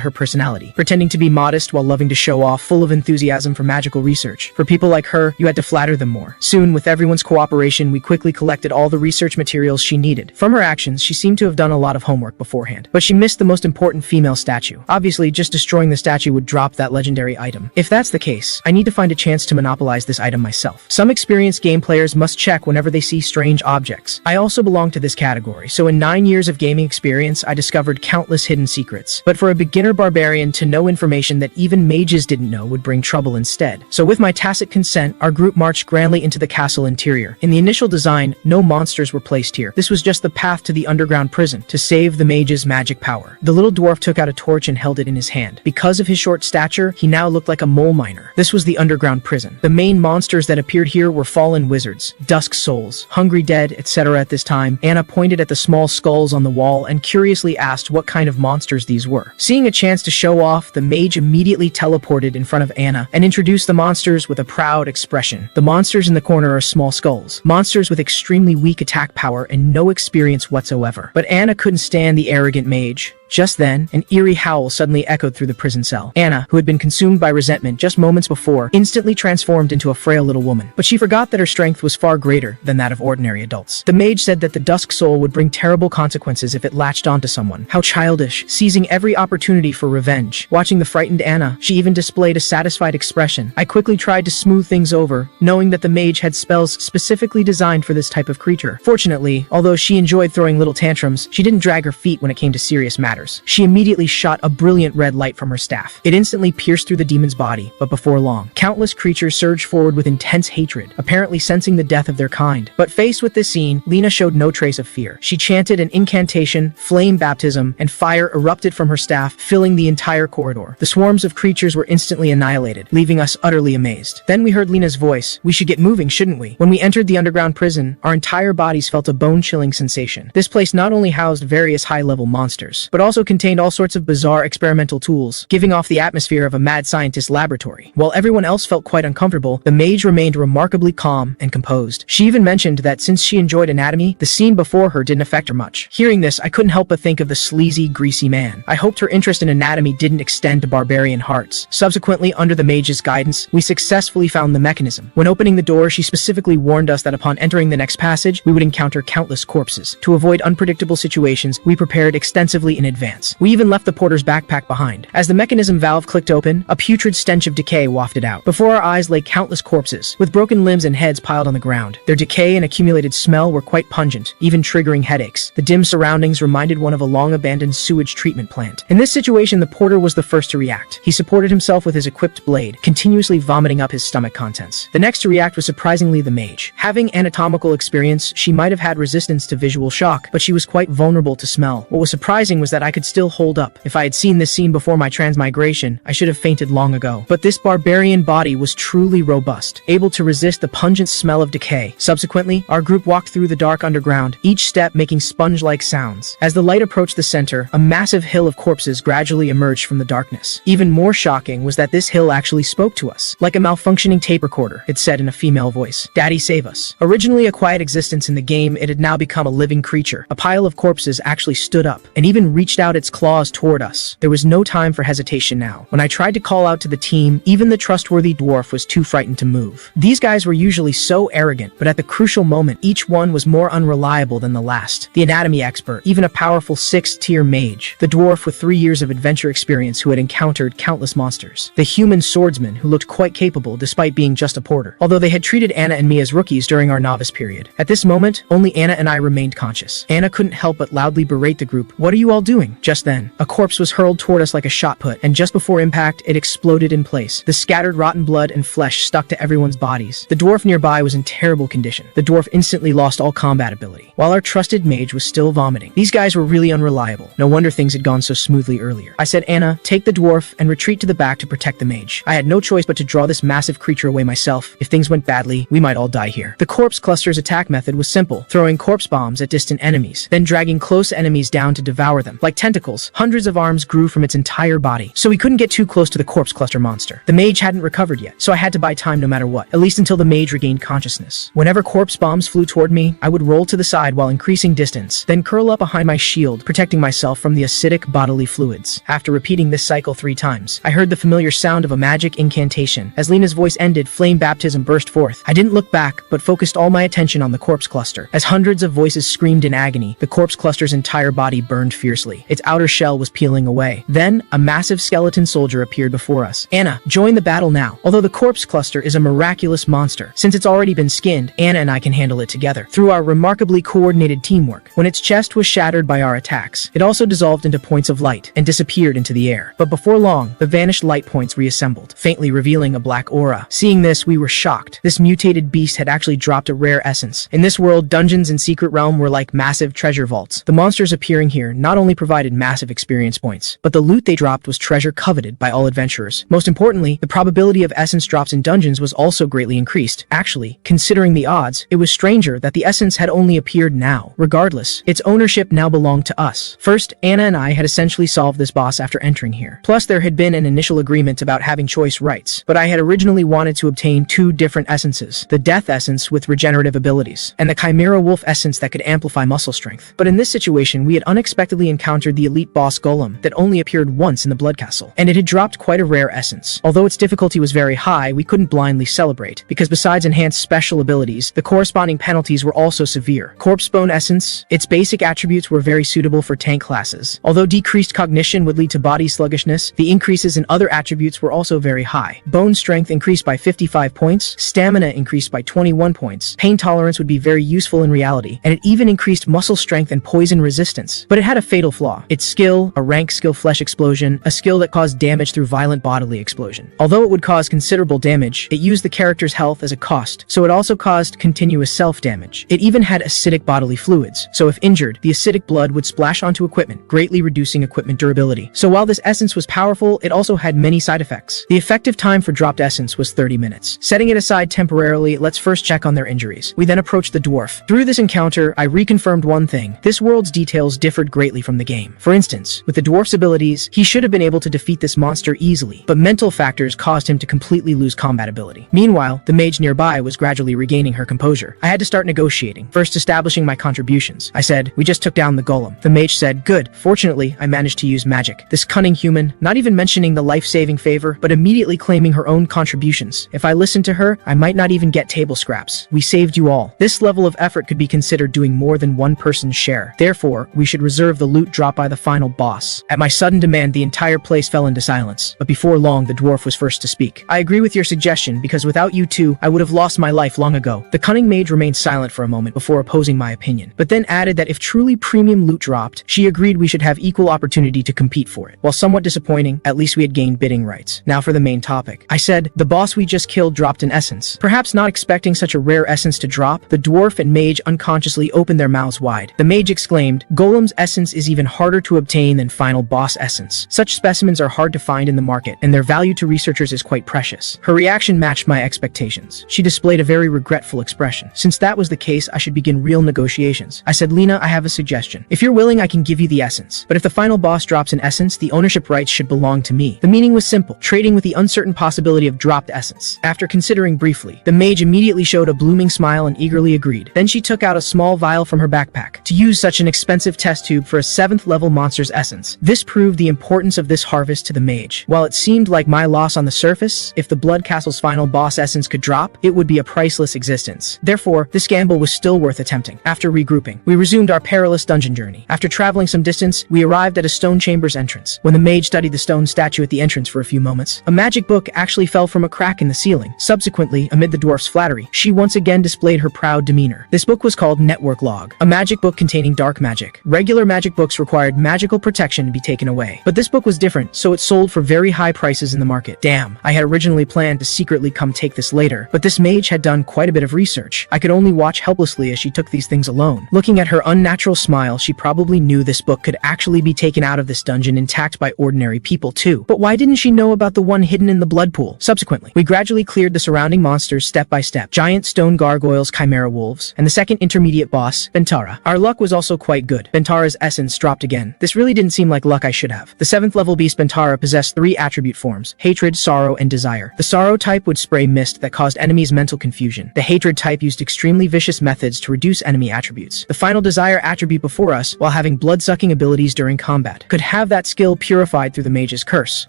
her personality. Pretending to be modest while loving to show off, full of enthusiasm for magical research. For people like her, you had to flatter them more. Soon, with everyone's cooperation, we quickly collected all the research materials she needed. From her actions, she seemed to have done a lot of homework beforehand. But she missed the most important female statue. Obviously, just destroying the statue would drop that legendary item. If that's the case, I need to find a chance to monopolize this item myself. Some experienced game players must check whenever they see strange objects. I also belong to this category, so in 9 years of gaming experience, I discovered countless hidden secrets. But for a beginner barbarian to know information that even mages didn't know would bring trouble instead. So with my tacit consent, our group marched grandly into the castle interior. In the initial design, no monsters were placed here. This was just the path to the underground prison to save the mage's magic power. The little dwarf took out a torch and held it in his hand. Because of his short stature, he now looked like a mole miner. This was the underground prison. The main monsters that appeared here were fallen wizards, dusk souls, hungry dead, etc. At this time, Anna pointed at the small skulls on the wall and curiously asked what kind of monsters these were. Seeing a chance to show off, the mage immediately teleported in front of Anna and introduced the monsters with a proud expression. The monsters in the corner are small skulls, monsters with extremely weak attack power and no experience whatsoever. But Anna couldn't stand the arrogant mage. Just then, an eerie howl suddenly echoed through the prison cell. Anna, who had been consumed by resentment just moments before, instantly transformed into a frail little woman. But she forgot that her strength was far greater than that of ordinary adults. The mage said that the dusk soul would bring terrible consequences if it latched onto someone. How childish, seizing every opportunity for revenge. Watching the frightened Anna, she even displayed a satisfied expression. I quickly tried to smooth things over, knowing that the mage had spells specifically designed for this type of creature. Fortunately, although she enjoyed throwing little tantrums, she didn't drag her feet when it came to serious matters. She immediately shot a brilliant red light from her staff. It instantly pierced through the demon's body, but before long, countless creatures surged forward with intense hatred, apparently sensing the death of their kind. But faced with this scene, Lena showed no trace of fear. She chanted an incantation, flame baptism, and fire erupted from her staff, filling the entire corridor. The swarms of creatures were instantly annihilated, leaving us utterly amazed. Then we heard Lena's voice. "We should get moving, shouldn't we?" When we entered the underground prison, our entire bodies felt a bone-chilling sensation. This place not only housed various high-level monsters, but also contained all sorts of bizarre experimental tools, giving off the atmosphere of a mad scientist laboratory. While everyone else felt quite uncomfortable, the mage remained remarkably calm and composed. She even mentioned that since she enjoyed anatomy, the scene before her didn't affect her much. Hearing this, I couldn't help but think of the sleazy, greasy man. I hoped her interest in anatomy didn't extend to barbarian hearts. Subsequently, under the mage's guidance, we successfully found the mechanism. When opening the door, she specifically warned us that upon entering the next passage, we would encounter countless corpses. To avoid unpredictable situations, we prepared extensively in advance. We even left the porter's backpack behind. As the mechanism valve clicked open, a putrid stench of decay wafted out. Before our eyes lay countless corpses, with broken limbs and heads piled on the ground. Their decay and accumulated smell were quite pungent, even triggering headaches. The dim surroundings reminded one of a long-abandoned sewage treatment plant. In this situation, the porter was the first to react. He supported himself with his equipped blade, continuously vomiting up his stomach contents. The next to react was surprisingly the mage. Having anatomical experience, she might have had resistance to visual shock, but she was quite vulnerable to smell. What was surprising was that I could still hold up. If I had seen this scene before my transmigration, I should have fainted long ago. But this barbarian body was truly robust, able to resist the pungent smell of decay. Subsequently, our group walked through the dark underground, each step making sponge-like sounds. As the light approached the center, a massive hill of corpses gradually emerged from the darkness. Even more shocking was that this hill actually spoke to us. Like a malfunctioning tape recorder, it said in a female voice, "Daddy, save us." Originally a quiet existence in the game, it had now become a living creature. A pile of corpses actually stood up and even reached out its claws toward us. There was no time for hesitation now. When I tried to call out to the team, even the trustworthy dwarf was too frightened to move. These guys were usually so arrogant, but at the crucial moment, each one was more unreliable than the last. The anatomy expert, even a powerful 6th-tier mage. The dwarf with 3 years of adventure experience who had encountered countless monsters. The human swordsman who looked quite capable despite being just a porter. Although they had treated Anna and me as rookies during our novice period. At this moment, only Anna and I remained conscious. Anna couldn't help but loudly berate the group. "What are you all doing?" Just then, a corpse was hurled toward us like a shot put, and just before impact, it exploded in place. The scattered rotten blood and flesh stuck to everyone's bodies. The dwarf nearby was in terrible condition. The dwarf instantly lost all combat ability, while our trusted mage was still vomiting. These guys were really unreliable. No wonder things had gone so smoothly earlier. I said, "Anna, take the dwarf and retreat to the back to protect the mage." I had no choice but to draw this massive creature away myself. If things went badly, we might all die here. The corpse cluster's attack method was simple, throwing corpse bombs at distant enemies, then dragging close enemies down to devour them. Like tentacles, hundreds of arms grew from its entire body, so we couldn't get too close to the corpse cluster monster. The mage hadn't recovered yet, so I had to buy time no matter what, at least until the mage regained consciousness. Whenever corpse bombs flew toward me, I would roll to the side while increasing distance, then curl up behind my shield, protecting myself from the acidic bodily fluids. After repeating this cycle 3 times, I heard the familiar sound of a magic incantation. As Lena's voice ended, flame baptism burst forth. I didn't look back, but focused all my attention on the corpse cluster. As hundreds of voices screamed in agony, the corpse cluster's entire body burned fiercely. Its outer shell was peeling away. Then, a massive skeleton soldier appeared before us. "Anna, join the battle now." Although the corpse cluster is a miraculous monster, since it's already been skinned, Anna and I can handle it together, through our remarkably coordinated teamwork. When its chest was shattered by our attacks, it also dissolved into points of light and disappeared into the air. But before long, the vanished light points reassembled, faintly revealing a black aura. Seeing this, we were shocked. This mutated beast had actually dropped a rare essence. In this world, dungeons in Secret Realm were like massive treasure vaults. The monsters appearing here not only provided massive experience points, but the loot they dropped was treasure coveted by all adventurers. Most importantly, the probability of essence drops in dungeons was also greatly increased. Actually, considering the odds, it was stranger that the essence had only appeared now. Regardless, its ownership now belonged to us. First, Anna and I had essentially solved this boss after entering here. Plus, there had been an initial agreement about having choice rights, but I had originally wanted to obtain 2 different essences, the Death Essence with regenerative abilities, and the Chimera Wolf Essence that could amplify muscle strength. But in this situation, we had unexpectedly encountered the elite boss Golem that only appeared once in the Blood Castle, and it had dropped quite a rare essence. Although its difficulty was very high, we couldn't blindly celebrate, because besides enhanced special abilities, the corresponding penalties were also severe. Corpse Bone Essence, its basic attributes were very suitable for tank classes. Although decreased cognition would lead to body sluggishness, the increases in other attributes were also very high. Bone strength increased by 55 points, stamina increased by 21 points, pain tolerance would be very useful in reality, and it even increased muscle strength and poison resistance. But it had a fatal flaw. Its skill, a rank skill Flesh Explosion, a skill that caused damage through violent bodily explosion. Although it would cause considerable damage, it used the character's health as a cost, so it also caused continuous self-damage. It even had acidic bodily fluids, so if injured, the acidic blood would splash onto equipment, greatly reducing equipment durability. So while this essence was powerful, it also had many side effects. The effective time for dropped essence was 30 minutes. Setting it aside temporarily, let's first check on their injuries. We then approached the dwarf. Through this encounter, I reconfirmed one thing. This world's details differed greatly from the game. For instance, with the dwarf's abilities, he should have been able to defeat this monster easily, but mental factors caused him to completely lose combat ability. Meanwhile, the mage nearby was gradually regaining her composure. I had to start negotiating, first establishing my contributions. I said, "We just took down the golem." The mage said, "Good. Fortunately, I managed to use magic." This cunning human, not even mentioning the life-saving favor, but immediately claiming her own contributions. If I listened to her, I might not even get table scraps. We saved you all. This level of effort could be considered doing more than one person's share. Therefore, we should reserve the loot dropped by the final boss. At my sudden demand, the entire place fell into silence. But before long, the dwarf was first to speak. "I agree with your suggestion, because without you two, I would have lost my life long ago." The cunning mage remained silent for a moment before opposing my opinion, but then added that if truly premium loot dropped, she agreed we should have equal opportunity to compete for it. While somewhat disappointing, at least we had gained bidding rights. Now for the main topic. I said, "The boss we just killed dropped an essence." Perhaps not expecting such a rare essence to drop, the dwarf and mage unconsciously opened their mouths wide. The mage exclaimed, "Golem's essence is even and harder to obtain than final boss essence. Such specimens are hard to find in the market, and their value to researchers is quite precious. Her reaction matched my expectations. She displayed a very regretful expression. Since that was the case, I should begin real negotiations. I said, Lena, I have a suggestion. If you're willing, I can give you the essence. But if the final boss drops an essence, the ownership rights should belong to me. The meaning was simple, trading with the uncertain possibility of dropped essence. After considering briefly, the mage immediately showed a blooming smile and eagerly agreed. Then she took out a small vial from her backpack to use such an expensive test tube for a 7th level monster's essence. This proved the importance of this harvest to the mage. While it seemed like my loss on the surface, if the Blood Castle's final boss essence could drop, it would be a priceless existence. Therefore, this gamble was still worth attempting. After regrouping, we resumed our perilous dungeon journey. After traveling some distance, we arrived at a stone chamber's entrance. When the mage studied the stone statue at the entrance for a few moments, a magic book actually fell from a crack in the ceiling. Subsequently, amid the dwarf's flattery, she once again displayed her proud demeanor. This book was called Network Log, a magic book containing dark magic. Regular magic books required magical protection to be taken away, but this book was different, so it sold for very high prices in the market. Damn, I had originally planned to secretly come take this later, but this mage had done quite a bit of research. I could only watch helplessly as she took these things alone. Looking at her unnatural smile, she probably knew this book could actually be taken out of this dungeon intact by ordinary people too. But why didn't she know about the one hidden in the blood pool? Subsequently, we gradually cleared the surrounding monsters step by step. Giant stone gargoyles, chimera wolves, and the second intermediate boss, Bentara. Our luck was also quite good. Bentara's essence dropped again. This really didn't seem like luck I should have. The 7th level beast Bentara possessed 3 attribute forms: hatred, sorrow, and desire. The sorrow type would spray mist that caused enemies mental confusion. The hatred type used extremely vicious methods to reduce enemy attributes. The final desire attribute before us, while having blood-sucking abilities during combat, could have that skill purified through the mage's curse.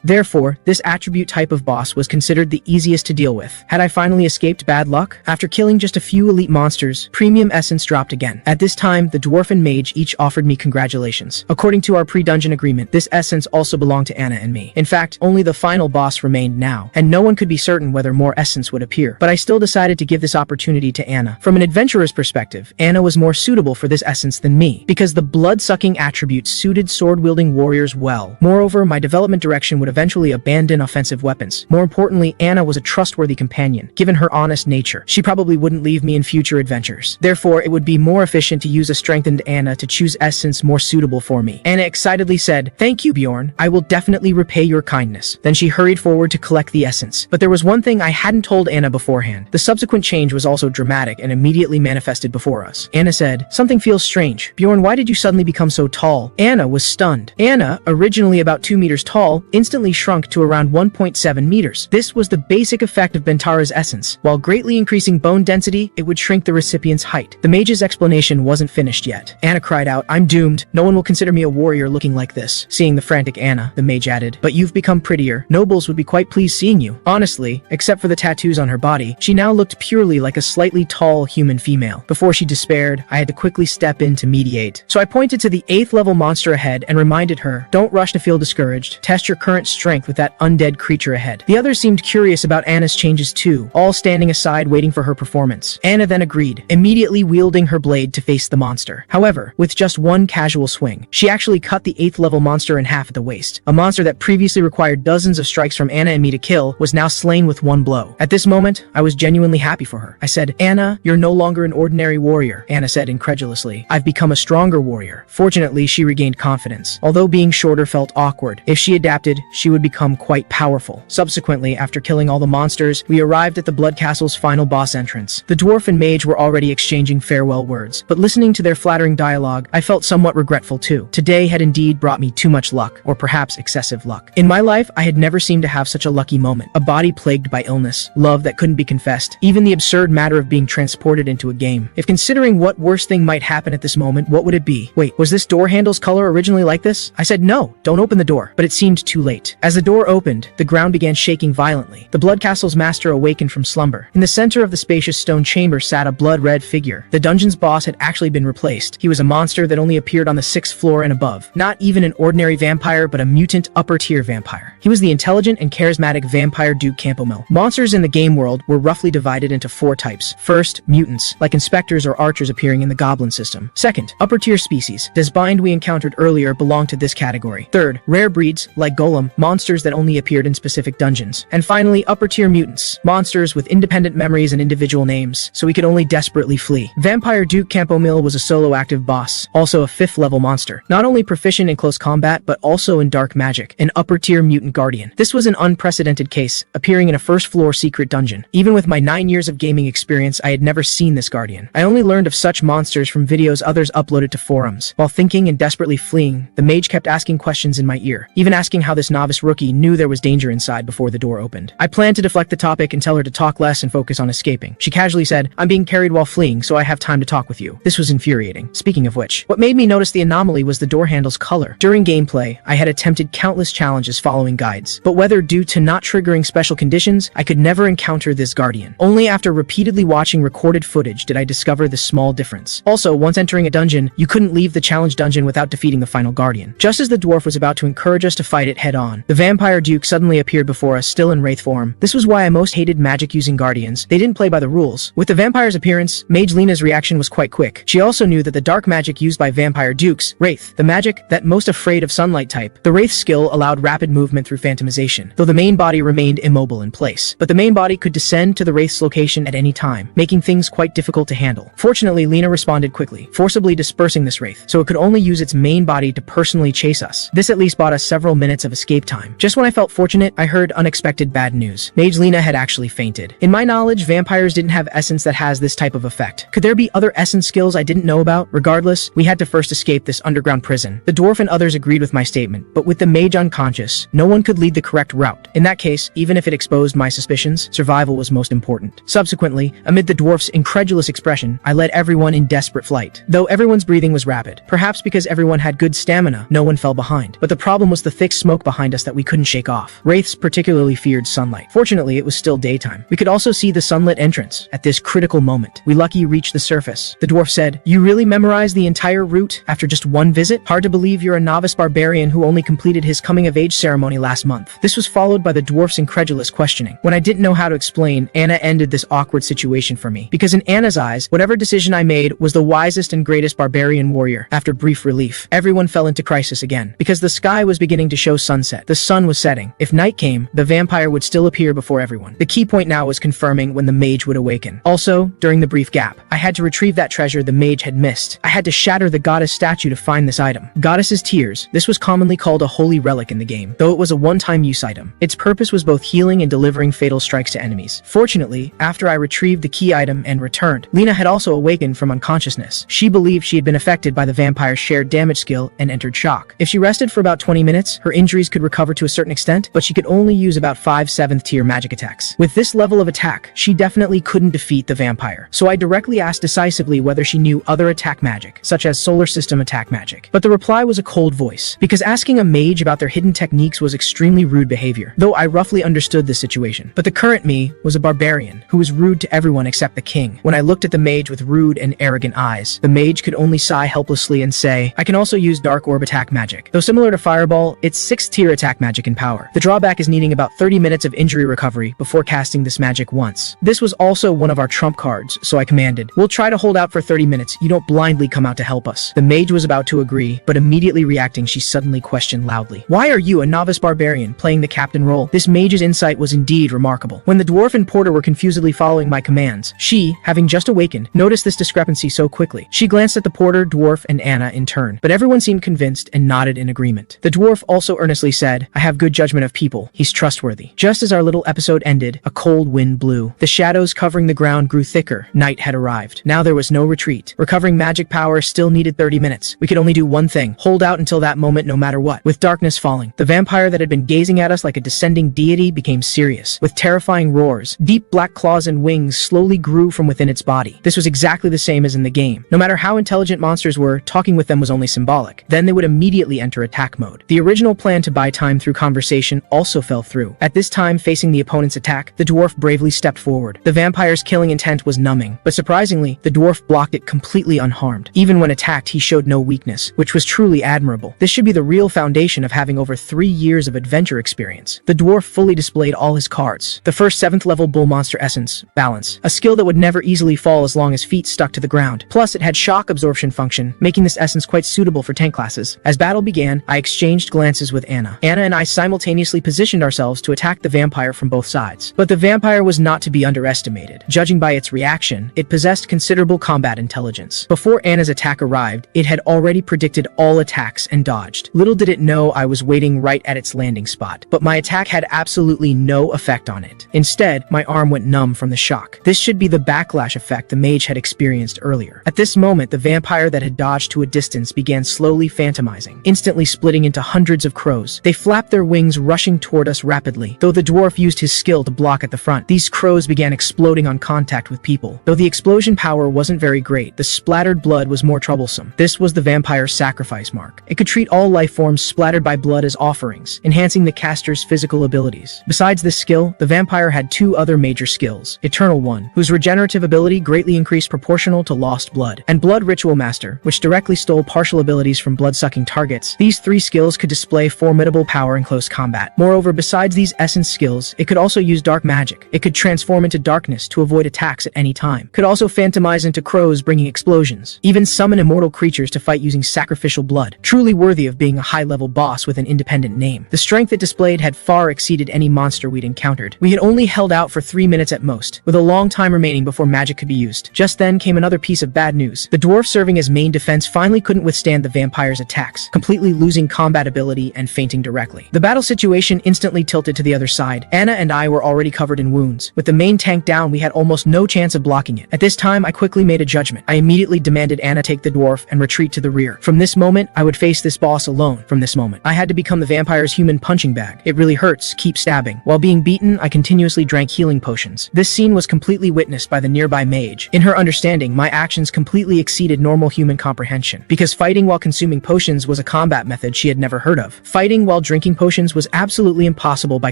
Therefore, this attribute type of boss was considered the easiest to deal with. Had I finally escaped bad luck? After killing just a few elite monsters, premium essence dropped again. At this time, the dwarf and mage each offered me congratulations. According to our pre-dungeon agreement, this essence also belonged to Anna and me. In fact, only the final boss remained now, and no one could be certain whether more essence would appear. But I still decided to give this opportunity to Anna. From an adventurer's perspective, Anna was more suitable for this essence than me, because the blood-sucking attribute suited sword-wielding warriors well. Moreover, my development direction would eventually abandon offensive weapons. More importantly, Anna was a trustworthy companion. Given her honest nature, she probably wouldn't leave me in future adventures. Therefore, it would be more efficient to use a strengthened Anna to choose essence more suitable for me. Anna excitedly said, "Thank you, Bjorn. I will definitely repay your kindness." Then she hurried forward to collect the essence. But there was one thing I hadn't told Anna beforehand. The subsequent change was also dramatic and immediately manifested before us. Anna said, "Something feels strange. Bjorn, why did you suddenly become so tall?" Anna was stunned. Anna, originally about 2 meters tall, instantly shrunk to around 1.7 meters. This was the basic effect of Bentara's essence. While greatly increasing bone density, it would shrink the recipient's height. The mage's explanation wasn't finished yet. Anna cried out, "I'm doomed. No one will consider me a warrior looking like this." Seeing the frantic Anna, the mage added, "But you've become prettier. Nobles would be quite pleased seeing you." Honestly, except for the tattoos on her body, she now looked purely like a slightly tall human female. Before she despaired, I had to quickly step in to mediate. So I pointed to the 8th level monster ahead and reminded her, "Don't rush to feel discouraged. Test your current strength with that undead creature ahead." The others seemed curious about Anna's changes too, all standing aside waiting for her performance. Anna then agreed, immediately wielding her blade to face the monster. However, with just one casual swing, she actually cut the 8th level monster in half at the waist. A monster that previously required dozens of strikes from Anna and me to kill was now slain with one blow. At this moment, I was genuinely happy for her. I said, "Anna, you're no longer an ordinary warrior." Anna said incredulously, "I've become a stronger warrior." Fortunately, she regained confidence. Although being shorter felt awkward, if she adapted, she would become quite powerful. Subsequently, after killing all the monsters, we arrived at the Blood Castle's final boss entrance. The dwarf and mage were already exchanging farewell words, but listening to their flattering dialogue, I felt somewhat regretful too. Today had indeed brought me too much luck, or perhaps excessive luck. In my life, I had never seemed to have such a lucky moment. A body plagued by illness, love that couldn't be confessed, even the absurd matter of being transported into a game. If considering what worst thing might happen at this moment, what would it be? Wait, was this door handle's color originally like this? I said, "No, don't open the door." But it seemed too late. As the door opened, the ground began shaking violently. The Blood Castle's master awakened from slumber. In the center of the spacious stone chamber sat a blood-red figure. The dungeon's boss had actually been replaced. He was a monster that only appeared on the 6th floor and above. Not even an ordinary vampire, but a mutant upper-tier vampire. He was the intelligent and charismatic vampire Duke Campomel. Monsters in the game world were roughly divided into 4 types. First, mutants, like inspectors or archers appearing in the goblin system. Second, upper-tier species. Desbind we encountered earlier belonged to this category. Third, rare breeds, like Golem, monsters that only appeared in specific dungeons. And finally, upper-tier mutants, monsters with independent memories and individual names, so we could only desperately flee. Vampire Duke Campomel was a solo active boss, also a 5th level monster. monster, not only proficient in close combat, but also in dark magic, an upper-tier mutant guardian. This was an unprecedented case, appearing in a first-floor secret dungeon. Even with my 9 years of gaming experience, I had never seen this guardian. I only learned of such monsters from videos others uploaded to forums. While thinking and desperately fleeing, the mage kept asking questions in my ear, even asking how this novice rookie knew there was danger inside before the door opened. I planned to deflect the topic and tell her to talk less and focus on escaping. She casually said, "I'm being carried while fleeing, so I have time to talk with you." This was infuriating. Speaking of which, what made me notice the anomaly was the door handle's color. During gameplay, I had attempted countless challenges following guides, but whether due to not triggering special conditions, I could never encounter this guardian. Only after repeatedly watching recorded footage did I discover this small difference. Also, once entering a dungeon, you couldn't leave the challenge dungeon without defeating the final guardian. Just as the dwarf was about to encourage us to fight it head-on, the vampire duke suddenly appeared before us, still in wraith form. This was why I most hated magic-using guardians. They didn't play by the rules. With the vampire's appearance, Mage Lena's reaction was quite quick. She also knew that the dark magic used by vampire dukes, wraith, the magic that most afraid of sunlight type, the wraith skill allowed rapid movement through phantomization, though the main body remained immobile in place. But the main body could descend to the wraith's location at any time, making things quite difficult to handle. Fortunately, Lena responded quickly, forcibly dispersing this wraith, so it could only use its main body to personally chase us. This at least bought us several minutes of escape time. Just when I felt fortunate, I heard unexpected bad news. Mage Lena had actually fainted. In my knowledge, vampires didn't have essence that has this type of effect. Could there be other essence skills I didn't know about? Regardless, we had to first escape this underground prison. The dwarf and others agreed with my statement, but with the mage unconscious, no one could lead the correct route. In that case, even if it exposed my suspicions, survival was most important. Subsequently, amid the dwarf's incredulous expression, I led everyone in desperate flight. Though everyone's breathing was rapid, perhaps because everyone had good stamina, no one fell behind. But the problem was the thick smoke behind us that we couldn't shake off. Wraiths particularly feared sunlight. Fortunately, it was still daytime. We could also see the sunlit entrance. At this critical moment, we lucky reached the surface. The dwarf said, "You really memorized the entire route after just one visit? Hard to believe you're a novice barbarian who only completed his coming-of-age ceremony last month." This was followed by the dwarf's incredulous questioning. When I didn't know how to explain, Anna ended this awkward situation for me. Because in Anna's eyes, whatever decision I made was the wisest and greatest barbarian warrior. After brief relief, everyone fell into crisis again. Because the sky was beginning to show sunset. The sun was setting. If night came, the vampire would still appear before everyone. The key point now was confirming when the mage would awaken. Also, during the brief gap, I had to retrieve that treasure the mage had missed. I had to shatter the goddess statue to find this item. Goddess's tears. This was commonly called a holy relic in the game, though it was a one-time use item. Its purpose was both healing and delivering fatal strikes to enemies. Fortunately, after I retrieved the key item and returned, Lena had also awakened from unconsciousness. She believed she had been affected by the vampire's shared damage skill and entered shock. If she rested for about 20 minutes, her injuries could recover to a certain extent, but she could only use about 5 7th tier magic attacks. With this level of attack, she definitely couldn't defeat the vampire. So I directly asked decisively whether she knew other attack magic, such as solar system attack magic. But the reply was a cold voice, because asking a mage about their hidden techniques was extremely rude behavior, though I roughly understood the situation. But the current me was a barbarian, who was rude to everyone except the king. When I looked at the mage with rude and arrogant eyes, the mage could only sigh helplessly and say, "I can also use dark orb attack magic. Though similar to Fireball, it's 6th tier attack magic in power. The drawback is needing about 30 minutes of injury recovery before casting this magic once." This was also one of our trump cards, so I commanded, "We'll try to hold out for 30 minutes. You don't blindly come out to help us." The mage was about to agree, but immediately reacting, she suddenly questioned loudly, "Why are you, a novice barbarian, playing the captain role?" This mage's insight was indeed remarkable. When the dwarf and porter were confusedly following my commands, she, having just awakened, noticed this discrepancy so quickly. She glanced at the porter, dwarf, and Anna in turn, but everyone seemed convinced and nodded in agreement. The dwarf also earnestly said, "I have good judgment of people. He's trustworthy." Just as our little episode ended, a cold wind blew. The shadows covering the ground grew thicker. Night had arrived. Now there was no retreat. Recovering magic power still needed 30 minutes. We could only do one thing: hold out until that moment no matter what. With darkness falling, the vampire that had been gazing at us like a descending deity became serious. With terrifying roars, deep black claws and wings slowly grew from within its body. This was exactly the same as in the game. No matter how intelligent monsters were, talking with them was only symbolic. Then they would immediately enter attack mode. The original plan to buy time through conversation also fell through. At this time, facing the opponent's attack, the dwarf bravely stepped forward. The vampire's killing intent was numbing, but surprisingly, the dwarf blocked it completely unharmed. Even when attacked, he showed no weakness, which was truly admirable. This should be the real foundation of having over 3 years of adventure experience. The dwarf fully displayed all his cards. The first 7th level bull monster essence, balance, a skill that would never easily fall as long as feet stuck to the ground. Plus, it had shock absorption function, making this essence quite suitable for tank classes. As battle began, I exchanged glances with Anna. Anna and I simultaneously positioned ourselves to attack the vampire from both sides. But the vampire was not to be underestimated. Judging by its reaction, it possessed considerable combat intelligence. Before Anna's attack arrived, it had already already predicted all attacks and dodged. Little did it know I was waiting right at its landing spot, but my attack had absolutely no effect on it. Instead, my arm went numb from the shock. This should be the backlash effect the mage had experienced earlier. At this moment, the vampire that had dodged to a distance began slowly phantomizing, instantly splitting into hundreds of crows. They flapped their wings, rushing toward us rapidly. Though the dwarf used his skill to block at the front, these crows began exploding on contact with people. Though the explosion power wasn't very great, the splattered blood was more troublesome. This was the vampire's sacrifice mark. It could treat all life forms splattered by blood as offerings, enhancing the caster's physical abilities. Besides this skill, the vampire had two other major skills: Eternal One, whose regenerative ability greatly increased proportional to lost blood, and Blood Ritual Master, which directly stole partial abilities from blood-sucking targets. These three skills could display formidable power in close combat. Moreover, besides these essence skills, it could also use dark magic. It could transform into darkness to avoid attacks at any time. Could also phantomize into crows, bringing explosions. Even summon immortal creatures to fight using sacrificial blood. Truly worthy of being a high-level boss with an independent name. The strength it displayed had far exceeded any monster we'd encountered. We had only held out for 3 minutes at most, with a long time remaining before magic could be used. Just then came another piece of bad news. The dwarf serving as main defense finally couldn't withstand the vampire's attacks, completely losing combat ability and fainting directly. The battle situation instantly tilted to the other side. Anna and I were already covered in wounds. With the main tank down, we had almost no chance of blocking it. At this time, I quickly made a judgment. I immediately demanded Anna take the dwarf and retreat to the rear. From this moment, I would face this boss alone. From this moment, I had to become the vampire's human punching bag. It really hurts, keep stabbing. While being beaten, I continuously drank healing potions. This scene was completely witnessed by the nearby mage. In her understanding, my actions completely exceeded normal human comprehension, because fighting while consuming potions was a combat method she had never heard of. Fighting while drinking potions was absolutely impossible by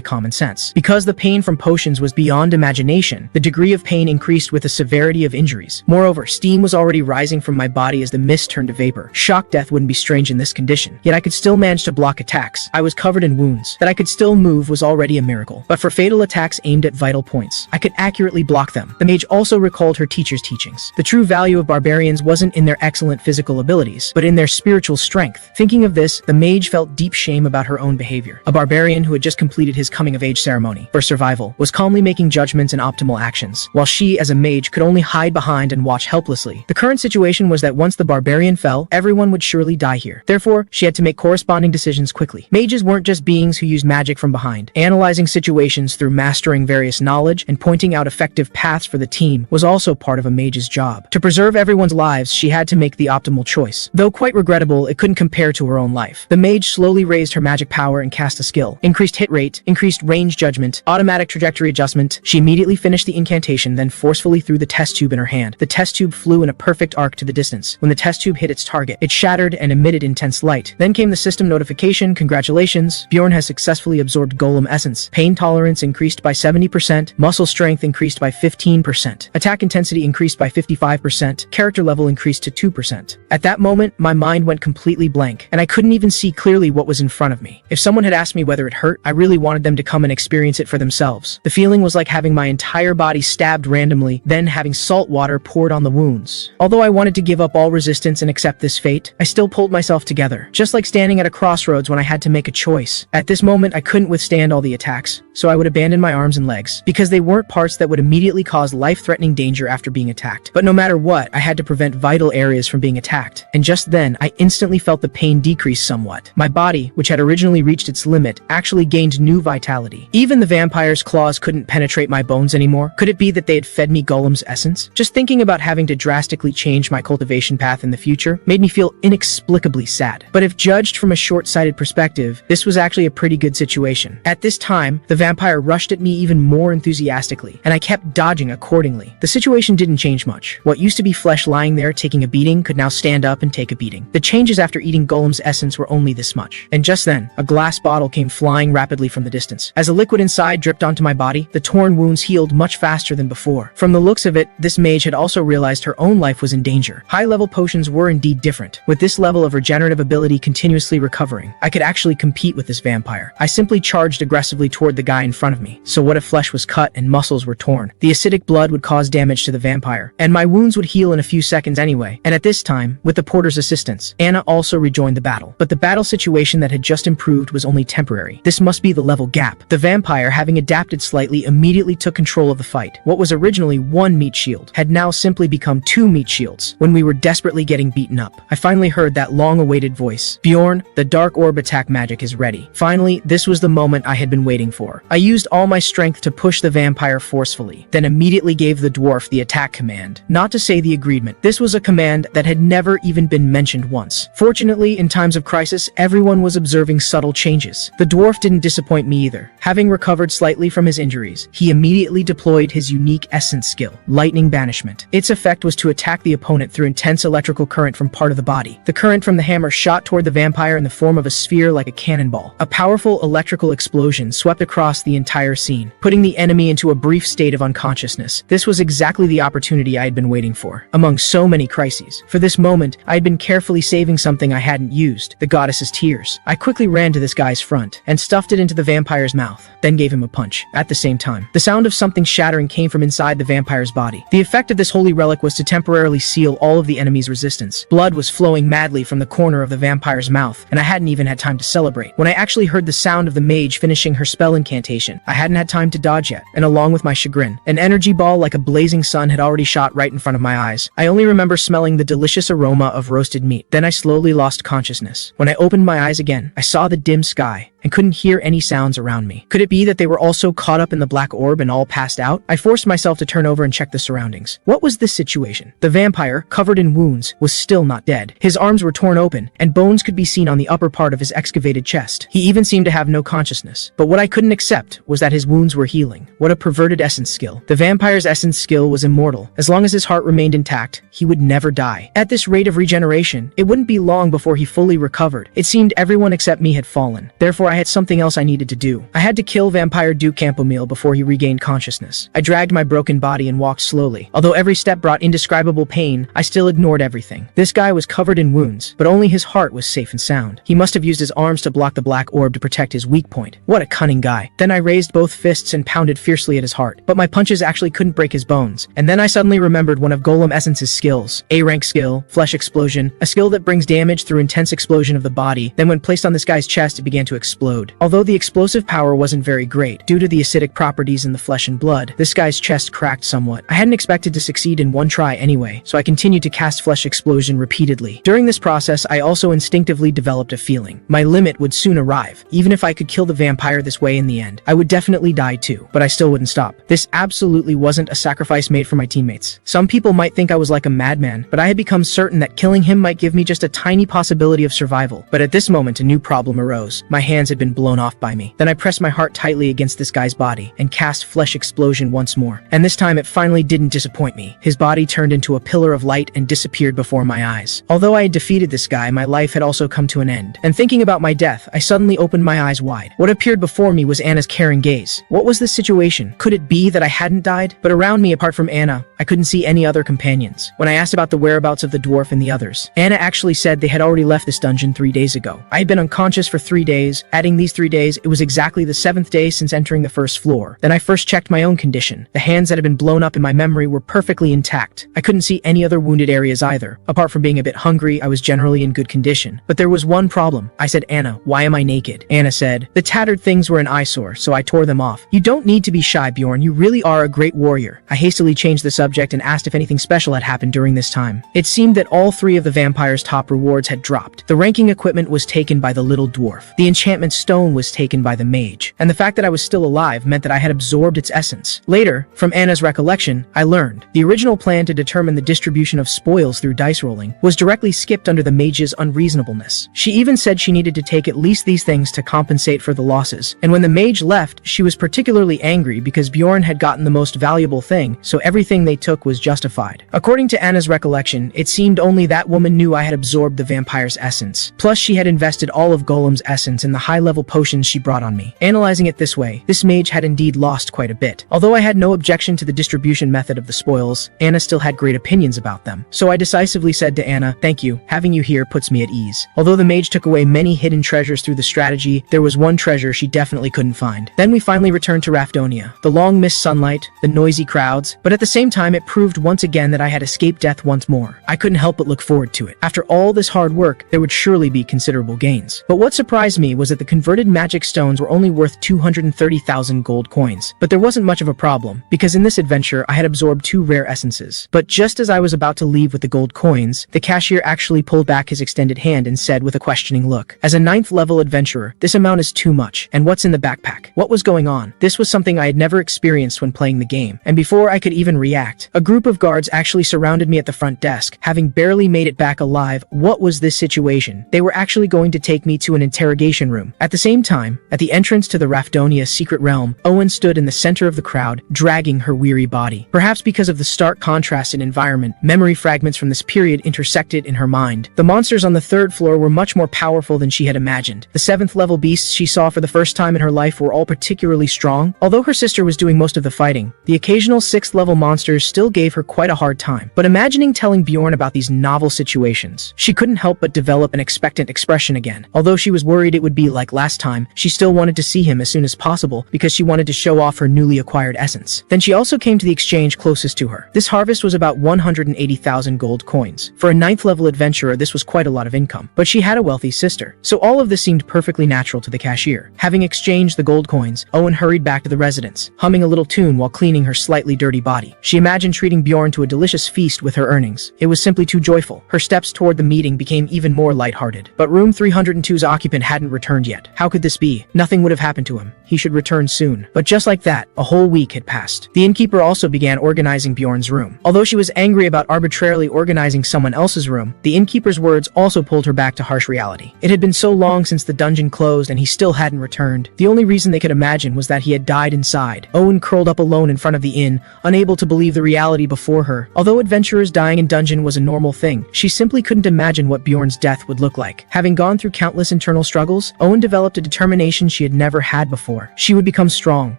common sense. Because the pain from potions was beyond imagination, the degree of pain increased with the severity of injuries. Moreover, steam was already rising from my body as the mist turned to vapor. Shock death wouldn't be strange in this condition, yet I could still manage to block attacks. I was covered in wounds. That I could still move was already a miracle. But for fatal attacks aimed at vital points, I could accurately block them. The mage also recalled her teacher's teachings. The true value of barbarians wasn't in their excellent physical abilities, but in their spiritual strength. Thinking of this, the mage felt deep shame about her own behavior. A barbarian who had just completed his coming-of-age ceremony for survival was calmly making judgments and optimal actions, while she, as a mage, could only hide behind and watch helplessly. The current situation was that once the barbarian fell, everyone would surely die here. Therefore, she had to make corresponding decisions quickly. Mages weren't just beings who used magic from behind. Analyzing situations through mastering various knowledge and pointing out effective paths for the team was also part of a mage's job. To preserve everyone's lives, she had to make the optimal choice. Though quite regrettable, it couldn't compare to her own life. The mage slowly raised her magic power and cast a skill. Increased hit rate, increased range judgment, automatic trajectory adjustment. She immediately finished the incantation, then forcefully threw the test tube in her hand. The test tube flew in a perfect arc to the distance. When the test tube hit its target, it shattered and emitted intense light. Then came the system notification: congratulations, Bjorn has successfully absorbed golem essence. Pain tolerance increased by 70%, muscle strength increased by 15%, attack intensity increased by 55%, character level increased to 2%. At that moment, my mind went completely blank, and I couldn't even see clearly what was in front of me. If someone had asked me whether it hurt, I really wanted them to come and experience it for themselves. The feeling was like having my entire body stabbed randomly, then having salt water poured on the wounds. Although I wanted to give up all resistance and accept this fate, I still pulled myself together, just like standing at a crossroads when I had to make a choice. At this moment, I couldn't withstand all the attacks, so I would abandon my arms and legs, because they weren't parts that would immediately cause life-threatening danger after being attacked. But no matter what, I had to prevent vital areas from being attacked, and just then, I instantly felt the pain decrease somewhat. My body, which had originally reached its limit, actually gained new vitality. Even the vampire's claws couldn't penetrate my bones anymore. Could it be that they had fed me Golem's essence? Just thinking about having to drastically change my cultivation path in the future made me feel inexplicably sad. But if judged from a short-sighted perspective, this was actually a pretty good situation. At this time, the vampire rushed at me even more enthusiastically, and I kept dodging accordingly. The situation didn't change much. What used to be flesh lying there taking a beating could now stand up and take a beating. The changes after eating Golem's essence were only this much. And just then, a glass bottle came flying rapidly from the distance. As the liquid inside dripped onto my body, the torn wounds healed much faster than before. From the looks of it, this mage had also realized her own life was in danger. High-level potions were indeed different. With this level of regenerative ability continuously recovering, I could actually compete with this vampire. I simply charged aggressively toward the guy in front of me. So what if flesh was cut and muscles were torn? The acidic blood would cause damage to the vampire, and my wounds would heal in a few seconds anyway. And at this time, with the porter's assistance, Anna also rejoined the battle. But the battle situation that had just improved was only temporary. This must be the level gap. The vampire, having adapted slightly, immediately took control of the fight. What was originally one meat shield had now simply become 2 meat shields when we were desperately getting beaten up. I finally heard that long-awaited voice. Bjorn, the dark orb attack magic is ready. Finally, this was the moment I had been waiting for. I used all my strength to push the vampire forcefully, then immediately gave the dwarf the attack command. Not to say the agreement. This was a command that had never even been mentioned once. Fortunately, in times of crisis, everyone was observing subtle changes. The dwarf didn't disappoint me either. Having recovered slightly from his injuries, he immediately deployed his unique essence skill, Lightning Banishment. Its effect was to attack the opponent through intense electrical current from part of the body. The current from the hammer shot toward the vampire in the form of a sphere like a cannonball. A powerful electrical explosion swept across the entire scene, putting the enemy into a brief state of unconsciousness. This was exactly the opportunity I had been waiting for. Among so many crises, for this moment, I had been carefully saving something I hadn't used, the goddess's tears. I quickly ran to this guy's front and stuffed it into the vampire's mouth, then gave him a punch. At the same time, the sound of something shattering came from inside the vampire's body. The effect of this holy relic was to temporarily seal all of the enemy's resistance. Blood was flowing madly from the corner of the vampire's mouth, and I hadn't even had time to celebrate. When I actually heard the sound of the mage finishing her spell incantation, I hadn't had time to dodge yet, and along with my chagrin, an energy ball like a blazing sun had already shot right in front of my eyes. I only remember smelling the delicious aroma of roasted meat. Then I slowly lost consciousness. When I opened my eyes again, I saw the dim sky and couldn't hear any sounds around me. Could it be that they were also caught up in the black orb and all passed out? I forced myself to turn over and check the surroundings. What was this situation? The vampire, covered in wounds, was still not dead. His arms were torn open, and bones could be seen on the upper part of his excavated chest. He even seemed to have no consciousness. But what I couldn't accept was that his wounds were healing. What a perverted essence skill. The vampire's essence skill was immortal. As long as his heart remained intact, he would never die. At this rate of regeneration, it wouldn't be long before he fully recovered. It seemed everyone except me had fallen. Therefore, I had something else I needed to do. I had to kill Vampire Duke Camomile before he regained consciousness. I dragged my broken body and walked slowly. Although every step brought indescribable pain, I still ignored everything. This guy was covered in wounds, but only his heart was safe and sound. He must have used his arms to block the black orb to protect his weak point. What a cunning guy. Then I raised both fists and pounded fiercely at his heart, but my punches actually couldn't break his bones. And then I suddenly remembered one of Golem Essence's skills. A-rank skill, Flesh Explosion, a skill that brings damage through intense explosion of the body. Then when placed on this guy's chest, it began to explode. Although the explosive power wasn't very great, due to the acidic properties in the flesh and blood, this guy's chest cracked somewhat. I hadn't expected to succeed in one try anyway, so I continued to cast Flesh Explosion repeatedly. During this process, I also instinctively developed a feeling. My limit would soon arrive. Even if I could kill the vampire this way in the end, I would definitely die too, but I still wouldn't stop. This absolutely wasn't a sacrifice made for my teammates. Some people might think I was like a madman, but I had become certain that killing him might give me just a tiny possibility of survival. But at this moment, a new problem arose. My hands had been blown off by me. Then I pressed my heart tightly against this guy's body and cast Flesh Explosion once more. And this time it finally didn't disappoint me. His body turned into a pillar of light and disappeared before my eyes. Although I had defeated this guy, my life had also come to an end. And thinking about my death, I suddenly opened my eyes wide. What appeared before me was Anna's caring gaze. What was this situation? Could it be that I hadn't died? But around me, apart from Anna, I couldn't see any other companions. When I asked about the whereabouts of the dwarf and the others, Anna actually said they had already left this dungeon 3 days ago. I had been unconscious for 3 days. Adding these 3 days, it was exactly the 7th day since entering the first floor. Then I first checked my own condition. The hands that had been blown up in my memory were perfectly intact. I couldn't see any other wounded areas either. Apart from being a bit hungry, I was generally in good condition. But there was one problem. I said, "Anna, why am I naked?" Anna said, "The tattered things were an eyesore, so I tore them off." "You don't need to be shy, Bjorn. You really are a great warrior." I hastily changed the subject and asked if anything special had happened during this time. It seemed that all 3 of the vampire's top rewards had dropped. The ranking equipment was taken by the little dwarf. The enchantment stone was taken by the mage. And the fact that I was still alive meant that I had absorbed its essence. Later, from Anna's recollection, I learned the original plan to determine the distribution of spoils through dice rolling was directly skipped under the mage's unreasonableness. She even said she needed to take at least these things to compensate for the losses. And when the mage left, she was particularly angry because Bjorn had gotten the most valuable thing, so everything they took was justified. According to Anna's recollection, it seemed only that woman knew I had absorbed the vampire's essence. Plus, she had invested all of Golem's essence in the high-level potions she brought on me. Analyzing it this way, this mage had indeed lost quite a bit. Although I had no objection to the distribution method of the spoils, Anna still had great opinions about them. So I decisively said to Anna, "Thank you. Having you here puts me at ease." Although the mage took away many hidden treasures through the strategy, there was one treasure she definitely couldn't find. Then we finally returned to Rafdonia. The long missed sunlight, the noisy crowds, but at the same time it proved once again that I had escaped death once more. I couldn't help but look forward to it. After all this hard work, there would surely be considerable gains. But what surprised me was that the converted magic stones were only worth 230,000 gold coins. But there wasn't much of a problem, because in this adventure I had absorbed 2 rare essences. But just as I was about to leave with the gold coins, the cashier actually pulled back his extended hand and said with a questioning look, "As a 9th level adventurer, this amount is too much. And what's in the backpack?" What was going on? This was something I had never experienced when playing the game, and before I could even react, a group of guards actually surrounded me at the front desk, having barely made it back alive. What was this situation? They were actually going to take me to an interrogation room. At the same time, at the entrance to the Rafdonia secret realm, Owen stood in the center of the crowd, dragging her weary body. Perhaps because of the stark contrast in environment, memory fragments from this period intersected in her mind. The monsters on the 3rd floor were much more powerful than she had imagined. The 7th level beasts she saw for the first time in her life were all particularly strong. Although her sister was doing most of the fighting, the occasional 6th level monsters still gave her quite a hard time. But imagining telling Bjorn about these novel situations, she couldn't help but develop an expectant expression again. Although she was worried it would be like last time, she still wanted to see him as soon as possible because she wanted to show off her newly acquired essence. Then she also came to the exchange closest to her. This harvest was about 180,000 gold coins. For a 9th level adventurer, this was quite a lot of income. But she had a wealthy sister, so all of this seemed perfectly natural to the cashier. Having exchanged the gold coins, Owen hurried back to the residence, humming a little tune while cleaning her slightly dirty body. She imagined treating Bjorn to a delicious feast with her earnings. It was simply too joyful. Her steps toward the meeting became even more lighthearted. But room 302's occupant hadn't returned yet. How could this be? Nothing would have happened to him. He should return soon. But just like that, a whole week had passed. The innkeeper also began organizing Bjorn's room. Although she was angry about arbitrarily organizing someone else's room, the innkeeper's words also pulled her back to harsh reality. It had been so long since the dungeon closed and he still hadn't returned. The only reason they could imagine was that he had died inside. Owen curled up alone in front of the inn, unable to believe the reality before her. Although adventurers dying in dungeon was a normal thing, she simply couldn't imagine what Bjorn's death would look like. Having gone through countless internal struggles, Owen developed a determination she had never had before. She would become strong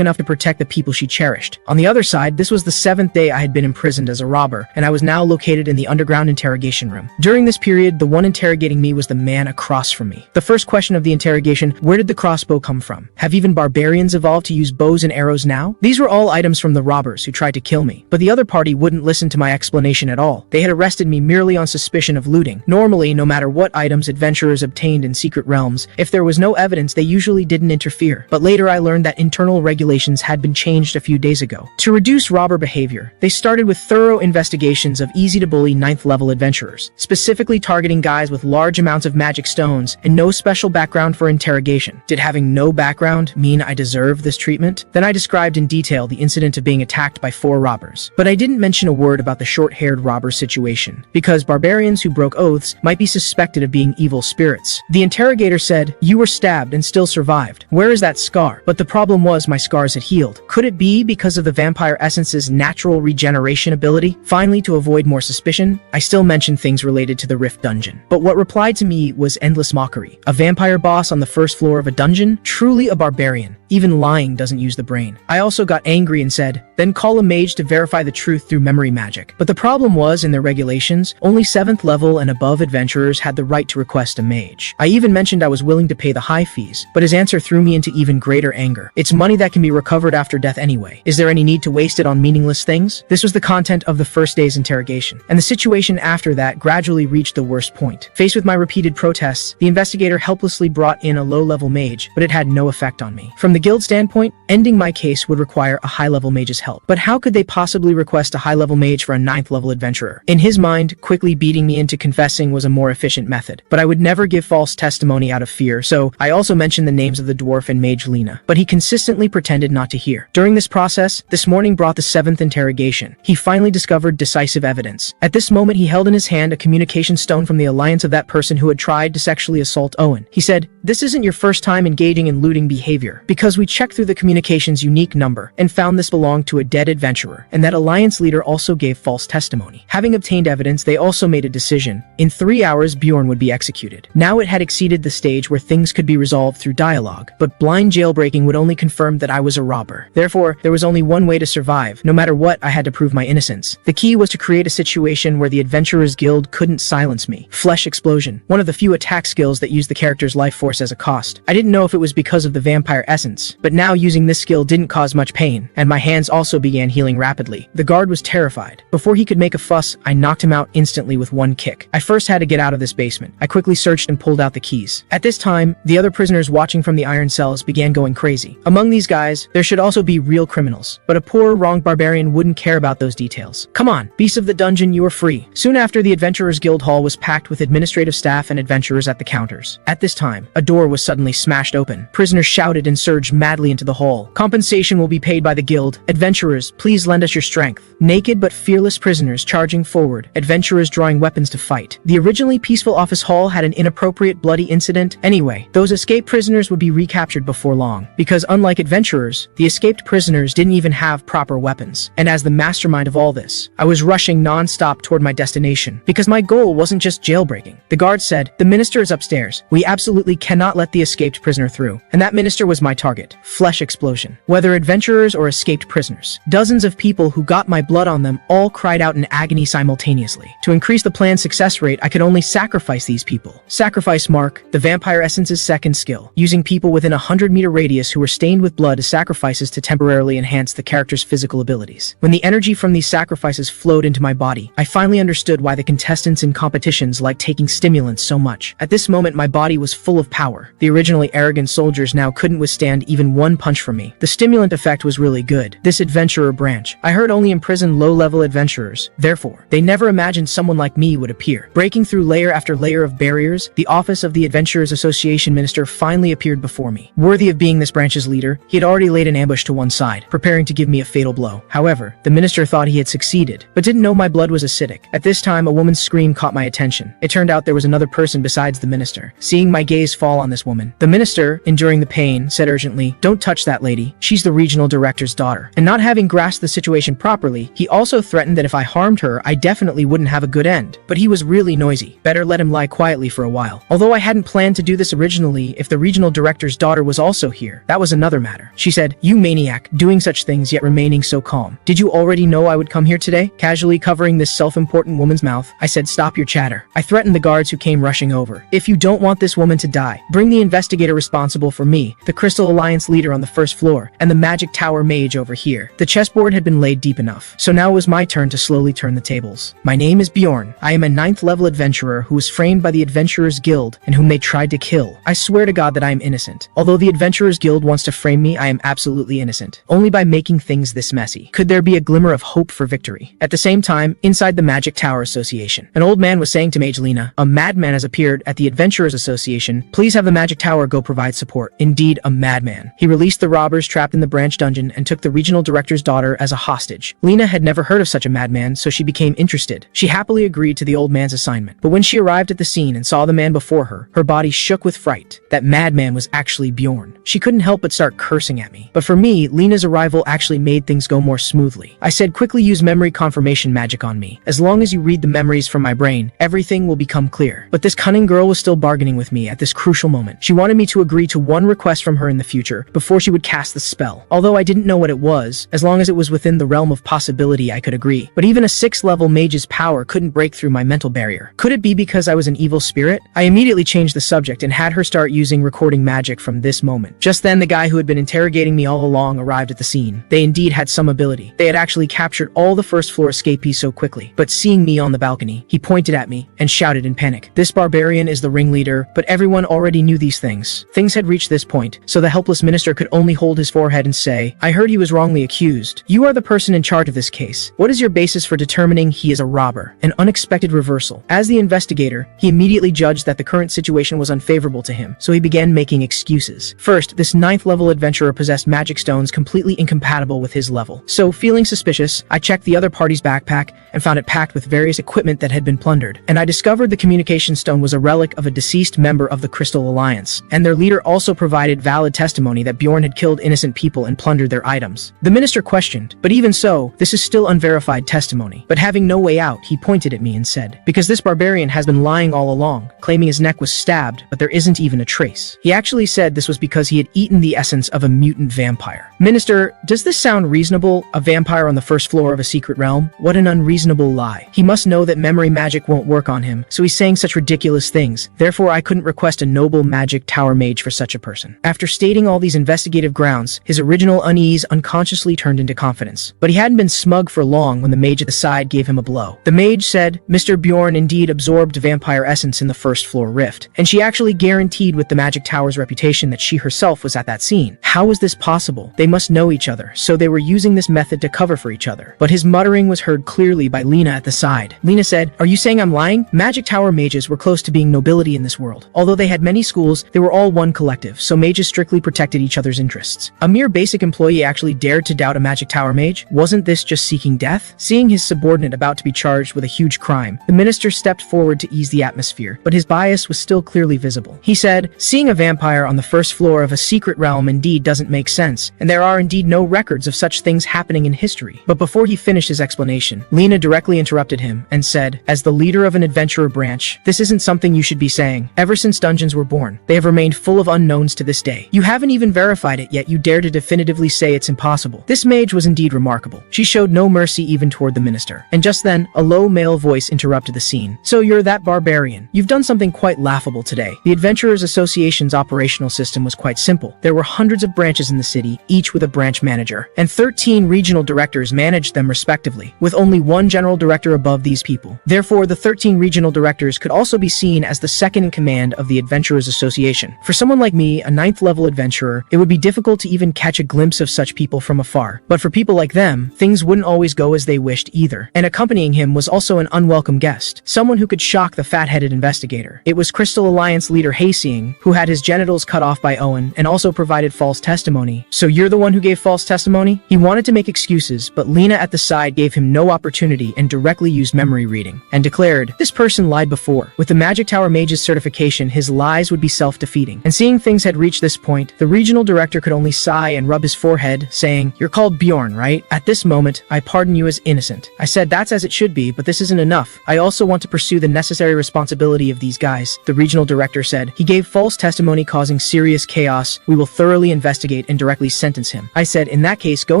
enough to protect the people she cherished. On the other side, this was the 7th day I had been imprisoned as a robber, and I was now located in the underground interrogation room. During this period, the one interrogating me was the man across from me. The first question of the interrogation: where did the crossbow come from? Have even barbarians evolved to use bows and arrows now? These were all items from the robbers who tried to kill me, but the other party wouldn't listen to my explanation at all. They had arrested me merely on suspicion of looting. Normally, no matter what items adventurers obtained in secret realms, if there was no evidence, they usually didn't interfere. But later I learned that internal regulations had been changed a few days ago. To reduce robber behavior, they started with thorough investigations of easy-to-bully 9th level adventurers, specifically targeting guys with large amounts of magic stones and no special background for interrogation. Did having no background mean I deserved this treatment? Then I described in detail the incident of being attacked by 4 robbers. But I didn't mention a word about the short-haired robber situation, because barbarians who broke oaths might be suspected of being evil spirits. The interrogator said, "You were stabbed and still survived. Where is that scar?" But the problem was my scars had healed. Could it be because of the vampire essence's natural regeneration ability? Finally, to avoid more suspicion, I still mentioned things related to the Rift dungeon. But what replied to me was endless mockery. A vampire boss on the 1st floor of a dungeon? Truly a barbarian. Even lying doesn't use the brain. I also got angry and said, "Then call a mage to verify the truth through memory magic." But the problem was, in their regulations, only 7th level and above adventurers had the right to request a mage. I even mentioned I was willing to pay the high fees, but his answer threw me into even greater anger. "It's money that can be recovered after death anyway. Is there any need to waste it on meaningless things?" This was the content of the first day's interrogation, and the situation after that gradually reached the worst point. Faced with my repeated protests, the investigator helplessly brought in a low-level mage, but it had no effect on me. From the guild standpoint, ending my case would require a high-level mage's help. But how could they possibly request a high-level mage for a 9th level adventurer? In his mind, quickly beating me into confessing was a more efficient method. But I would never give false testimony out of fear, so I also mentioned the names of the dwarf and mage Lena. But he consistently pretended not to hear. During this process, this morning brought the 7th interrogation. He finally discovered decisive evidence. At this moment, he held in his hand a communication stone from the alliance of that person who had tried to sexually assault Owen. He said, "This isn't your first time engaging in looting behavior, because we checked through the communication's unique number and found this belonged to a dead adventurer, and that alliance leader also gave false testimony." Having obtained evidence, they also made a decision. In 3 hours, Bjorn would be executed. Now it had exceeded the stage where things could be resolved through dialogue, but blind jailbreaking would only confirm that I was a robber. Therefore, there was only one way to survive. No matter what, I had to prove my innocence. The key was to create a situation where the Adventurers Guild couldn't silence me. Flesh Explosion, one of the few attack skills that used the character's life force course, as a cost. I didn't know if it was because of the vampire essence, but now using this skill didn't cause much pain, and my hands also began healing rapidly. The guard was terrified. Before he could make a fuss, I knocked him out instantly with one kick. I first had to get out of this basement. I quickly searched and pulled out the keys. At this time, the other prisoners watching from the iron cells began going crazy. Among these guys, there should also be real criminals, but a poor, wronged barbarian wouldn't care about those details. Come on, beasts of the dungeon, you are free. Soon after, the Adventurers Guild Hall was packed with administrative staff and adventurers at the counters. At this time, a door was suddenly smashed open. Prisoners shouted and surged madly into the hall. Compensation will be paid by the guild. Adventurers, please lend us your strength. Naked but fearless prisoners charging forward, adventurers drawing weapons to fight. The originally peaceful office hall had an inappropriate bloody incident. Anyway, those escaped prisoners would be recaptured before long, because unlike adventurers, the escaped prisoners didn't even have proper weapons. And as the mastermind of all this, I was rushing non-stop toward my destination, because my goal wasn't just jailbreaking. The guard said, "The minister is upstairs. We absolutely cannot let the escaped prisoner through." And that minister was my target. Flesh explosion. Whether adventurers or escaped prisoners, dozens of people who got my blood on them all cried out in agony simultaneously. To increase the plan's success rate, I could only sacrifice these people. Sacrifice Mark, the vampire essence's second skill, using people within a 100-meter radius who were stained with blood as sacrifices to temporarily enhance the character's physical abilities. When the energy from these sacrifices flowed into my body, I finally understood why the contestants in competitions liked taking stimulants so much. At this moment, my body was full of power. The originally arrogant soldiers now couldn't withstand even one punch from me. The stimulant effect was really good. This adventurer branch, I heard, only imprisoned low-level adventurers. Therefore, they never imagined someone like me would appear. Breaking through layer after layer of barriers, the office of the Adventurers Association minister finally appeared before me. Worthy of being this branch's leader, he had already laid an ambush to one side, preparing to give me a fatal blow. However, the minister thought he had succeeded, but didn't know my blood was acidic. At this time, a woman's scream caught my attention. It turned out there was another person besides the minister. Seeing my gaze fall on this woman, the minister, enduring the pain, said urgently, "Don't touch that lady. She's the regional director's daughter." And not having grasped the situation properly, he also threatened that if I harmed her, I definitely wouldn't have a good end. But he was really noisy. Better let him lie quietly for a while. Although I hadn't planned to do this originally, if the regional director's daughter was also here, that was another matter. She said, "You maniac, doing such things yet remaining so calm. Did you already know I would come here today?" Casually covering this self-important woman's mouth, I said, "Stop your chatter." I threatened the guards who came rushing over. "If you don't want this woman to die, bring the investigator responsible for me, the Crystal Alliance leader on the first floor, and the Magic Tower mage over here." The chessboard had been laid deep enough, so now it was my turn to slowly turn the tables. "My name is Bjorn. I am a 9th level adventurer who was framed by the Adventurers Guild and whom they tried to kill. I swear to God that I am innocent. Although the Adventurers Guild wants to frame me, I am absolutely innocent. Only by making things this messy could there be a glimmer of hope for victory." At the same time, inside the Magic Tower Association, an old man was saying to Mage Lena, "A madman has appeared at the Adventurers Association. Please have the Magic Tower go provide support." Indeed, a madman. He released the robbers trapped in the branch dungeon and took the regional director's daughter as a hostage. Lena had never heard of such a madman, so she became interested. She happily agreed to the old man's assignment. But when she arrived at the scene and saw the man before her, her body shook with fright. That madman was actually Bjorn. She couldn't help but start cursing at me. But for me, Lena's arrival actually made things go more smoothly. I said, "Quickly use memory confirmation magic on me. As long as you read the memories from my brain, everything will become clear." But this cunning girl was still bargaining with me at this crucial moment. She wanted me to agree to one request from her in the future before she would cast the spell. Although I didn't know what it was, as long as it was within the realm of possibility, I could agree. But even a 6th-level mage's power couldn't break through my mental barrier. Could it be because I was an evil spirit? I immediately changed the subject and had her start using recording magic from this moment. Just then, the guy who had been interrogating me all along arrived at the scene. They indeed had some ability. They had actually captured all the first-floor escapees so quickly. But seeing me on the balcony, he pointed at me and shouted in panic, "This barbarian is the ringleader." But everyone already knew these things. Things had reached this point, so the helpless minister could only hold his forehead and say, "I heard he was wrongly accused. You are the person in charge of this case. What is your basis for determining he is a robber?" An unexpected reversal. As the investigator, he immediately judged that the current situation was unfavorable to him, so he began making excuses. First, this 9th-level adventurer possessed magic stones completely incompatible with his level. So, feeling suspicious, I checked the other party's backpack and found it packed with various equipment that had been plundered. And I discovered the communication stone was a relic of a deceased member of the Crystal Alliance, and their leader also provided valid testimony that Bjorn had killed innocent people and plundered their items. The minister questioned, "But even so, this is still unverified testimony." But having no way out, he pointed at me and said, "Because this barbarian has been lying all along, claiming his neck was stabbed, but there isn't even a trace." He actually said this was because he had eaten the essence of a mutant vampire. Minister, does this sound reasonable? A vampire on the first floor of a secret realm? What an unreasonable lie. He must know that memory magic won't work on him, so he's saying such ridiculous things. Therefore, I couldn't request a noble magic tower mage for such a person. After stating all these investigative grounds, his original unease unconsciously turned into confidence. But he hadn't been smug for long when the mage at the side gave him a blow. The mage said, Mr. Bjorn indeed absorbed vampire essence in the first floor rift, and she actually guaranteed with the magic tower's reputation that she herself was at that scene. How was this possible? They must know each other, so they were using this method to cover for each other. But his muttering was heard clearly by Lena at the side. Lena said, are you saying I'm lying? Magic tower mages were close to being nobility in this world. Although they had many schools, they were all one collective, so mages strictly protected each other's interests. A mere basic employee actually dared to doubt a magic tower mage? Wasn't this just seeking death? Seeing his subordinate about to be charged with a huge crime, the minister stepped forward to ease the atmosphere, but his bias was still clearly visible. He said, seeing a vampire on the first floor of a secret realm indeed doesn't make sense, and there are indeed no records of such things happening in history. But before he finished his explanation, Lena directly interrupted him and said, as the leader of an adventurer branch, this isn't something you should be saying. Ever since dungeons were born, they have remained full of unknowns to this day. You haven't even verified it yet you dare to definitively say it's impossible. This mage was indeed remarkable. She showed no mercy even toward the minister. And just then, a low male voice interrupted the scene. So you're that barbarian. You've done something quite laughable today. The Adventurers Association's operational system was quite simple. There were hundreds of branches in the city, each with a branch manager, and 13 regional directors managed them respectively, with only one general director above these people. Therefore, the 13 regional directors could also be seen as the second in command of the Adventurers Association. For someone like me, a 9th level adventurer, it would be difficult to even catch a glimpse of such people from afar. But for people like them, things wouldn't always go as they wished either. And accompanying him was also an unwelcome guest, someone who could shock the fat-headed investigator. It was Crystal Alliance leader Hayseeing, who had his genitals cut off by Owen and also provided false testimony. So you're the one who gave false testimony? He wanted to make excuses, but Lena at the side gave him no opportunity and directly used memory reading, and declared, this person lied before. With the Magic Tower Mage's certification, his lies would be self-defeating. And seeing things had reached this point, the regional director could only sigh and rub his forehead, saying, you're called Bjorn, right? At this moment, I pardon you as innocent. I said that's as it should be, but this isn't enough. I also want to pursue the necessary responsibility of these guys. The regional director said, he gave false testimony causing serious chaos. We will thoroughly investigate and directly sentence him. I said, in that case, go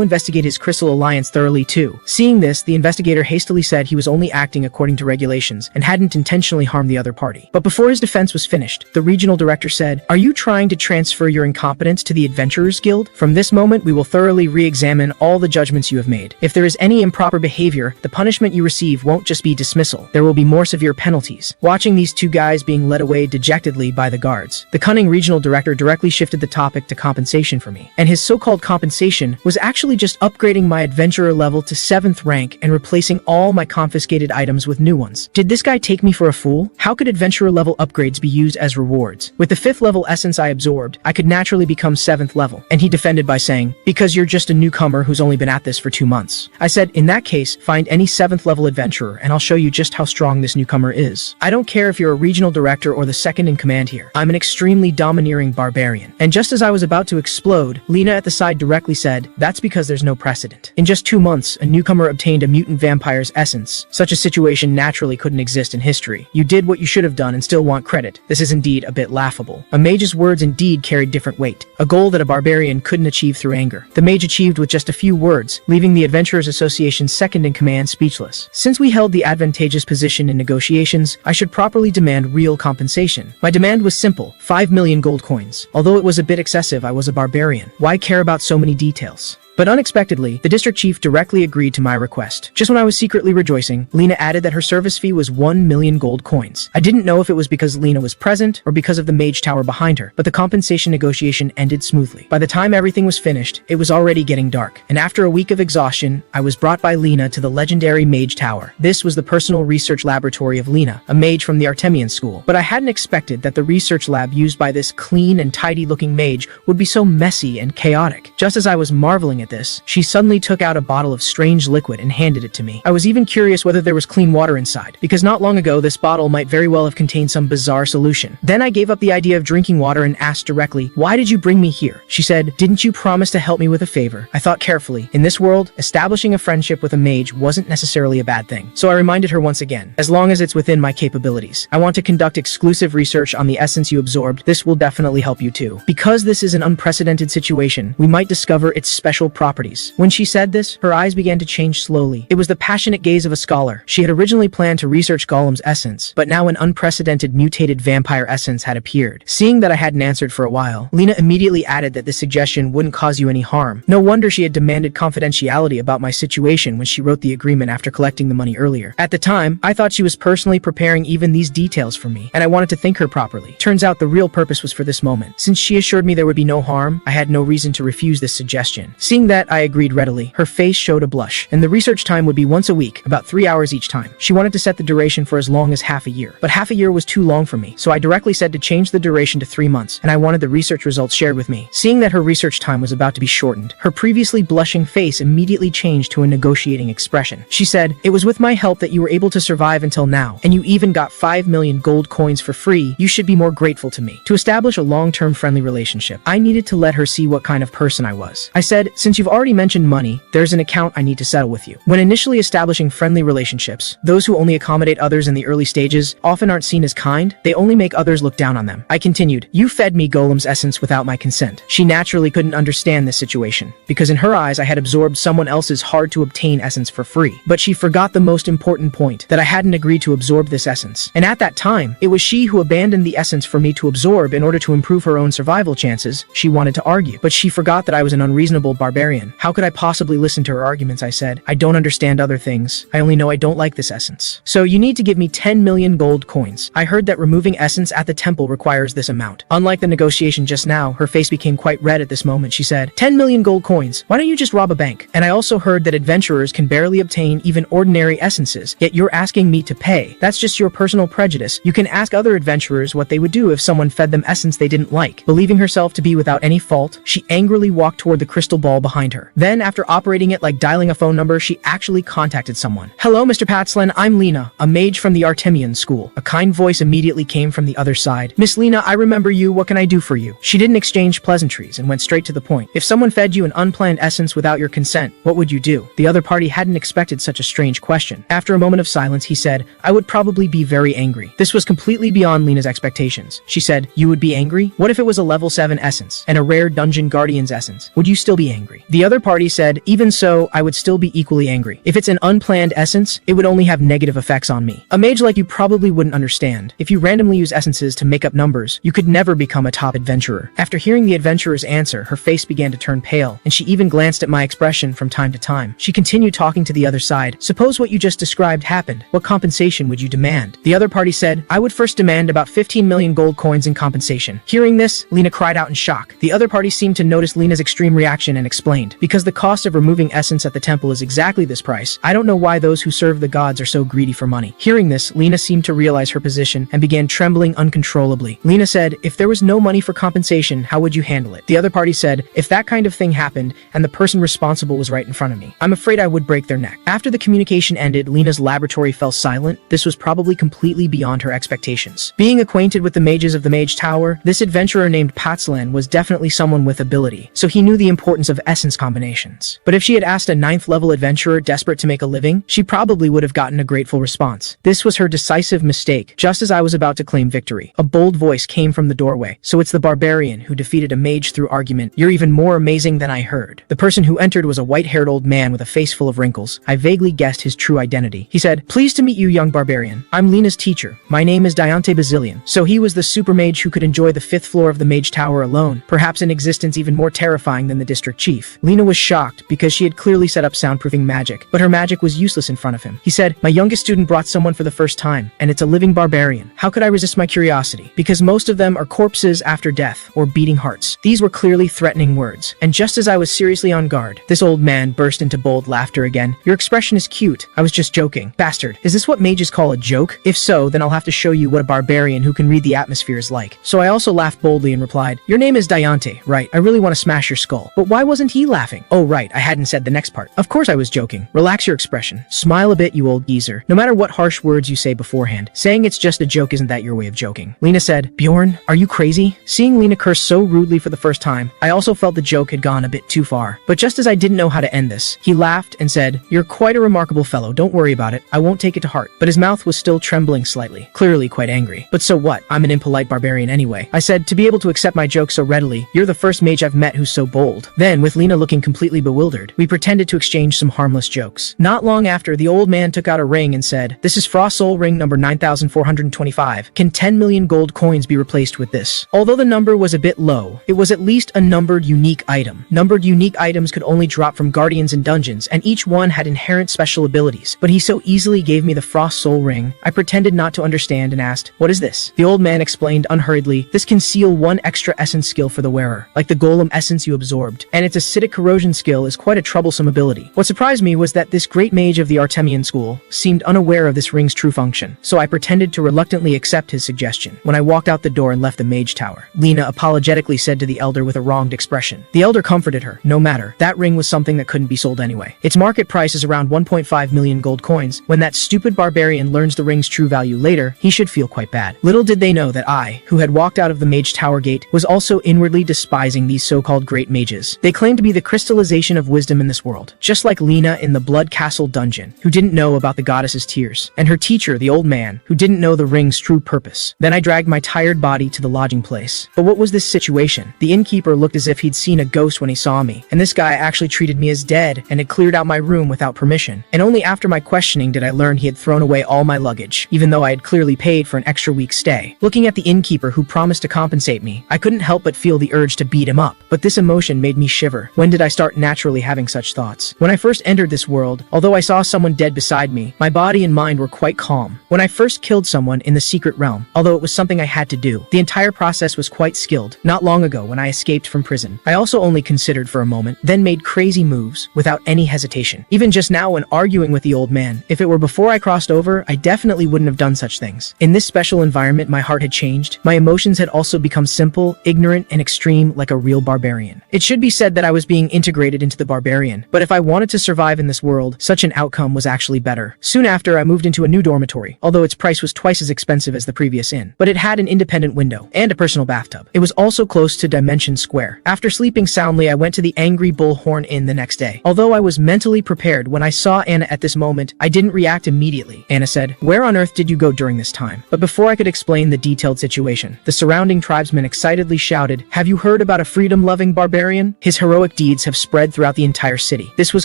investigate his Crystal Alliance thoroughly too. Seeing this, the investigator hastily said he was only acting according to regulations and hadn't intentionally harmed the other party. But before his defense was finished, the regional director said, are you trying to transfer your incompetence to the Adventurers Guild? From this moment, we will thoroughly re-examine all the judgments you have made. If there is any improper behavior, the punishment you receive won't just be dismissal. There will be more severe penalties. Watching these two guys being led away dejectedly by the guards, the cunning regional director directly shifted the topic to compensation for me. And his so-called compensation was actually just upgrading my adventurer level to 7th rank and replacing all my confiscated items with new ones. Did this guy take me for a fool? How could adventurer level upgrades be used as rewards? With the 5th level essence I absorbed, I could naturally become 7th level. And he defended by saying, because you're just a newcomer who's only been at this for 2 months. I said, in that case, find any 7th level adventurer and I'll show you just how strong this newcomer is. I don't care if you're a regional director or the second in command here. I'm an extremely domineering barbarian. And just as I was about to explode, Lena at the side directly said, that's because there's no precedent. In just 2 months, a newcomer obtained a mutant vampire's essence. Such a situation naturally couldn't exist in history. You did what you should have done and still want credit. This is indeed a bit laughable. A mage's words indeed carried different weight, a goal that a barbarian couldn't achieve through anger. The mage achieved with just a few words, leaving the Adventurers Association's second in command speechless. Since we held the advantageous position in negotiations, I should properly demand real compensation. My demand was simple, 5 million gold coins. Although it was a bit excessive, I was a barbarian. Why care about so many details? But unexpectedly, the district chief directly agreed to my request. Just when I was secretly rejoicing, Lena added that her service fee was 1 million gold coins. I didn't know if it was because Lena was present or because of the mage tower behind her, but the compensation negotiation ended smoothly. By the time everything was finished, it was already getting dark, and after a week of exhaustion, I was brought by Lena to the legendary mage tower. This was the personal research laboratory of Lena, a mage from the Artemian school. But I hadn't expected that the research lab used by this clean and tidy-looking mage would be so messy and chaotic. Just as I was marveling at this, she suddenly took out a bottle of strange liquid and handed it to me. I was even curious whether there was clean water inside, because not long ago this bottle might very well have contained some bizarre solution. Then I gave up the idea of drinking water and asked directly, why did you bring me here? She said, didn't you promise to help me with a favor? I thought carefully. In this world, establishing a friendship with a mage wasn't necessarily a bad thing. So I reminded her once again, as long as it's within my capabilities. I want to conduct exclusive research on the essence you absorbed. This will definitely help you too. Because this is an unprecedented situation, we might discover its special properties. When she said this, her eyes began to change slowly. It was the passionate gaze of a scholar. She had originally planned to research Golem's essence, but now an unprecedented mutated vampire essence had appeared. Seeing that I hadn't answered for a while, Lena immediately added that this suggestion wouldn't cause you any harm. No wonder she had demanded confidentiality about my situation when she wrote the agreement after collecting the money earlier. At the time, I thought she was personally preparing even these details for me, and I wanted to thank her properly. Turns out the real purpose was for this moment. Since she assured me there would be no harm, I had no reason to refuse this suggestion. Seeing that, I agreed readily. Her face showed a blush, and the research time would be once a week, about 3 hours each time. She wanted to set the duration for as long as half a year, but half a year was too long for me, so I directly said to change the duration to 3 months, and I wanted the research results shared with me. Seeing that her research time was about to be shortened, her previously blushing face immediately changed to a negotiating expression. She said, "It was with my help that you were able to survive until now, and you even got 5 million gold coins for free. You should be more grateful to me." To establish a long-term friendly relationship, I needed to let her see what kind of person I was. I said, "Since you've already mentioned money, there's an account I need to settle with you." When initially establishing friendly relationships, those who only accommodate others in the early stages often aren't seen as kind. They only make others look down on them. I continued, "You fed me Golem's essence without my consent." She naturally couldn't understand this situation, because in her eyes I had absorbed someone else's hard-to-obtain essence for free. But she forgot the most important point, that I hadn't agreed to absorb this essence. And at that time, it was she who abandoned the essence for me to absorb in order to improve her own survival chances. She wanted to argue, but she forgot that I was an unreasonable barbarian. How could I possibly listen to her arguments? I said, "I don't understand other things. I only know I don't like this essence. So you need to give me 10 million gold coins. I heard that removing essence at the temple requires this amount." Unlike the negotiation just now, her face became quite red at this moment. She said, 10 million gold coins. Why don't you just rob a bank? And I also heard that adventurers can barely obtain even ordinary essences, yet you're asking me to pay. That's just your personal prejudice. You can ask other adventurers what they would do if someone fed them essence they didn't like. Believing herself to be without any fault, she angrily walked toward the crystal ball behind her. Then, after operating it like dialing a phone number, she actually contacted someone. "Hello, Mr. Patslan, I'm Lena, a mage from the Artemian school." A kind voice immediately came from the other side. "Miss Lena, I remember you. What can I do for you?" She didn't exchange pleasantries and went straight to the point. "If someone fed you an unplanned essence without your consent, what would you do?" The other party hadn't expected such a strange question. After a moment of silence, he said, "I would probably be very angry." This was completely beyond Lena's expectations. She said, "You would be angry? What if it was a level 7 essence and a rare dungeon guardian's essence? Would you still be angry?" The other party said, "Even so, I would still be equally angry. If it's an unplanned essence, it would only have negative effects on me. A mage like you probably wouldn't understand. If you randomly use essences to make up numbers, you could never become a top adventurer." After hearing the adventurer's answer, her face began to turn pale, and she even glanced at my expression from time to time. She continued talking to the other side. "Suppose what you just described happened. What compensation would you demand?" The other party said, "I would first demand about 15 million gold coins in compensation." Hearing this, Lena cried out in shock. The other party seemed to notice Lena's extreme reaction and explained, "Because the cost of removing essence at the temple is exactly this price, I don't know why those who serve the gods are so greedy for money." Hearing this, Lena seemed to realize her position and began trembling uncontrollably. Lena said, "If there was no money for compensation, how would you handle it?" The other party said, "If that kind of thing happened and the person responsible was right in front of me, I'm afraid I would break their neck." After the communication ended, Lena's laboratory fell silent. This was probably completely beyond her expectations. Being acquainted with the mages of the Mage Tower, this adventurer named Patslan was definitely someone with ability, so he knew the importance of essence combinations. But if she had asked a 9th level adventurer desperate to make a living, she probably would have gotten a grateful response. This was her decisive mistake. Just as I was about to claim victory, a bold voice came from the doorway. "So it's the barbarian who defeated a mage through argument. You're even more amazing than I heard." The person who entered was a white-haired old man with a face full of wrinkles. I vaguely guessed his true identity. He said, "Pleased to meet you, young barbarian. I'm Lena's teacher. My name is Diante Basilian." So he was the super mage who could enjoy the 5th floor of the Mage Tower alone, perhaps an existence even more terrifying than the district chief. Lena was shocked because she had clearly set up soundproofing magic, but her magic was useless in front of him. He said, "My youngest student brought someone for the first time, and it's a living barbarian. How could I resist my curiosity? Because most of them are corpses after death or beating hearts." These were clearly threatening words, and just as I was seriously on guard, this old man burst into bold laughter again. "Your expression is cute. I was just joking." "Bastard, is this what mages call a joke? If so, then I'll have to show you what a barbarian who can read the atmosphere is like." So I also laughed boldly and replied, "Your name is Diante, right? I really want to smash your skull." But why wasn't he laughing? Oh right, I hadn't said the next part. Of course I was joking. Relax your expression. Smile a bit, you old geezer. No matter what harsh words you say beforehand, saying it's just a joke isn't that your way of joking. Lena said, "Bjorn, are you crazy?" Seeing Lena curse so rudely for the first time, I also felt the joke had gone a bit too far. But just as I didn't know how to end this, he laughed and said, "You're quite a remarkable fellow. Don't worry about it. I won't take it to heart." But his mouth was still trembling slightly, clearly quite angry. "But so what? I'm an impolite barbarian anyway." I said, "To be able to accept my joke so readily, you're the first mage I've met who's so bold." Then, with Lena looking completely bewildered. We pretended to exchange some harmless jokes. Not long after, the old man took out a ring and said, "This is Frost Soul Ring number 9425. Can 10 million gold coins be replaced with this?" Although the number was a bit low, it was at least a numbered unique item. Numbered unique items could only drop from guardians in dungeons, and each one had inherent special abilities. But he so easily gave me the Frost Soul Ring. I pretended not to understand and asked, "What is this?" The old man explained unhurriedly, "This can seal one extra essence skill for the wearer, like the golem essence you absorbed, and its acidic corrosion skill is quite a troublesome ability." What surprised me was that this great mage of the Artemian school seemed unaware of this ring's true function, so I pretended to reluctantly accept his suggestion. When I walked out the door and left the mage tower, Lena apologetically said to the elder with a wronged expression. The elder comforted her. No matter, that ring was something that couldn't be sold anyway. Its market price is around 1.5 million gold coins. When that stupid barbarian learns the ring's true value later, he should feel quite bad. Little did they know that I, who had walked out of the mage tower gate, was also inwardly despising these so-called great mages. They claim to be the crystallization of wisdom in this world, just like Lena in the Blood Castle dungeon, who didn't know about the goddess's tears, and her teacher, the old man, who didn't know the ring's true purpose. Then I dragged my tired body to the lodging place. But what was this situation? The innkeeper looked as if he'd seen a ghost when he saw me, and this guy actually treated me as dead and had cleared out my room without permission. And only after my questioning did I learn he had thrown away all my luggage, even though I had clearly paid for an extra week's stay. Looking at the innkeeper who promised to compensate me, I couldn't help but feel the urge to beat him up. But this emotion made me shiver. When did I start naturally having such thoughts? When I first entered this world, although I saw someone dead beside me, my body and mind were quite calm. When I first killed someone in the secret realm, although it was something I had to do, the entire process was quite skilled. Not long ago when I escaped from prison, I also only considered for a moment, then made crazy moves without any hesitation. Even just now when arguing with the old man, if it were before I crossed over, I definitely wouldn't have done such things. In this special environment, my heart had changed. My emotions had also become simple, ignorant, and extreme like a real barbarian. It should be said that I was being integrated into the barbarian, but if I wanted to survive in this world, such an outcome was actually better. Soon after, I moved into a new dormitory, although its price was twice as expensive as the previous inn, but it had an independent window and a personal bathtub. It was also close to Dimension Square. After sleeping soundly, I went to the Angry Bullhorn Inn the next day. Although I was mentally prepared when I saw Anna at this moment, I didn't react immediately. Anna said, "Where on earth did you go during this time?" But before I could explain the detailed situation, the surrounding tribesmen excitedly shouted, "Have you heard about a freedom-loving barbarian? His heroic deeds have spread throughout the entire city." This was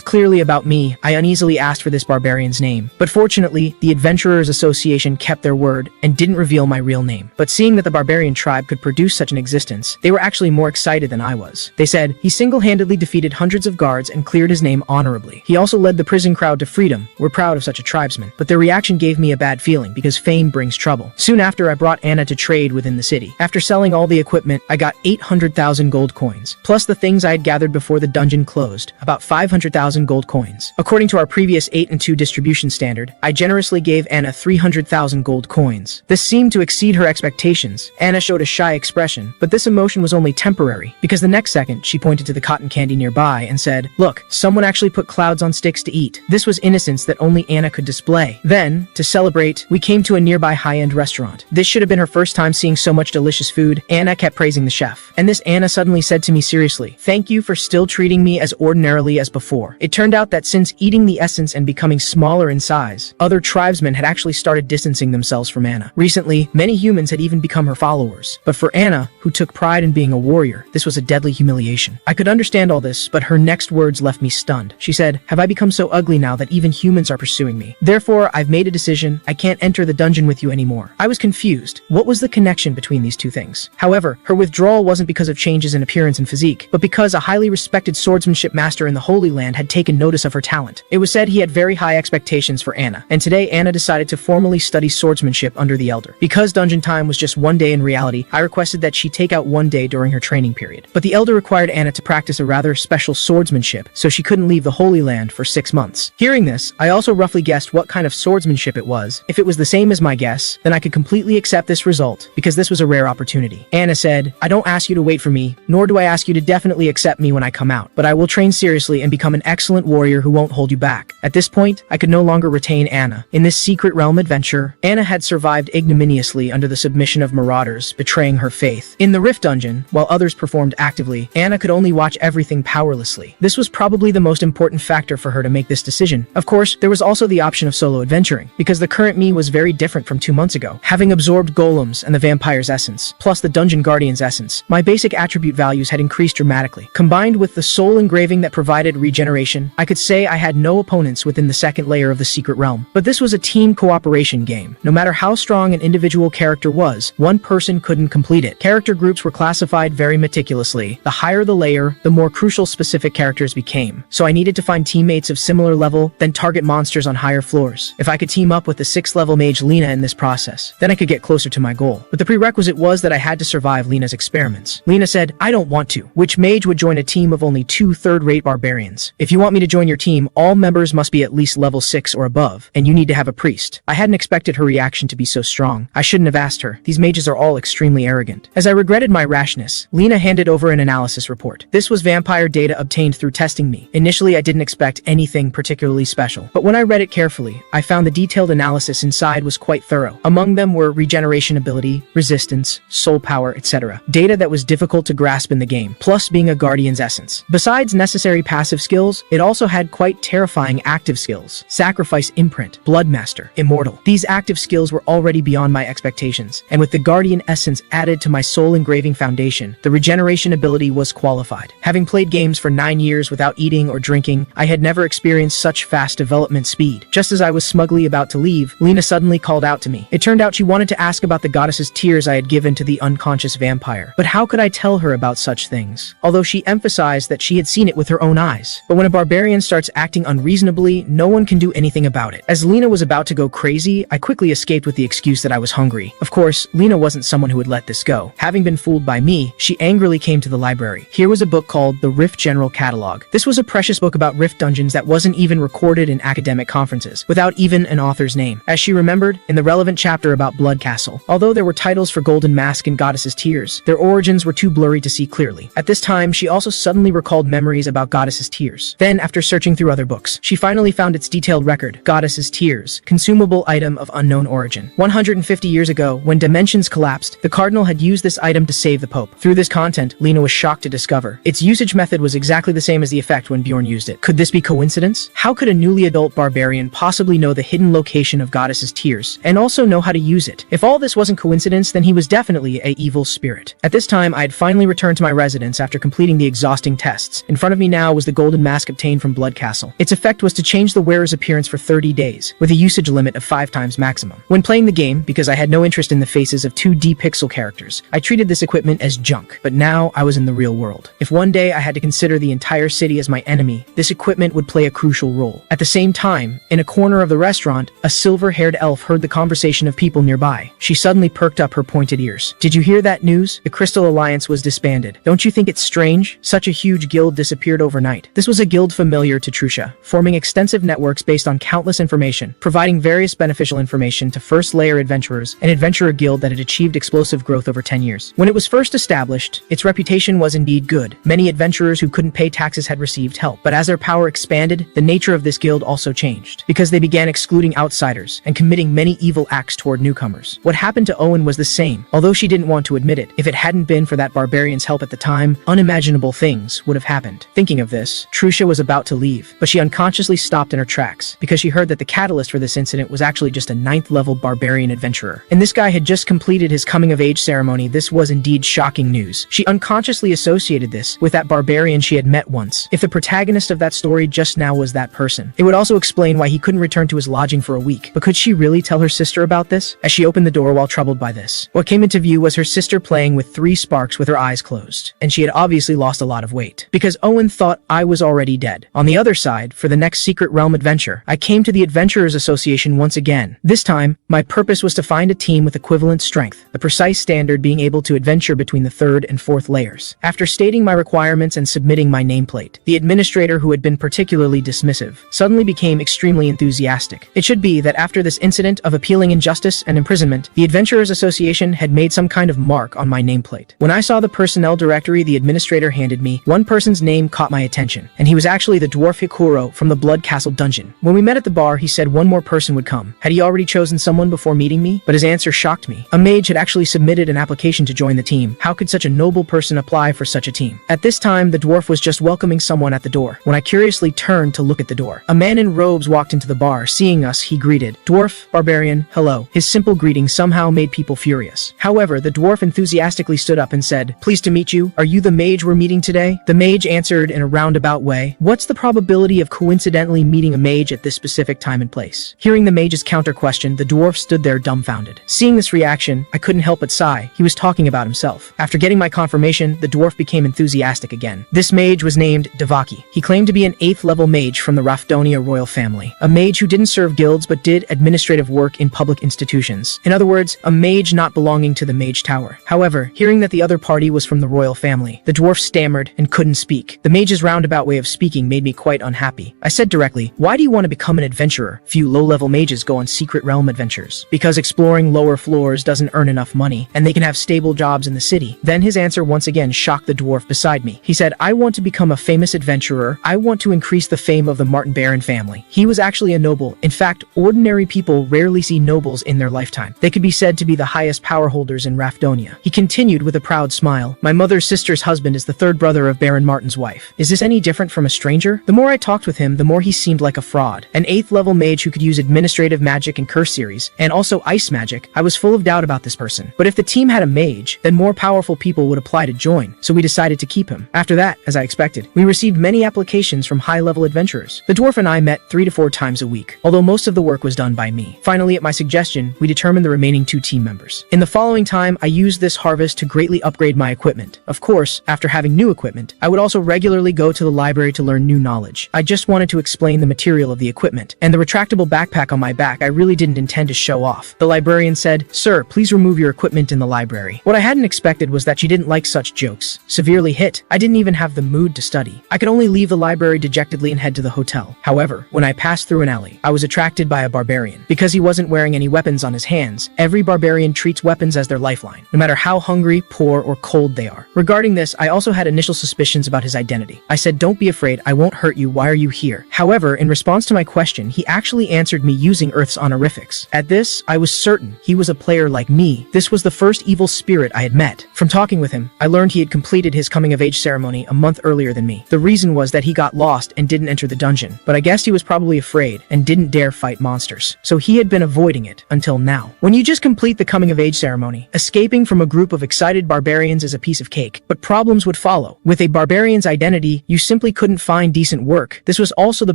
clearly about me. I uneasily asked for this barbarian's name, but fortunately, the Adventurers Association kept their word and didn't reveal my real name. But seeing that the barbarian tribe could produce such an existence, they were actually more excited than I was. They said, "He single-handedly defeated hundreds of guards and cleared his name honorably. He also led the prison crowd to freedom. We're proud of such a tribesman." But their reaction gave me a bad feeling because fame brings trouble. Soon after, I brought Anna to trade within the city. After selling all the equipment, I got 800,000 gold coins, plus the things I had gathered before the dungeon closed, about 500,000 gold coins. According to our previous 8 and 2 distribution standard, I generously gave Anna 300,000 gold coins. This seemed to exceed her expectations. Anna showed a shy expression, but this emotion was only temporary, because the next second she pointed to the cotton candy nearby and said, "Look, someone actually put clouds on sticks to eat." This was innocence that only Anna could display. Then, to celebrate, we came to a nearby high-end restaurant. This should have been her first time seeing so much delicious food. Anna kept praising the chef. And this Anna suddenly said to me seriously, "Thank you for still treating me as ordinarily as before." It turned out that since eating the essence and becoming smaller in size, other tribesmen had actually started distancing themselves from Anna. Recently, many humans had even become her followers. But for Anna, who took pride in being a warrior, this was a deadly humiliation. I could understand all this, but her next words left me stunned. She said, "Have I become so ugly now that even humans are pursuing me? Therefore, I've made a decision. I can't enter the dungeon with you anymore." I was confused. What was the connection between these two things? However, her withdrawal wasn't because of changes in appearance and physique, but because a highly respected swordsmanship master in the Holy Land had taken notice of her talent. It was said he had very high expectations for Anna, and today Anna decided to formally study swordsmanship under the Elder. Because dungeon time was just one day in reality, I requested that she take out one day during her training period. But the Elder required Anna to practice a rather special swordsmanship, so she couldn't leave the Holy Land for 6 months. Hearing this, I also roughly guessed what kind of swordsmanship it was. If it was the same as my guess, then I could completely accept this result, because this was a rare opportunity. Anna said, "I don't ask you to wait for me, nor do I ask you to definitely accept me when I come out, but I will train seriously and become an excellent warrior who won't hold you back." At this point, I could no longer retain Anna. In this secret realm adventure, Anna had survived ignominiously under the submission of marauders, betraying her faith. In the Rift Dungeon, while others performed actively, Anna could only watch everything powerlessly. This was probably the most important factor for her to make this decision. Of course, there was also the option of solo adventuring, because the current me was very different from 2 months ago. Having absorbed golems and the vampire's essence, plus the dungeon guardian's essence, my basic attribute values had increased dramatically. Combined Combined with the soul engraving that provided regeneration, I could say I had no opponents within the second layer of the secret realm. But this was a team cooperation game. No matter how strong an individual character was, one person couldn't complete it. Character groups were classified very meticulously. The higher the layer, the more crucial specific characters became. So I needed to find teammates of similar level, then target monsters on higher floors. If I could team up with the 6th level mage Lena in this process, then I could get closer to my goal. But the prerequisite was that I had to survive Lena's experiments. Lena said, "I don't want to." Which mage would join a team of only 2 third-rate barbarians? "If you want me to join your team, all members must be at least level 6 or above, and you need to have a priest." I hadn't expected her reaction to be so strong. I shouldn't have asked her. These mages are all extremely arrogant. As I regretted my rashness, Lena handed over an analysis report. This was vampire data obtained through testing me. Initially, I didn't expect anything particularly special, but when I read it carefully, I found the detailed analysis inside was quite thorough. Among them were regeneration ability, resistance, soul power, etc. Data that was difficult to grasp in the game, plus being a guardian's essence. Besides necessary passive skills, it also had quite terrifying active skills. Sacrifice imprint, Bloodmaster, Immortal. These active skills were already beyond my expectations, and with the guardian essence added to my soul engraving foundation, the regeneration ability was qualified. Having played games for 9 years without eating or drinking, I had never experienced such fast development speed. Just as I was smugly about to leave, Lena suddenly called out to me. It turned out she wanted to ask about the goddess's tears I had given to the unconscious vampire. But how could I tell her about such things? Although she emphasized that she had seen it with her own eyes. But when a barbarian starts acting unreasonably, no one can do anything about it. As Lena was about to go crazy, I quickly escaped with the excuse that I was hungry. Of course, Lena wasn't someone who would let this go. Having been fooled by me, she angrily came to the library. Here was a book called The Rift General Catalog. This was a precious book about Rift dungeons that wasn't even recorded in academic conferences, without even an author's name. As she remembered, in the relevant chapter about Blood Castle, although there were titles for Golden Mask and Goddess's Tears, their origins were too blurry to see clearly. At this time, she also suddenly recalled memories about Goddess's Tears. Then, after searching through other books, she finally found its detailed record, Goddess's Tears, consumable item of unknown origin. 150 years ago, when dimensions collapsed, the Cardinal had used this item to save the Pope. Through this content, Lena was shocked to discover its usage method was exactly the same as the effect when Bjorn used it. Could this be coincidence? How could a newly adult barbarian possibly know the hidden location of Goddess's Tears, and also know how to use it? If all this wasn't coincidence, then he was definitely an evil spirit. At this time, I had finally returned to my residence after completing the exhausting tests. In front of me now was the golden mask obtained from Blood Castle. Its effect was to change the wearer's appearance for 30 days, with a usage limit of 5 times maximum. When playing the game, because I had no interest in the faces of 2D pixel characters, I treated this equipment as junk. But now I was in the real world. If one day I had to consider the entire city as my enemy, this equipment would play a crucial role. At the same time, in a corner of the restaurant, a silver-haired elf heard the conversation of people nearby. She suddenly perked up her pointed ears. "Did you hear that news? The Crystal Alliance was disbanded. Don't you think it's strange? Such a huge guild disappeared overnight." This was a guild familiar to Trusha, forming extensive networks based on countless information, providing various beneficial information to first-layer adventurers, an adventurer guild that had achieved explosive growth over 10 years. When it was first established, its reputation was indeed good. Many adventurers who couldn't pay taxes had received help, but as their power expanded, the nature of this guild also changed, because they began excluding outsiders and committing many evil acts toward newcomers. What happened to Owen was the same, although she didn't want to admit it. If it hadn't been for that barbarian's help at the time, unimaginable things would have happened. Thinking of this, Trusha was about to leave, but she unconsciously stopped in her tracks, because she heard that the catalyst for this incident was actually just a 9th-level barbarian adventurer. And this guy had just completed his coming-of-age ceremony. This was indeed shocking news. She unconsciously associated this with that barbarian she had met once. If the protagonist of that story just now was that person, it would also explain why he couldn't return to his lodging for a week. But could she really tell her sister about this? As she opened the door while troubled by this, what came into view was her sister playing with 3 sparks with her eyes closed, and she had obviously lost a lot of weight, because Owen thought I was already dead. On the other side, for the next Secret Realm adventure, I came to the Adventurers Association once again. This time, my purpose was to find a team with equivalent strength, the precise standard being able to adventure between the 3rd and 4th layers. After stating my requirements and submitting my nameplate, the administrator, who had been particularly dismissive, suddenly became extremely enthusiastic. It should be that after this incident of appealing injustice and imprisonment, the Adventurers Association had made some kind of mark on my nameplate. When I saw the personnel directory the administrator handed me, one person's name caught my attention, and he was actually the dwarf Hikuro from the Blood Castle dungeon. When we met at the bar, he said one more person would come. Had he already chosen someone before meeting me? But his answer shocked me. A mage had actually submitted an application to join the team. How could such a noble person apply for such a team? At this time, the dwarf was just welcoming someone at the door, when I curiously turned to look at the door. A man in robes walked into the bar. Seeing us, he greeted, "Dwarf, barbarian, hello." His simple greeting somehow made people furious. However, the dwarf enthusiastically stood up and said, "Pleased to meet you. Are you the mage we're meeting today?" today?" The mage answered in a roundabout way. "What's the probability of coincidentally meeting a mage at this specific time and place?" Hearing the mage's counter question, the dwarf stood there dumbfounded. Seeing this reaction, I couldn't help but sigh. He was talking about himself. After getting my confirmation, the dwarf became enthusiastic again. This mage was named Devaki. He claimed to be an 8th level mage from the Rafdonia royal family. A mage who didn't serve guilds but did administrative work in public institutions. In other words, a mage not belonging to the mage tower. However, hearing that the other party was from the royal family, the dwarf stammered and couldn't speak. The mage's roundabout way of speaking made me quite unhappy. I said directly, "Why do you want to become an adventurer? Few low-level mages go on secret realm adventures. Because exploring lower floors doesn't earn enough money, and they can have stable jobs in the city." Then his answer once again shocked the dwarf beside me. He said, "I want to become a famous adventurer. I want to increase the fame of the Martin Baron family." He was actually a noble. In fact, ordinary people rarely see nobles in their lifetime. They could be said to be the highest power holders in Rafdonia. He continued with a proud smile, "My mother's sister's husband is the 3rd brother of Baron Martin's wife. Is this any different from a stranger?" The more I talked with him, the more he seemed like a fraud. An 8th level mage who could use administrative magic and curse series, and also ice magic. I was full of doubt about this person. But if the team had a mage, then more powerful people would apply to join, so we decided to keep him. After that, as I expected, we received many applications from high-level adventurers. The dwarf and I met 3 to 4 times a week, although most of the work was done by me. Finally, at my suggestion, we determined the remaining 2 team members. In the following time, I used this harvest to greatly upgrade my equipment. Of course, after having new equipment, I would also regularly go to the library to learn new knowledge. I just wanted to explain the material of the equipment, and the retractable backpack on my back I really didn't intend to show off. The librarian said, "Sir, please remove your equipment in the library." What I hadn't expected was that she didn't like such jokes. Severely hit, I didn't even have the mood to study. I could only leave the library dejectedly and head to the hotel. However, when I passed through an alley, I was attracted by a barbarian. Because he wasn't wearing any weapons on his hands, every barbarian treats weapons as their lifeline, no matter how hungry, poor, or cold they are. Regarding this, I also had initial suspicions about his identity. I said, "Don't be afraid, I won't hurt you, why are you here?" However, in response to my question, he actually answered me using Earth's honorifics. At this, I was certain he was a player like me. This was the first evil spirit I had met. From talking with him, I learned he had completed his coming-of-age ceremony a month earlier than me. The reason was that he got lost and didn't enter the dungeon, but I guessed he was probably afraid and didn't dare fight monsters. So he had been avoiding it until now. When you just complete the coming-of-age ceremony, escaping from a group of excited barbarians is a piece of cake, but problems would follow. With a barbarian's identity, you simply couldn't find decent work. This was also the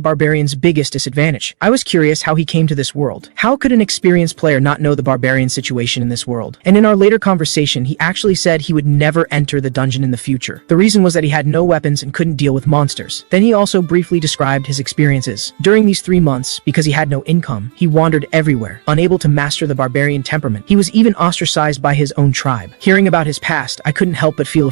barbarian's biggest disadvantage. I was curious how he came to this world. How could an experienced player not know the barbarian situation in this world? And in our later conversation, he actually said he would never enter the dungeon in the future. The reason was that he had no weapons and couldn't deal with monsters. Then he also briefly described his experiences. During these 3 months, because he had no income, he wandered everywhere, unable to master the barbarian temperament. He was even ostracized by his own tribe. Hearing about his past, I couldn't help but feel